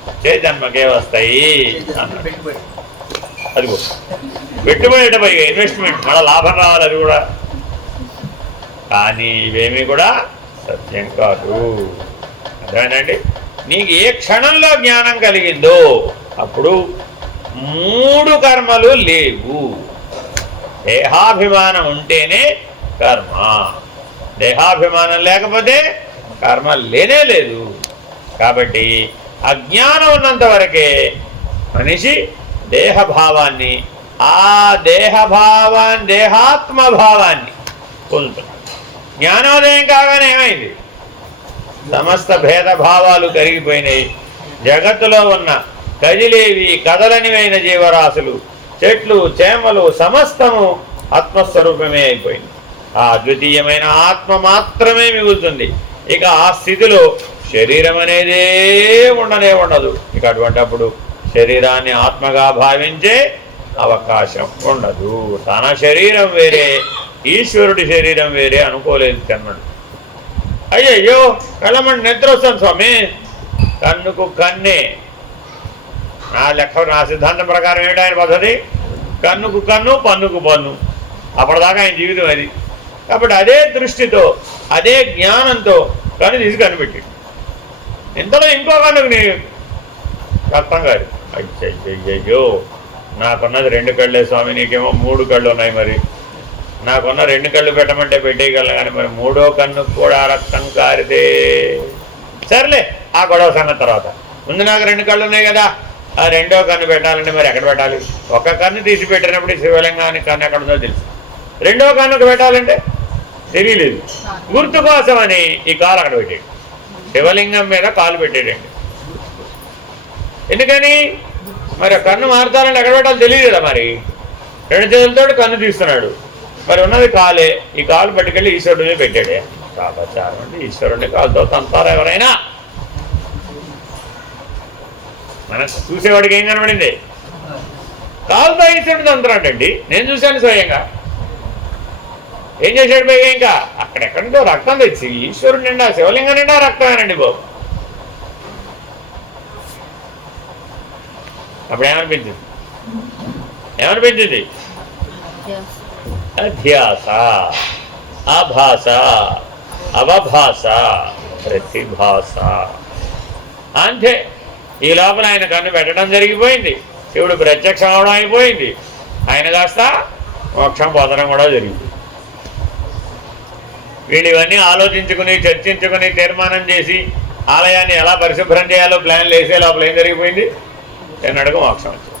వచ్చే జన్మకే వస్తాయి అన్నాడు. అదిగో పెట్టుబడి ఇన్వెస్ట్మెంట్, మళ్ళీ లాభం రావాలి, అది కూడా. కానీ ఇవేమీ కూడా సత్యం కాదు. అదేనండి, నీకు ఏ క్షణంలో జ్ఞానం కలిగిందో అప్పుడు 3 కర్మలు లేవు. దేహాభిమానం ఉంటేనే కర్మ. దేహాభిమానం లేకపోతే కర్మ లేనే లేదు. కాబట్టి అజ్ఞానం ఉన్నంత వరకే మనిషి దేహభావాన్ని, ఆ దేహాత్మభావాన్ని పొందుతున్నాడు. జ్ఞానోదయం కాగానే ఏమైంది? సమస్త భేదభావాలు కరిగిపోయినాయి. జగత్తులో ఉన్న కదిలేవి కదలనివైన జీవరాశులు, చెట్లు చేమలు సమస్తము ఆత్మస్వరూపమే అయిపోయింది. ఆ అద్వితీయమైన ఆత్మ మాత్రమే మిగులుతుంది. ఇక ఆ స్థితిలో శరీరం అనేదే ఉండనే ఉండదు. ఇక అటువంటిప్పుడు శరీరాన్ని ఆత్మగా భావించే అవకాశం ఉండదు. తన శరీరం వేరే, ఈశ్వరుడి శరీరం వేరే అనుకోలేదు కన్నాడు. అయ్యయ్యో కళ్ళమండి నిద్ర వస్తాను స్వామి, కన్నుకు కన్నే. నా సిద్ధాంతం ప్రకారం ఏమిటి ఆయన పద్ధతి? కన్నుకు కన్ను, పన్నుకు పన్ను. అప్పటిదాకా ఆయన జీవితం అది. కాబట్టి అదే దృష్టితో, అదే జ్ఞానంతో కన్ను తీసి కనిపెట్టాడు. ఇంతలో ఇంకో కన్నుకు నీ రక్తం కాదు. అయ్యయ్యో నాకున్నది 2 కళ్ళే స్వామి, నీకేమో 3 కళ్ళు ఉన్నాయి. మరి నాకున్న 2 కళ్ళు పెట్టమంటే పెట్టేయగలను, కానీ మరి 3వ కన్నుకు కూడా రక్తం కారితే సర్లే, ఆ గొడవ సంగతి తర్వాత. ముందు నాకు 2 కళ్ళు ఉన్నాయి కదా, ఆ 2వ కన్ను పెట్టాలంటే మరి ఎక్కడ పెట్టాలి? ఒక కన్ను తీసి పెట్టినప్పుడు శివలింగానికి కన్ను ఎక్కడ ఉందో తెలుసు. 2వ కన్నుకు పెట్టాలంటే తెలియలేదు. గుర్తు కోసమని ఈ కాలు అక్కడ పెట్టాడు. శివలింగం మీద కాలు పెట్టాడండి. ఎందుకని? మరి ఆ కన్ను మారుతారంటే ఎక్కడ పెట్టాలో తెలియదు కదా. మరి 2 చేతులతో కన్ను తీస్తున్నాడు, మరి ఉన్నది కాలే. ఈ కాలు పట్టుకెళ్ళి ఈశ్వరుడి మీద పెట్టాడే. కాపాచారం అంటే ఈశ్వరుడిని కాలుతో తంతారా ఎవరైనా? మనకు చూసేవాడికి ఏం కనబడింది? కాలుతో ఈశ్వరుడిని తంతారంటండి. నేను చూశాను స్వయంగా. ఏం చేశాడు పైగా? ఇంకా అక్కడెక్కడితో రక్తం తెచ్చి ఈశ్వరుడు నిండా, శివలింగం నిండా రక్తమేనండి బాబు. అప్పుడు ఏమనిపించింది? అధ్యాస, ఆభాస, అవభాస, ప్రతిభాస. అంతే. ఈ లోపల ఆయన కన్ను పెట్టడం జరిగిపోయింది. శివుడు ప్రత్యక్షం అవడం అయిపోయింది. ఆయన కాస్త మోక్షం పొందడం కూడా జరిగింది. వీళ్ళు ఇవన్నీ ఆలోచించుకుని, చర్చించుకుని, తీర్మానం చేసి ఆలయాన్ని ఎలా పరిశుభ్రం చేయాలో ప్లాన్లు వేసే లోపల ఏం జరిగిపోయింది? ఎన్నడకు మోక్షం వచ్చింది.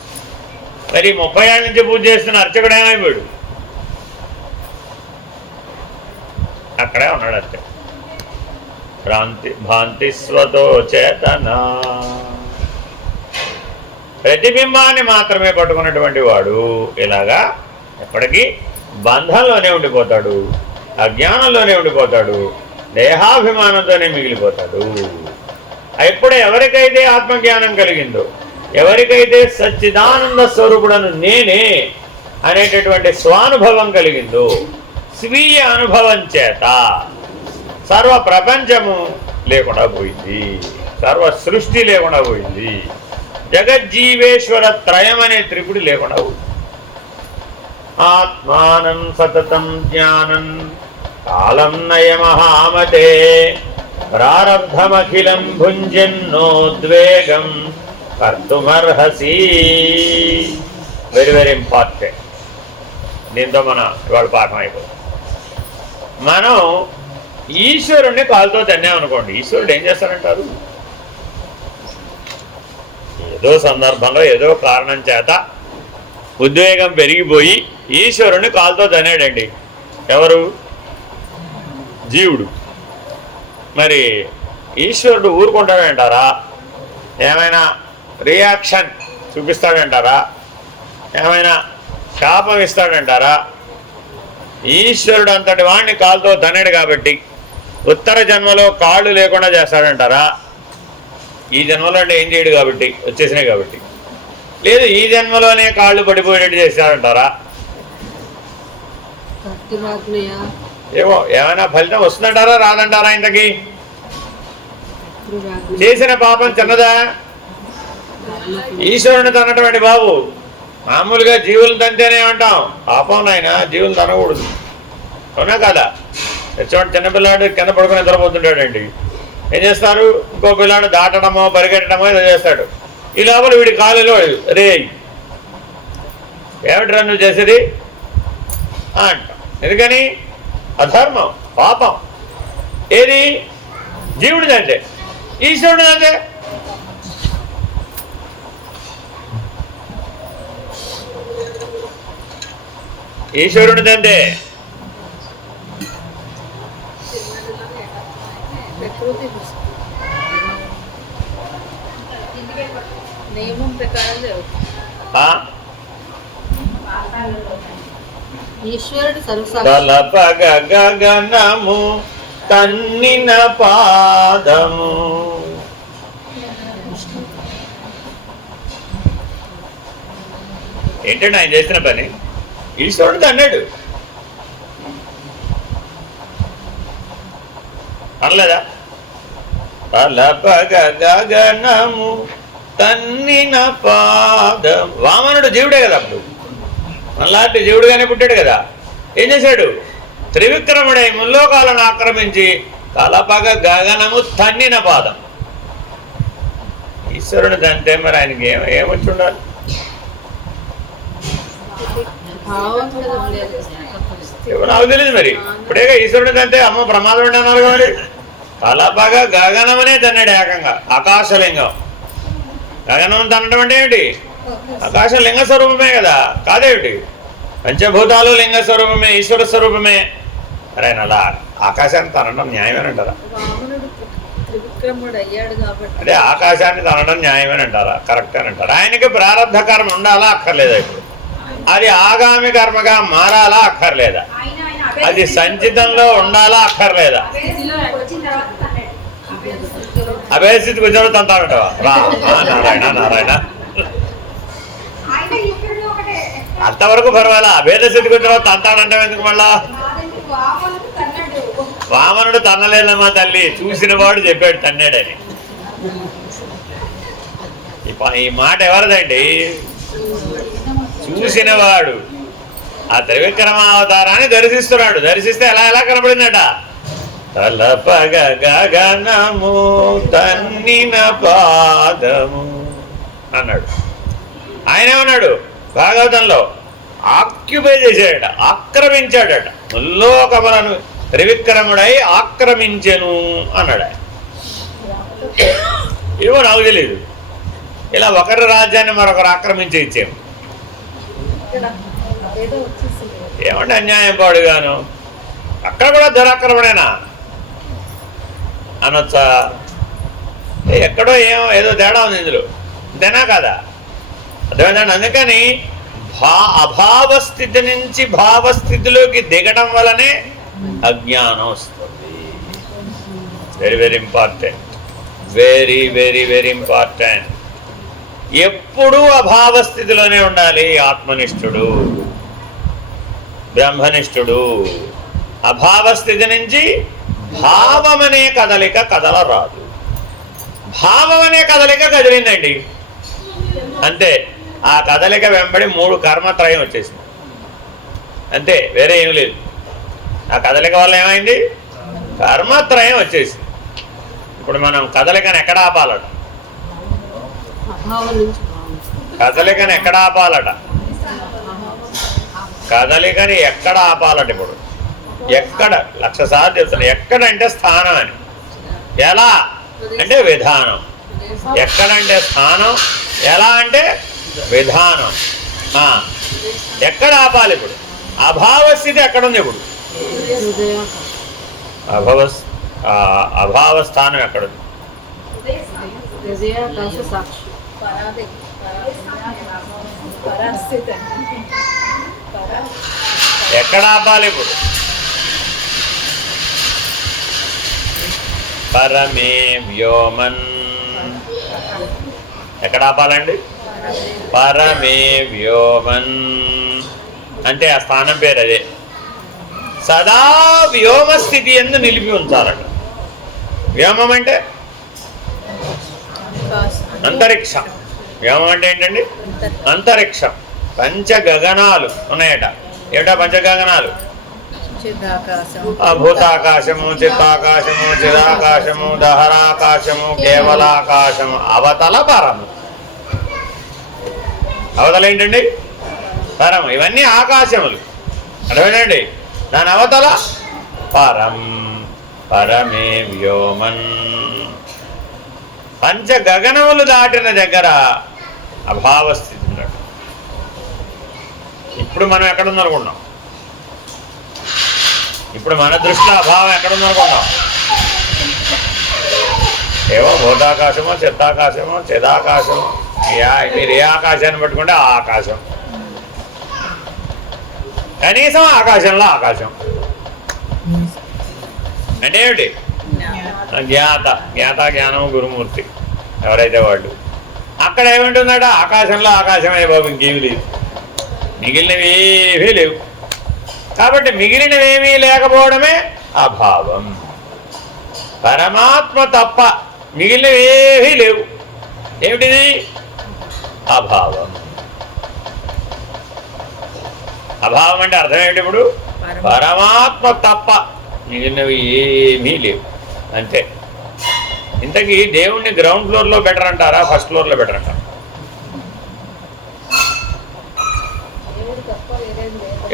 మరి 30 ఏళ్ళ నుంచి పూజ చేస్తున్న అర్చకుడు ఏమైపోయాడు? అక్కడే ఉన్నాడు అంతే. భాంతి స్వతో చేతన, ప్రతిబింబాన్ని మాత్రమే పట్టుకున్నటువంటి వాడు ఇలాగా ఎప్పటికీ బంధంలోనే ఉండిపోతాడు, అజ్ఞానంలోనే ఉండిపోతాడు, దేహాభిమానంతోనే మిగిలిపోతాడు. ఎప్పుడు ఎవరికైతే ఆత్మజ్ఞానం కలిగిందో, ఎవరికైతే సచ్చిదానంద స్వరూపుడను నేనే అనేటటువంటి స్వానుభవం కలిగిందో, స్వీయ అనుభవం చేత సర్వ ప్రపంచము లేకుండా పోయింది, సర్వ సృష్టి లేకుండా పోయింది, జగజ్జీవేశ్వర త్రయం అనే త్రిపుడి లేకుండా పోయింది. ఆత్మానం సతతం జ్ఞానం కాలం నయమహామతే ప్రారబ్ధమఖిలం భుంజన్నోద్వేగం కర్తుమర్హసి. Very very important. దీంతో మనం ఇవాళ పాఠం అయిపోతుంది. మనం ఈశ్వరుణ్ణి కాలుతో తన్నామనుకోండి, ఈశ్వరుడు ఏం చేస్తారంటారు? ఏదో సందర్భంలో ఏదో కారణం చేత ఉద్వేగం పెరిగిపోయి ఈశ్వరుణ్ణి కాలుతో తన్నాడండి. ఎవరు? జీవుడు. మరి ఈశ్వరుడు ఊరుకుంటాడంటారా? ఏమైనా రియాక్షన్ చూపిస్తాడంటారా? ఏమైనా శాపం ఇస్తాడంటారా? ఈశ్వరుడు అంతటి వాడిని కాలుతో తన్నాడు కాబట్టి ఉత్తర జన్మలో కాళ్ళు లేకుండా చేస్తాడంటారా? ఈ జన్మలో అంటే ఏం చేయడు కాబట్టి, వచ్చేసినాయి కాబట్టి. లేదు, ఈ జన్మలోనే కాళ్ళు పడిపోయేటట్టు చేస్తాడంటారా? ఏమో, ఏమైనా ఫలితం వస్తుందంటారా రాదంటారా? ఇంతకీ చేసిన పాపం చిన్నదా? ఈశ్వరుని తన్నటువంటి బాబు. మామూలుగా జీవులు తంతేనే అంటాం, పాపం నాయన జీవులు తనకూడదు, అవునా కదా? ఎటువంటి చిన్నపిల్లాడు కింద పడుకుని నిద్రపోతుంటాడండి. ఏం చేస్తారు? ఇంకో పిల్లాడు దాటడమో పరిగెట్టడమో ఏదో చేస్తాడు. ఈ లోపల వీడి కాలులో రే ఏమిటి నువ్వు చేసేది అంటాం. ఎందుకని? అధర్మం. పాపం. ఏది? జీవుడిదంటే. ఈశ్వరుడిదంటే ఈశ్వరుడిదంటే నియమం ప్రకారం ఈశ్వరుడు గగనము తన్నిన పాదము. ఏంటంటే ఆయన చేసిన పని ఈశ్వరుడు తన్నాడు అనలేదా? గగనము తన్నిన పాదం. వామనుడు జీవుడే కదా, అప్పుడు మనలాంటి జీవుడుగానే పుట్టాడు కదా. ఏం చేశాడు? త్రివిక్రముడై ముల్లోకాలను ఆక్రమించి తలపగ గగనము తన్నిన పాదం. ఈశ్వరుని తంటే మరి ఆయనకి ఏమొచ్చి ఉండాలి? నాకు తెలియదు మరి. ఇప్పుడేగా ఈశ్వరుని తంటే అమ్మ ప్రమాదం అన్నారు మరి. తలపగ గగనమనే తన్నాడు ఏకంగా. ఆకాశలింగం. గగనం తనడం అంటే ఏమిటి? ఆకాశం లింగ స్వరూపమే కదా, కాదేమిటి? పంచభూతాలు లింగ స్వరూపమే, ఈశ్వర స్వరూపమే. మరి ఆయన అలా ఆకాశాన్ని తనడం న్యాయమేనంటారా? అదే ఆకాశాన్ని తనడం న్యాయమేనంటారా? కరెక్ట్ అని అంటారా? ఆయనకి ప్రారంభ కర్మ ఉండాలా అక్కర్లేదా? ఇప్పుడు అది ఆగామి కర్మగా మారాలా అక్కర్లేదా? అది సంచితంలో ఉండాలా అక్కర్లేదా? అభేదస్థితికి వచ్చినప్పుడు తంతాడంటవా? నారాయణ నారాయణ అంతవరకు పర్వాలా. అభేదస్థితికి వచ్చిన తంతాడంటావు ఎందుకు? మళ్ళా వామనుడు తన్నలేదమ్మా తల్లి, చూసిన వాడు చెప్పాడు తన్నాడని. ఈ మాట ఎవరిదండి? చూసినవాడు ఆ త్రివిక్రమ అవతారాన్ని దర్శిస్తున్నాడు. దర్శిస్తే ఎలా కనపడిందట? తలపగ గగనము తన్నిన పాదము అన్నాడు. ఆయన ఏమన్నాడు భాగవతంలో? ఆక్యుపై చేశాడట, ఆక్రమించాడట. ముల్లోకములను త్రివిక్రముడై ఆక్రమించెను అన్నాడు ఆయన. ఏమో నాకు తెలియదు. ఇలా ఒకరి రాజ్యాన్ని మరొకరు ఆక్రమించి ఇచ్చాము. ఏమంటే అన్యాయం పాడుగాను. అక్కడ కూడా దురాక్రమణేనా అనొచ్చా? ఎక్కడో ఏదో తేడా ఉంది ఇందులో, అంతేనా కదా? అర్థమైందండి. అందుకని అభావస్థితి నుంచి భావస్థితిలోకి దిగడం వలనే అజ్ఞానం వస్తుంది. Very very important, very very very important. ఎప్పుడూ అభావస్థితిలోనే ఉండాలి ఆత్మనిష్ఠుడు, బ్రహ్మనిష్ఠుడు. అభావస్థితి నుంచి భావమనే కదలిక కదలరాదు. భావం అనే కదలిక కదిలిందండి అంతే. ఆ కదలిక వెంబడి 3 కర్మత్రయం వచ్చేసింది అంతే, వేరే ఏం లేదు. ఆ కదలిక వల్ల ఏమైంది? కర్మత్రయం వచ్చేసింది. ఇప్పుడు మనం కదలికను ఎక్కడ ఆపాలట? కదలికను ఎక్కడ ఆపాలట? కదలికని ఎక్కడ ఆపాలట? ఇప్పుడు ఎక్కడ? 1,00,000 సార్లు చెప్తున్నా. ఎక్కడంటే స్థానం అని. ఎలా అంటే విధానం. ఎక్కడంటే స్థానం, ఎలా అంటే విధానం. ఎక్కడ ఆపాలి? ఇప్పుడు అభావస్థితి ఎక్కడుంది? ఇప్పుడు అభావస్థానం ఎక్కడుంది? ఎక్కడ ఆపాలి? ఇప్పుడు పరమే వ్యోమన్. ఎక్కడ ఆపాలండి? పరమే వ్యోమన్ అంటే ఆ స్థానం పేరు అదే. సదా వ్యోమస్థితి ఎందు నిలిపి ఉంచాలట. వ్యోమం అంటే అంతరిక్షం. వ్యోమం అంటే ఏంటండి? అంతరిక్షం. పంచగగనాలు ఉన్నాయట. ఏమిటా పంచగగనాలు? భూతాకాశము, చిత్తాకాశము, చిదాకాశము, దహరాకాశము, కేవలాకాశము, అవతల పరము. అవతల ఏంటండి? పరము. ఇవన్నీ ఆకాశములు. అర్థమేనండి? దాని అవతల పరం పరమే వ్యోమన్. పంచ గగనములు దాటిన దగ్గర అభావస్థితి ఉన్నట్టు. ఇప్పుడు మనం ఎక్కడుందనుకున్నాం? ఇప్పుడు మన దృష్టిలో అభావం ఎక్కడుందనుకున్నాం? ఏవో భూతాకాశమో చిత్తాకాశమో చిదాకాశమో, మీరు ఏ ఆకాశాన్ని పట్టుకుంటే ఆ ఆకాశం, కనీసం ఆకాశంలో ఆకాశం అంటే ఏమిటి? జ్ఞాత జ్ఞానము గురుమూర్తి ఎవరైతే వాళ్ళు. అక్కడ ఏమింటుందట? ఆకాశంలో ఆకాశమే బాబు, ఇంకేమీ లేదు, మిగిలినవి ఏవీ లేవు. కాబట్టి మిగిలినవేమీ లేకపోవడమే అభావం. పరమాత్మ తప్ప మిగిలినవేవీ లేవు. ఏమిటిది? అభావం. అభావం అంటే అర్థం ఏమిటి? ఇప్పుడు పరమాత్మ తప్ప మిగిలినవి ఏమీ లేవు అంతే. ఇంతకీ దేవుణ్ణి గ్రౌండ్ ఫ్లోర్లో బెటర్ అంటారా, ఫస్ట్ ఫ్లోర్లో బెటర్ అంటారా?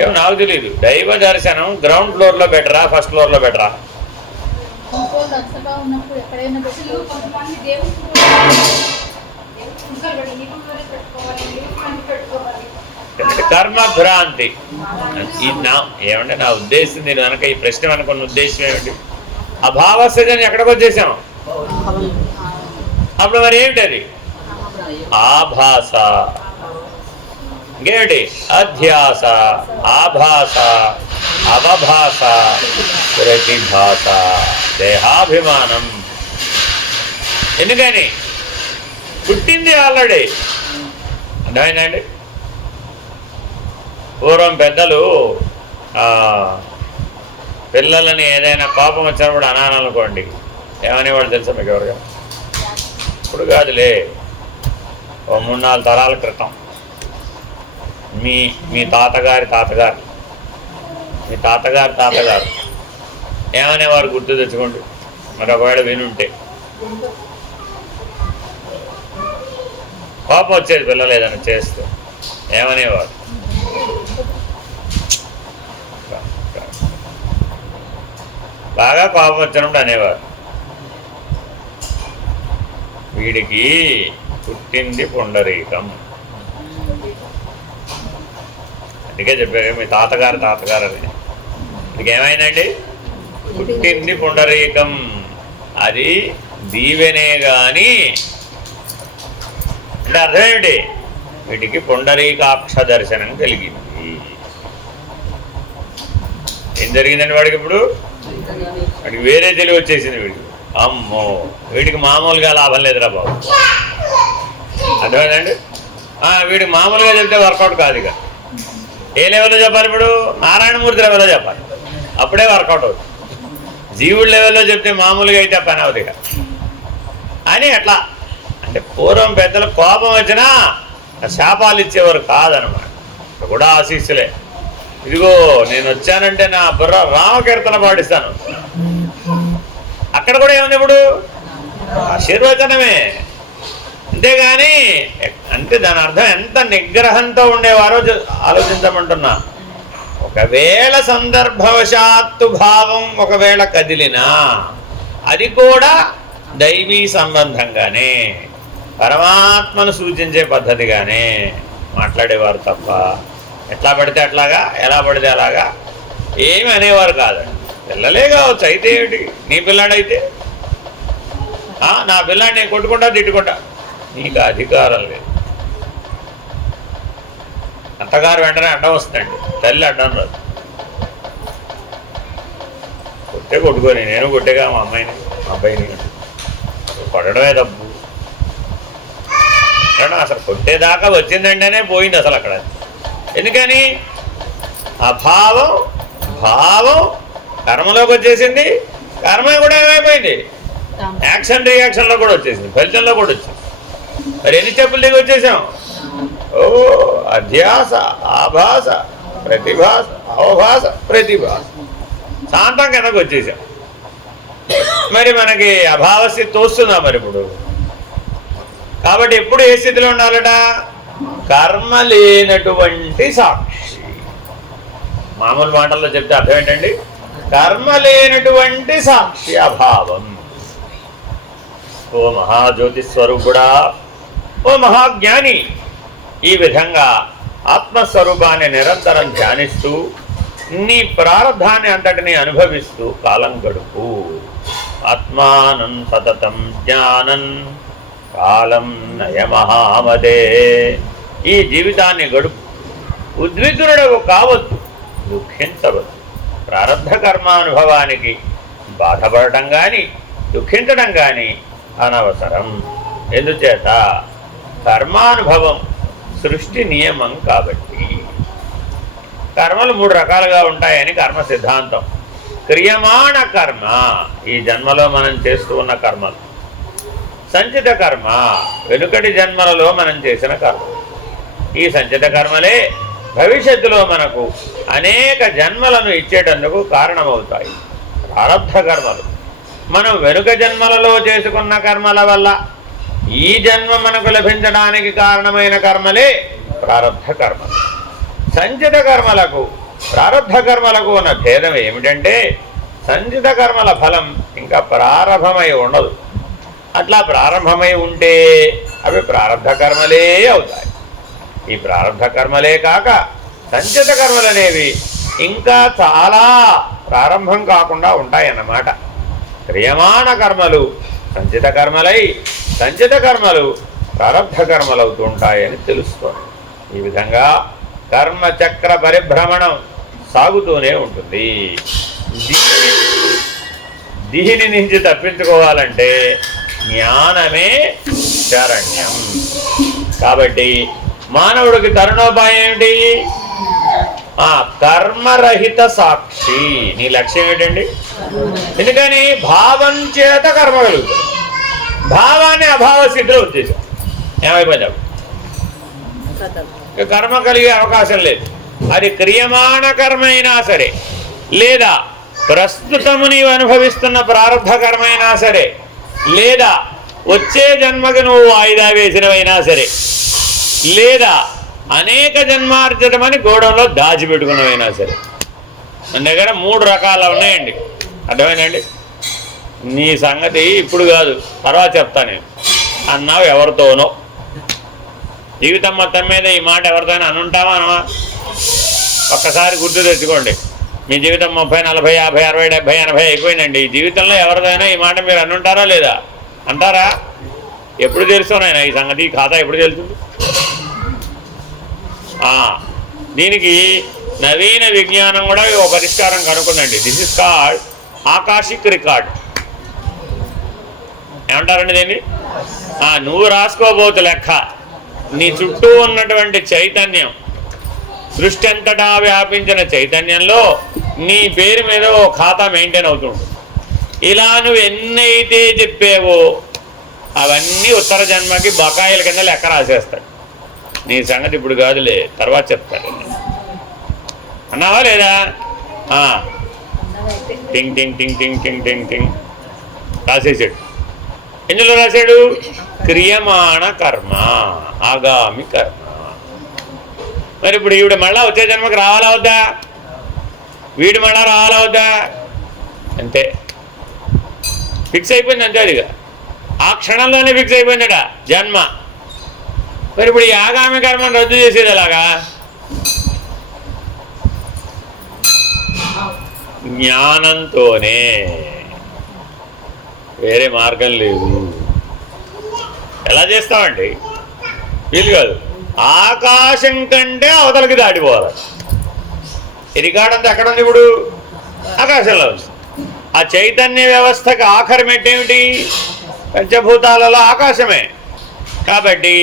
ఏమో నాకు తెలియదు. దైవ దర్శనం గ్రౌండ్ ఫ్లోర్లో బెటరా, ఫస్ట్ ఫ్లోర్లో బెటరా? కర్మభ్రాంతి. ఏమంటే నా ఉద్దేశం, నేను కనుక ఈ ప్రశ్న అనుకున్న ఉద్దేశం ఏమిటి? అభావస్థితిని ఎక్కడికి వచ్చేసాం? అప్పుడు మరి ఏమిటది? ఆభాస. ఇంకేమిటి? అధ్యాస, ఆభాస, అవభాస, ప్రతిభాస, దేహాభిమానం. ఎందుకని? పుట్టింది ఆల్రెడీ. అర్థమైందండి? పూర్వం పెద్దలు పిల్లలని ఏదైనా కోపం వచ్చినప్పుడు అనాలనుకోండి, ఏమనేవాళ్ళు తెలుసా మీకు? ఎవరుగా? ఇప్పుడు కాదులే, ఓ 3-4 తరాల క్రితం మీ తాతగారి తాతగారు, మీ తాతగారు ఏమనేవారు గుర్తు తెచ్చుకోండి. మరి ఒకవేళ వినుంటే. కోపం వచ్చేది పిల్లలు ఏదైనా చేస్తూ, ఏమనేవారు? బాగా కోపం వచ్చినప్పుడు అనేవారు, వీడికి పుట్టింది పుండరీకం. అందుకే చెప్పారు మీ తాతగారు అని. వీడికి ఏమైందండి? పుట్టింది పుండరీకం. అది దీవెనే గాని అంటే అర్థం ఏమిటి? వీటికి పుండరీకాక్ష దర్శనం కలిగింది. ఏం జరిగిందండి వాడికి? ఇప్పుడు వాడికి వేరే తెలివి వచ్చేసింది. వీడికి అమ్మో, వీడికి మామూలుగా లాభం లేదురా బాబు. అర్థమైందండి? వీడికి మామూలుగా చెప్తే వర్కౌట్ కాదు. ఇక ఏ లెవెల్లో చెప్పాలి? ఇప్పుడు నారాయణమూర్తి లెవెల్లో చెప్పాలి, అప్పుడే వర్కౌట్ అవుతుంది. జీవుడి లెవెల్లో చెప్తే మామూలుగా అయితే పని అవుతుంది ఇక అని. అట్లా అంటే పూర్వం పెద్దలు కోపం వచ్చినా శాపాలు ఇచ్చేవారు కాదనమాట, కూడా ఆశీస్సులే. ఇదిగో నేను వచ్చానంటే నా బుర్ర రామకీర్తన పాటిస్తాను. అక్కడ కూడా ఏముంది? ఇప్పుడు ఆశీర్వచనమే, అంతేగాని అంటే దాని అర్థం ఎంత నిగ్రహంతో ఉండేవారో ఆలోచించమంటున్నా. ఒకవేళ సందర్భవశాత్తు భావం ఒకవేళ కదిలినా అది కూడా దైవీ సంబంధంగానే, పరమాత్మను సూచించే పద్ధతిగానే మాట్లాడేవారు తప్ప ఎట్లా పడితే అట్లాగా, ఎలా పడితే అలాగా ఏమి అనేవారు కాదండి. పిల్లలే కావచ్చు, అయితే ఏమిటి? నీ పిల్లాడైతే నా పిల్లాడిని నేను కొట్టుకుంటా తిట్టుకుంటా, నీకు అధికారం లేదు. అత్తగారు వెంటనే అడ్డం వస్తుందండి, తల్లి అడ్డం రాదు. కొట్టుకొని నేను కొట్టేగా మా అమ్మాయిని, మా అబ్బాయిని కొట్టడమే తప్పు. అసలు కొట్టేదాకా వచ్చిందంటేనే పోయింది అసలు అక్కడ. ఎందుకని? అభావం భావం కర్మలోకి వచ్చేసింది. కర్మ కూడా ఏమైపోయింది? యాక్షన్ రియాక్షన్లో కూడా వచ్చేసింది, ఫలితంలో కూడా వచ్చేసింది. మరి ఎన్ని చెప్పులు దిగి వచ్చేసాం? ఓ అధ్యాస, ఆభాస, ప్రతిభాస, అవభాస, ప్రతిభాస, శాంతం కిందకు వచ్చేసాం. మరి మనకి అభావస్థితి తోస్తుందా మరి ఇప్పుడు? కాబట్టి ఎప్పుడు ఏ స్థితిలో ఉండాలట? కర్మ లేనటువంటి సాక్షి. మామూలు మాటల్లో చెప్తే అర్థం ఏంటండి? కర్మ లేనటువంటి సాక్షి అభావం. ఓ మహాజ్యోతి స్వరూపుడా, ఓ మహాజ్ఞాని, ఈ విధంగా ఆత్మస్వరూపాన్ని నిరంతరం ధ్యానిస్తూ నీ ప్రారబ్ధాన్ని అంతటిని అనుభవిస్తూ కాలం గడుపు. ఆత్మానం సతతం జ్ఞానం కాలం నయమహామదే. ఈ జీవితాన్ని గడుపు. ఉద్విగ్నుడవు కావద్దు, దుఃఖించవద్దు. ప్రారబ్ధ కర్మానుభవానికి బాధపడటం కానీ దుఃఖించడం కానీ అనవసరం. ఎందుచేత కర్మానుభవం సృష్టి నియమం కాబట్టి. కర్మలు 3 రకాలుగా ఉంటాయని కర్మ సిద్ధాంతం. క్రియమాణ కర్మ, ఈ జన్మలో మనం చేస్తూ ఉన్న కర్మలు. సంచిత కర్మ, వెనుకటి జన్మలలో మనం చేసిన కర్మ. ఈ సంచిత కర్మలే భవిష్యత్తులో మనకు అనేక జన్మలను ఇచ్చేటందుకు కారణమవుతాయి. ప్రారబ్ధ కర్మలు మనం వెనుక జన్మలలో చేసుకున్న కర్మల వల్ల ఈ జన్మ మనకు లభించడానికి కారణమైన కర్మలే ప్రారబ్ధ కర్మలు. సంచిత కర్మలకు ప్రారబ్ధ కర్మలకు ఉన్న భేదం ఏమిటంటే, సంచిత కర్మల ఫలం ఇంకా ప్రారంభమై ఉండదు. అట్లా ప్రారంభమై ఉంటే అవి ప్రారబ్ధ కర్మలే అవుతాయి. ఈ ప్రారబ్ధ కర్మలే కాక సంచిత కర్మలనేవి ఇంకా చాలా ప్రారంభం కాకుండా ఉంటాయన్నమాట. క్రియమాణ కర్మలు సంచిత కర్మలై, సంచిత కర్మలు ప్రారబ్ధ కర్మలు అవుతూ ఉంటాయని తెలుస్తోంది. ఈ విధంగా కర్మచక్ర పరిభ్రమణం సాగుతూనే ఉంటుంది. దీని నుంచి తప్పించుకోవాలంటే జ్ఞానమే శరణ్యం. కాబట్టి మానవుడికి తరుణోపాయం ఏమిటి? కర్మరహిత సాక్షి. నీ లక్ష్యం ఏంటండి? ఎందుకని భావం చేత కర్మ కలుగుతుంది. భావాన్ని అభావ స్థితిలో వచ్చేసాం, ఏమైపోయింది? కర్మ కలిగే అవకాశం లేదు. అది క్రియమాణ కర్మ అయినా సరే, లేదా ప్రస్తుతము నీవు అనుభవిస్తున్న ప్రారంభ కర్మ అయినా సరే, లేదా వచ్చే జన్మకు నువ్వు వాయిదా వేసినవైనా సరే, లేదా అనేక జన్మార్జితమని గోడంలో దాచిపెట్టుకున్నవైనా సరే. మన దగ్గర 3 రకాలు ఉన్నాయండి. అర్థమైందండి? నీ సంగతి ఇప్పుడు కాదు, తర్వాత చెప్తా నేను అన్నావు ఎవరితోనో. జీవితం మొత్తం మీద ఈ మాట ఎవరితోనో అనుంటావా అనవా? ఒక్కసారి గుర్తు తెచ్చుకోండి. మీ జీవితం 30, 40, 50, 60, 70, 80 అయిపోయిందండి. ఈ జీవితంలో ఎవరిదైనా ఈ మాట మీరు అనుంటారా లేదా? అంటారా? ఎప్పుడు తెలుసుకోనైనా ఈ సంగతి, ఈ ఖాతా ఎప్పుడు తెలుస్తుంది? దీనికి నవీన విజ్ఞానం కూడా ఒక పరిష్కారం కనుక్కుందండి. This is called akashic record. ఏమంటారండి దీన్ని? నువ్వు రాసుకోబోతు లెక్క. నీ చుట్టూ ఉన్నటువంటి చైతన్యం, సృష్టి అంతటా వ్యాపించిన చైతన్యంలో నీ పేరు మీద ఓ ఖాతా మెయింటైన్ అవుతుంటుంది. ఇలా నువ్వు ఎన్నైతే చెప్పావో అవన్నీ ఉత్తర జన్మకి బకాయిల కింద లెక్క రాసేస్తాడు. నీ సంగతి ఇప్పుడు కాదులే, తర్వాత చెప్తాడు. అన్నావా లేదా? టింగ్ టింగ్ టింగ్ టింగ్ టింగ్ టింగ్ టింగ్ రాసేసాడు. ఎందులో రాశాడు? క్రియమాణ కర్మ, ఆగామి కర్మ. మరి ఇప్పుడు ఈవిడ మళ్ళా వచ్చే జన్మకి రావాలా వద్దా? వీడు మళ్ళా రావాలా వద్దా? అంతే, ఫిక్స్ అయిపోయింది. అంతే, అదిగా ఆ క్షణంలోనే ఫిక్స్ అయిపోయిందట జన్మ. మరి ఇప్పుడు ఈ ఆగామి కర్మను రద్దు చేసేది ఎలాగా? జ్ఞానంతోనే, వేరే మార్గం లేదు. ఎలా చేస్తామండి? వీలు కాదు. ఆకాశం కంటే అవతలకి దాటిపోవాలి. ఈ రికార్డ్ అంతా ఎక్కడ ఉంది? ఇప్పుడు ఆకాశంలో ఉంది. ఆ చైతన్య వ్యవస్థకి ఆఖరి మెట్టేమిటి? పంచభూతాలలో ఆకాశమే. కాబట్టి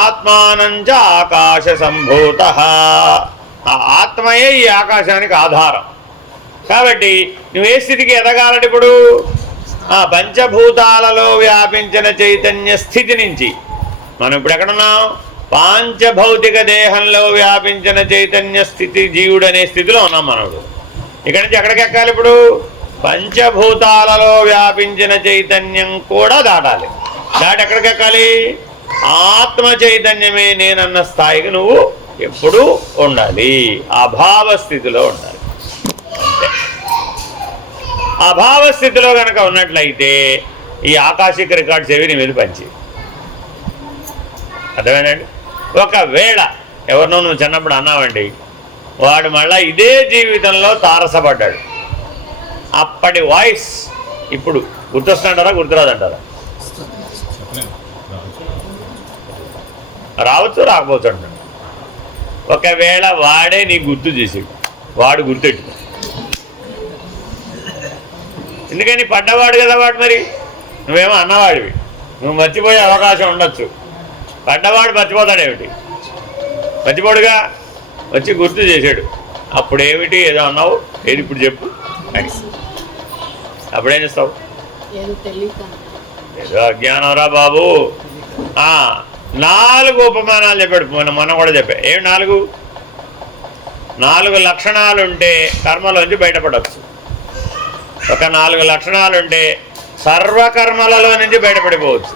ఆత్మానంచ ఆకాశ సంభూత, ఆ ఆత్మయే ఈ ఆకాశానికి ఆధారం. కాబట్టి నువ్వే స్థితికి ఎదగాలంటే ఇప్పుడు పంచభూతాలలో వ్యాపించిన చైతన్య స్థితి నుంచి మనం ఇప్పుడు ఎక్కడున్నాం? పాంచభౌతిక దేహంలో వ్యాపించిన చైతన్య స్థితి, జీవుడు అనే స్థితిలో ఉన్నాం మనడు. ఇక్కడి నుంచి ఎక్కడికి ఎక్కాలి? ఇప్పుడు పంచభూతాలలో వ్యాపించిన చైతన్యం కూడా దాటాలి. దాటి ఎక్కడికి ఎక్కాలి? ఆత్మ చైతన్యమే నేనన్న స్థాయికి నువ్వు ఎప్పుడూ ఉండాలి. అభావ స్థితిలో ఉండాలి. అంతే. అభావ స్థితిలో కనుక ఉన్నట్లయితే ఈ ఆకాశిక రికార్డ్స్ ఏవి నీ మీద పంచి. అర్థమేనండి? ఒకవేళ ఎవరినో నువ్వు చిన్నప్పుడు అన్నావండి, వాడు మళ్ళీ ఇదే జీవితంలో తారసపడ్డాడు, అప్పటి వాయిస్ ఇప్పుడు గుర్తొస్తుంటారా గుర్తురాదంటారా? రావచ్చు, రాకపోవచ్చు అంటాడు. ఒకవేళ వాడే నీకు గుర్తు చేసాడు, వాడు గుర్తెట్టు. ఎందుకని పడ్డవాడు కదా వాడు, మరి నువ్వేమో అన్నవాడివి, నువ్వు మర్చిపోయే అవకాశం ఉండొచ్చు. పడ్డవాడు మర్చిపోతాడేమిటి? మర్చిపోడుగా, వచ్చి గుర్తు చేశాడు. అప్పుడేమిటి ఏదో అన్నావు, ఏది ఇప్పుడు చెప్పు అని. అప్పుడేం చేస్తావు? ఏదో అజ్ఞానంరా బాబు. 4 ఉపమానాలు చెప్పాడు, మనం కూడా చెప్పా. ఏమి 4 లక్షణాలుంటే కర్మలోంచి బయటపడవచ్చు. ఒక 4 లక్షణాలుంటే సర్వకర్మలలో నుంచి బయటపడిపోవచ్చు.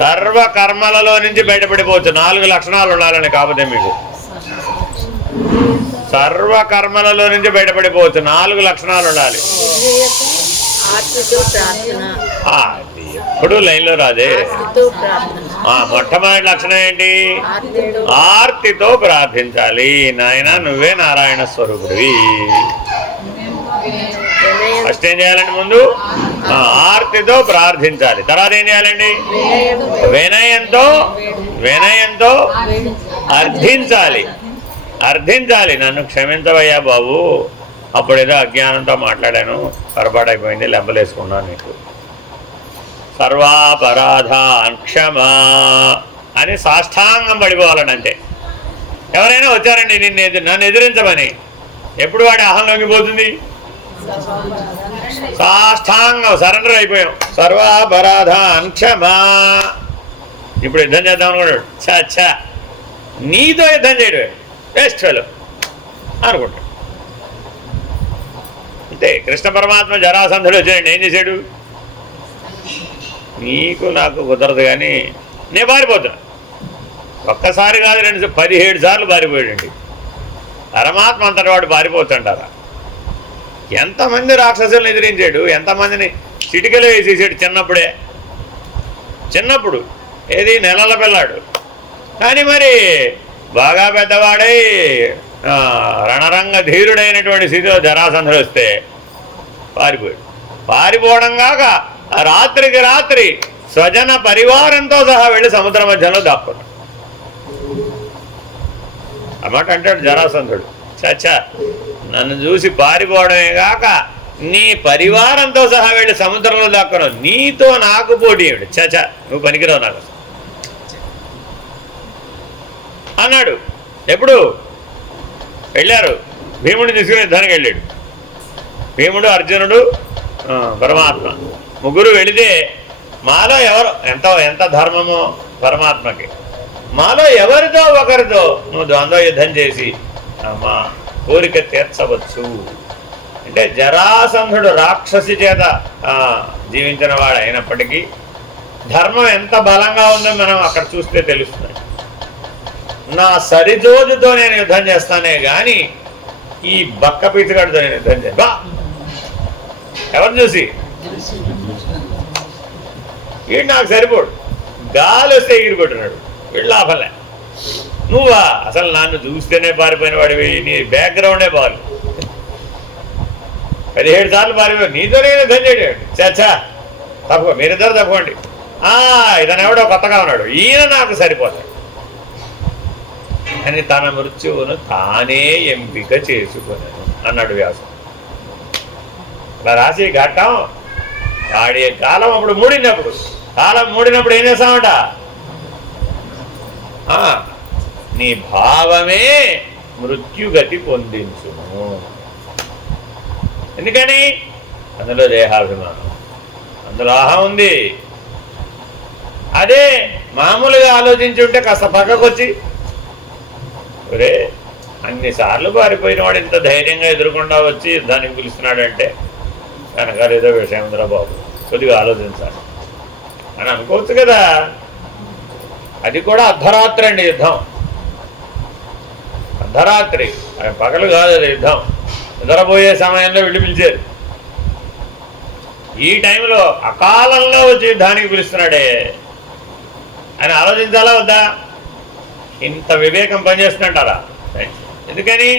సర్వకర్మలలో నుంచి బయటపడిపోవచ్చు. 4 లక్షణాలు ఉండాలని కాకపోతే మీకు సర్వకర్మలలో నుంచి బయటపడిపోవచ్చు. 4 లక్షణాలు ఉండాలి. ఎప్పుడు లైన్లో రాదే. మొట్టమొదటి లక్షణం ఏంటి? ఆర్తితో ప్రార్థించాలి. నాయన నువ్వే నారాయణ స్వరూపుడివి. ఫస్ట్ ఏం చేయాలండి? ముందు ఆర్తితో ప్రార్థించాలి. తర్వాత ఏం చేయాలండి? వినయంతో అర్థించాలి. నన్ను క్షమించవయ్యా బాబు, అప్పుడేదో అజ్ఞానంతో మాట్లాడాను, పొరపాటైపోయింది, లెంపలేసుకున్నాను నీకు. సర్వాపరాధాన్ క్షమా అని సాష్టాంగం పడిపోవాలని. అంతే. ఎవరైనా వచ్చారండి నన్ను ఎదిరించమని, ఎప్పుడు వాడి అహం లొంగిపోతుంది? సాష్టాంగం, సరెండర్ అయిపోయాం. సర్వాపరాధాన్ క్షమా. ఇప్పుడు యుద్ధం చేద్దాం అనుకున్నాడు. చా నీతో యుద్ధం చేయడం వేస్ట్ ఫెలో అనుకుంటాడు. అంతే. కృష్ణ పరమాత్మ జరాసంధుడు వచ్చాడు, ఏం చేశాడు? నీకు నాకు కుదరదు కానీ నేను పారిపోతున్నా. ఒక్కసారి కాదు, 17 సార్లు పారిపోయాడండి. పరమాత్మ అంతటి వాడు పారిపోతుంటారా? ఎంతమంది రాక్షసులను ఎదిరించాడు, ఎంతమందిని చిటికలు వేసేసాడు చిన్నప్పుడు. ఏది నెలల పిల్లాడు కానీ మరి బాగా పెద్దవాడై రణరంగ ధీరుడైనటువంటి స్థితిలో జరాసంధుడు వస్తే పారిపోయాడు. పారిపోవడం కాక రాత్రికి రాత్రి స్వజన పరివారంతో సహా వెళ్ళి సముద్ర మధ్యలో దాక్కున్నాడు అన్నమాట. అంటాడు జరాసంధుడు, చచ్చా నన్ను చూసి పారిపోవడమే కాక నీ పరివారంతో సహా వెళ్ళి సముద్రంలో దాక్కున్నావు, నీతో నాకు పోటీ ఏమిటి? చచ్చా నువ్వు పనికిరావు నాకు అన్నాడు. ఎప్పుడు వెళ్ళారు? భీముడిని తీసుకుని యుద్ధానికి వెళ్ళాడు. భీముడు, అర్జునుడు, పరమాత్మ ముగ్గురు వెళితే మాలో ఎవరు ఎంత ధర్మమో పరమాత్మకి, మాలో ఎవరితో ఒకరితో నువ్వు ద్వంద్వ యుద్ధం చేసి మా కోరిక తీర్చవచ్చు అంటే, జరాసంధుడు రాక్షసి చేత జీవించిన వాడు అయినప్పటికీ ధర్మం ఎంత బలంగా ఉందో మనం అక్కడ చూస్తే తెలుస్తుంది. నా సరిజోజుతో నేను యుద్ధం చేస్తానే కానీ ఈ బక్క పీచుగాడితో నేను యుద్ధం చేస్తా. ఎవరు చూసి? వీడు నాకు సరిపోడు, గాలి వస్తే ఎగిరికొట్టినాడు, వీళ్ళు లాభంలే. నువ్వా అసలు నన్ను చూస్తేనే పారిపోయిన వాడివి, నీ బ్యాక్గ్రౌండే బాలు. 17 సార్లు పారిపోయి నీతోనే యుద్ధం చేయడాడు. చచ్చా తప్పుకో, మీరిద్దరు తప్పుకోండి. ఇతను ఎవడో కొత్తగా ఉన్నాడు, ఈయన నాకు సరిపోతాడు అని తన మృత్యువును తానే ఎంపిక చేసుకున్నాను అన్నాడు వ్యాసం. ఇలా రాసి ఘట్టం వాడి కాలం అప్పుడు మూడినప్పుడు ఏం చేస్తామట? నీ భావమే మృత్యుగతి పొందించును. ఎందుకని? అందులో దేహాభిమానం, అందులో అహం ఉంది. అదే మామూలుగా ఆలోచించి ఉంటే కాస్త పక్కకొచ్చి ఒరే అన్నిసార్లు పారిపోయిన వాడు ఇంత ధైర్యంగా ఎదుర్కొండా వచ్చి యుద్ధానికి పిలుస్తున్నాడంటే వెనకాల ఏదో విషయం ఉందిరా బాబు, కొద్దిగా ఆలోచించాలి అని అనుకోవచ్చు కదా. అది కూడా అర్ధరాత్రి అండి యుద్ధం. అర్ధరాత్రి, పగలు కాదు అది యుద్ధం. నిద్రపోయే సమయంలో వెళ్ళి పిలిచారు. ఈ టైంలో అకాలంలో వచ్చి యుద్ధానికి పిలుస్తున్నాడే అని ఆలోచించాలా వద్దా? ఇంత వివేకం పనిచేస్తుంటారా? ఎందుకని?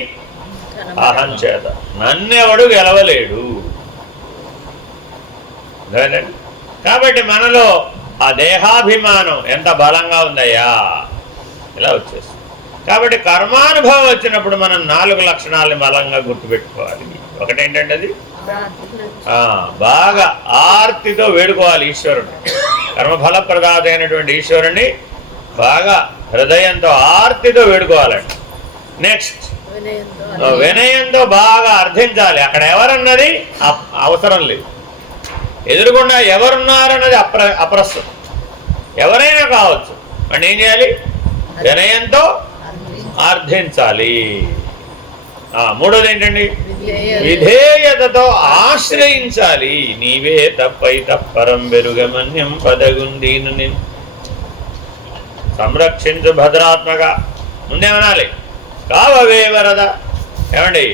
అహం చేత నన్నెవడు గెలవలేడు. కాబట్టి మనలో ఆ దేహాభిమానం ఎంత బలంగా ఉందయ్యా, ఇలా వచ్చేస్తుంది. కాబట్టి కర్మానుభవం వచ్చినప్పుడు మనం 4 లక్షణాలని బలంగా గుర్తుపెట్టుకోవాలి. ఒకటేంటంటే అది బాగా ఆర్తితో వేడుకోవాలి ఈశ్వరుడు. కర్మఫల ప్రదాత అయినటువంటి ఈశ్వరుణ్ణి బాగా హృదయంతో ఆర్తితో వేడుకోవాలండి. నెక్స్ట్ వినయంతో బాగా అర్థించాలి. అక్కడ ఎవరన్నది అవసరం లేదు, ఎదురుగుండా ఎవరున్నారన్నది అప్రస్తుతం. ఎవరైనా కావచ్చు. అంటే ఏం చేయాలి? వినయంతో అర్థించాలి. మూడోది ఏంటండి? విధేయతతో ఆశ్రయించాలి. నీవే తప్పై తప్పరం వెరుగమన్యం పదగుండీను నిన్ను సంరక్షించు భద్రాత్మక. ముందేమనాలి? కావవే వరద. ఏమండి,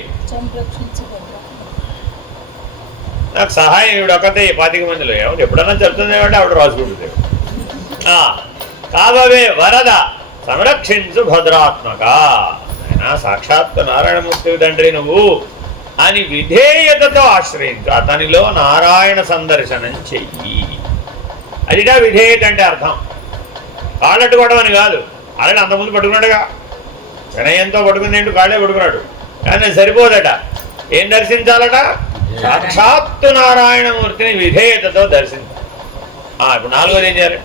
నాకు సహాయం ఇవిడ ఒకతే 25 మందిలో ఏమంటే ఎప్పుడన్నా చెప్తుంది ఏమంటే ఆవిడ రాసుకుంటుంది. కావవే వరద సంరక్షించు భద్రాత్మక. అయినా సాక్షాత్తు నారాయణమూర్తి తండ్రి నువ్వు అని విధేయతతో ఆశ్రయించు. అతనిలో నారాయణ సందర్శనం చెయ్యి. అదిగా విధేయత అంటే అర్థం. కాళ్ళట్టుకోవడం అని కాదు. అలాగే అంతకుముందు పట్టుకున్నాడుగా, వినయంతో పట్టుకునేంటూ కాళ్ళే పట్టుకున్నాడు. కానీ సరిపోదట. ఏం దర్శించాలట? సాక్షాత్తు నారాయణమూర్తిని విధేయతతో దర్శించాలి. ఇప్పుడు 4వది ఏం చేయాలి?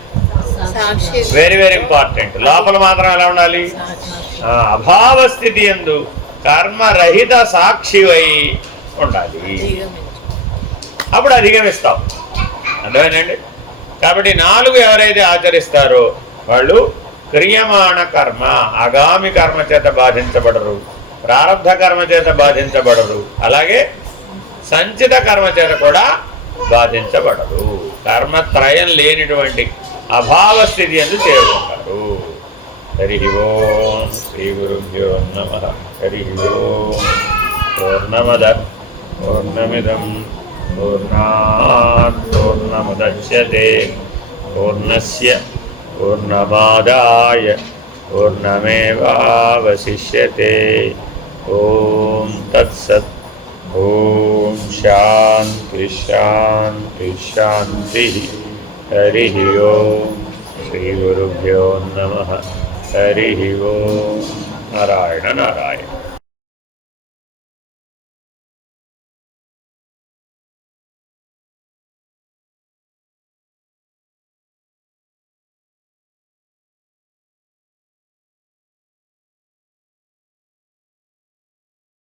Very very important. లోపల మాత్రం ఎలా ఉండాలి? అభావ స్థితి యందు కర్మరహిత సాక్షివై ఉండాలి. అప్పుడు అధిగమిస్తాం. అర్థమేనండి? కాబట్టి 4 ఎవరైతే ఆచరిస్తారో వాళ్ళు క్రియమాణ కర్మ, ఆగామి కర్మ చేత బాధించబడరు, ప్రారబ్ధ కర్మ చేత బాధించబడరు, అలాగే సంచిత కర్మ చేత కూడా బాధించబడరు. కర్మత్రయం లేనిటువంటి అభావ స్థితి యందు చేరుకుంటారు. హరి ఓం శ్రీ గురుభ్యో నమః. హరి ఓం. పూర్ణమద పూర్ణమిదం పూర్ణాత్ పూర్ణముదచ్యతే పూర్ణస్య పూర్ణమాదాయ పూర్ణమేవావశిష్యతే. ఓం తత్సత్. ఓం శాంతి శాంతి శాంతి. హరి ఓం. శ్రీ గురుభ్యో నమః. హరి ఓం. నారాయణ నారాయణ.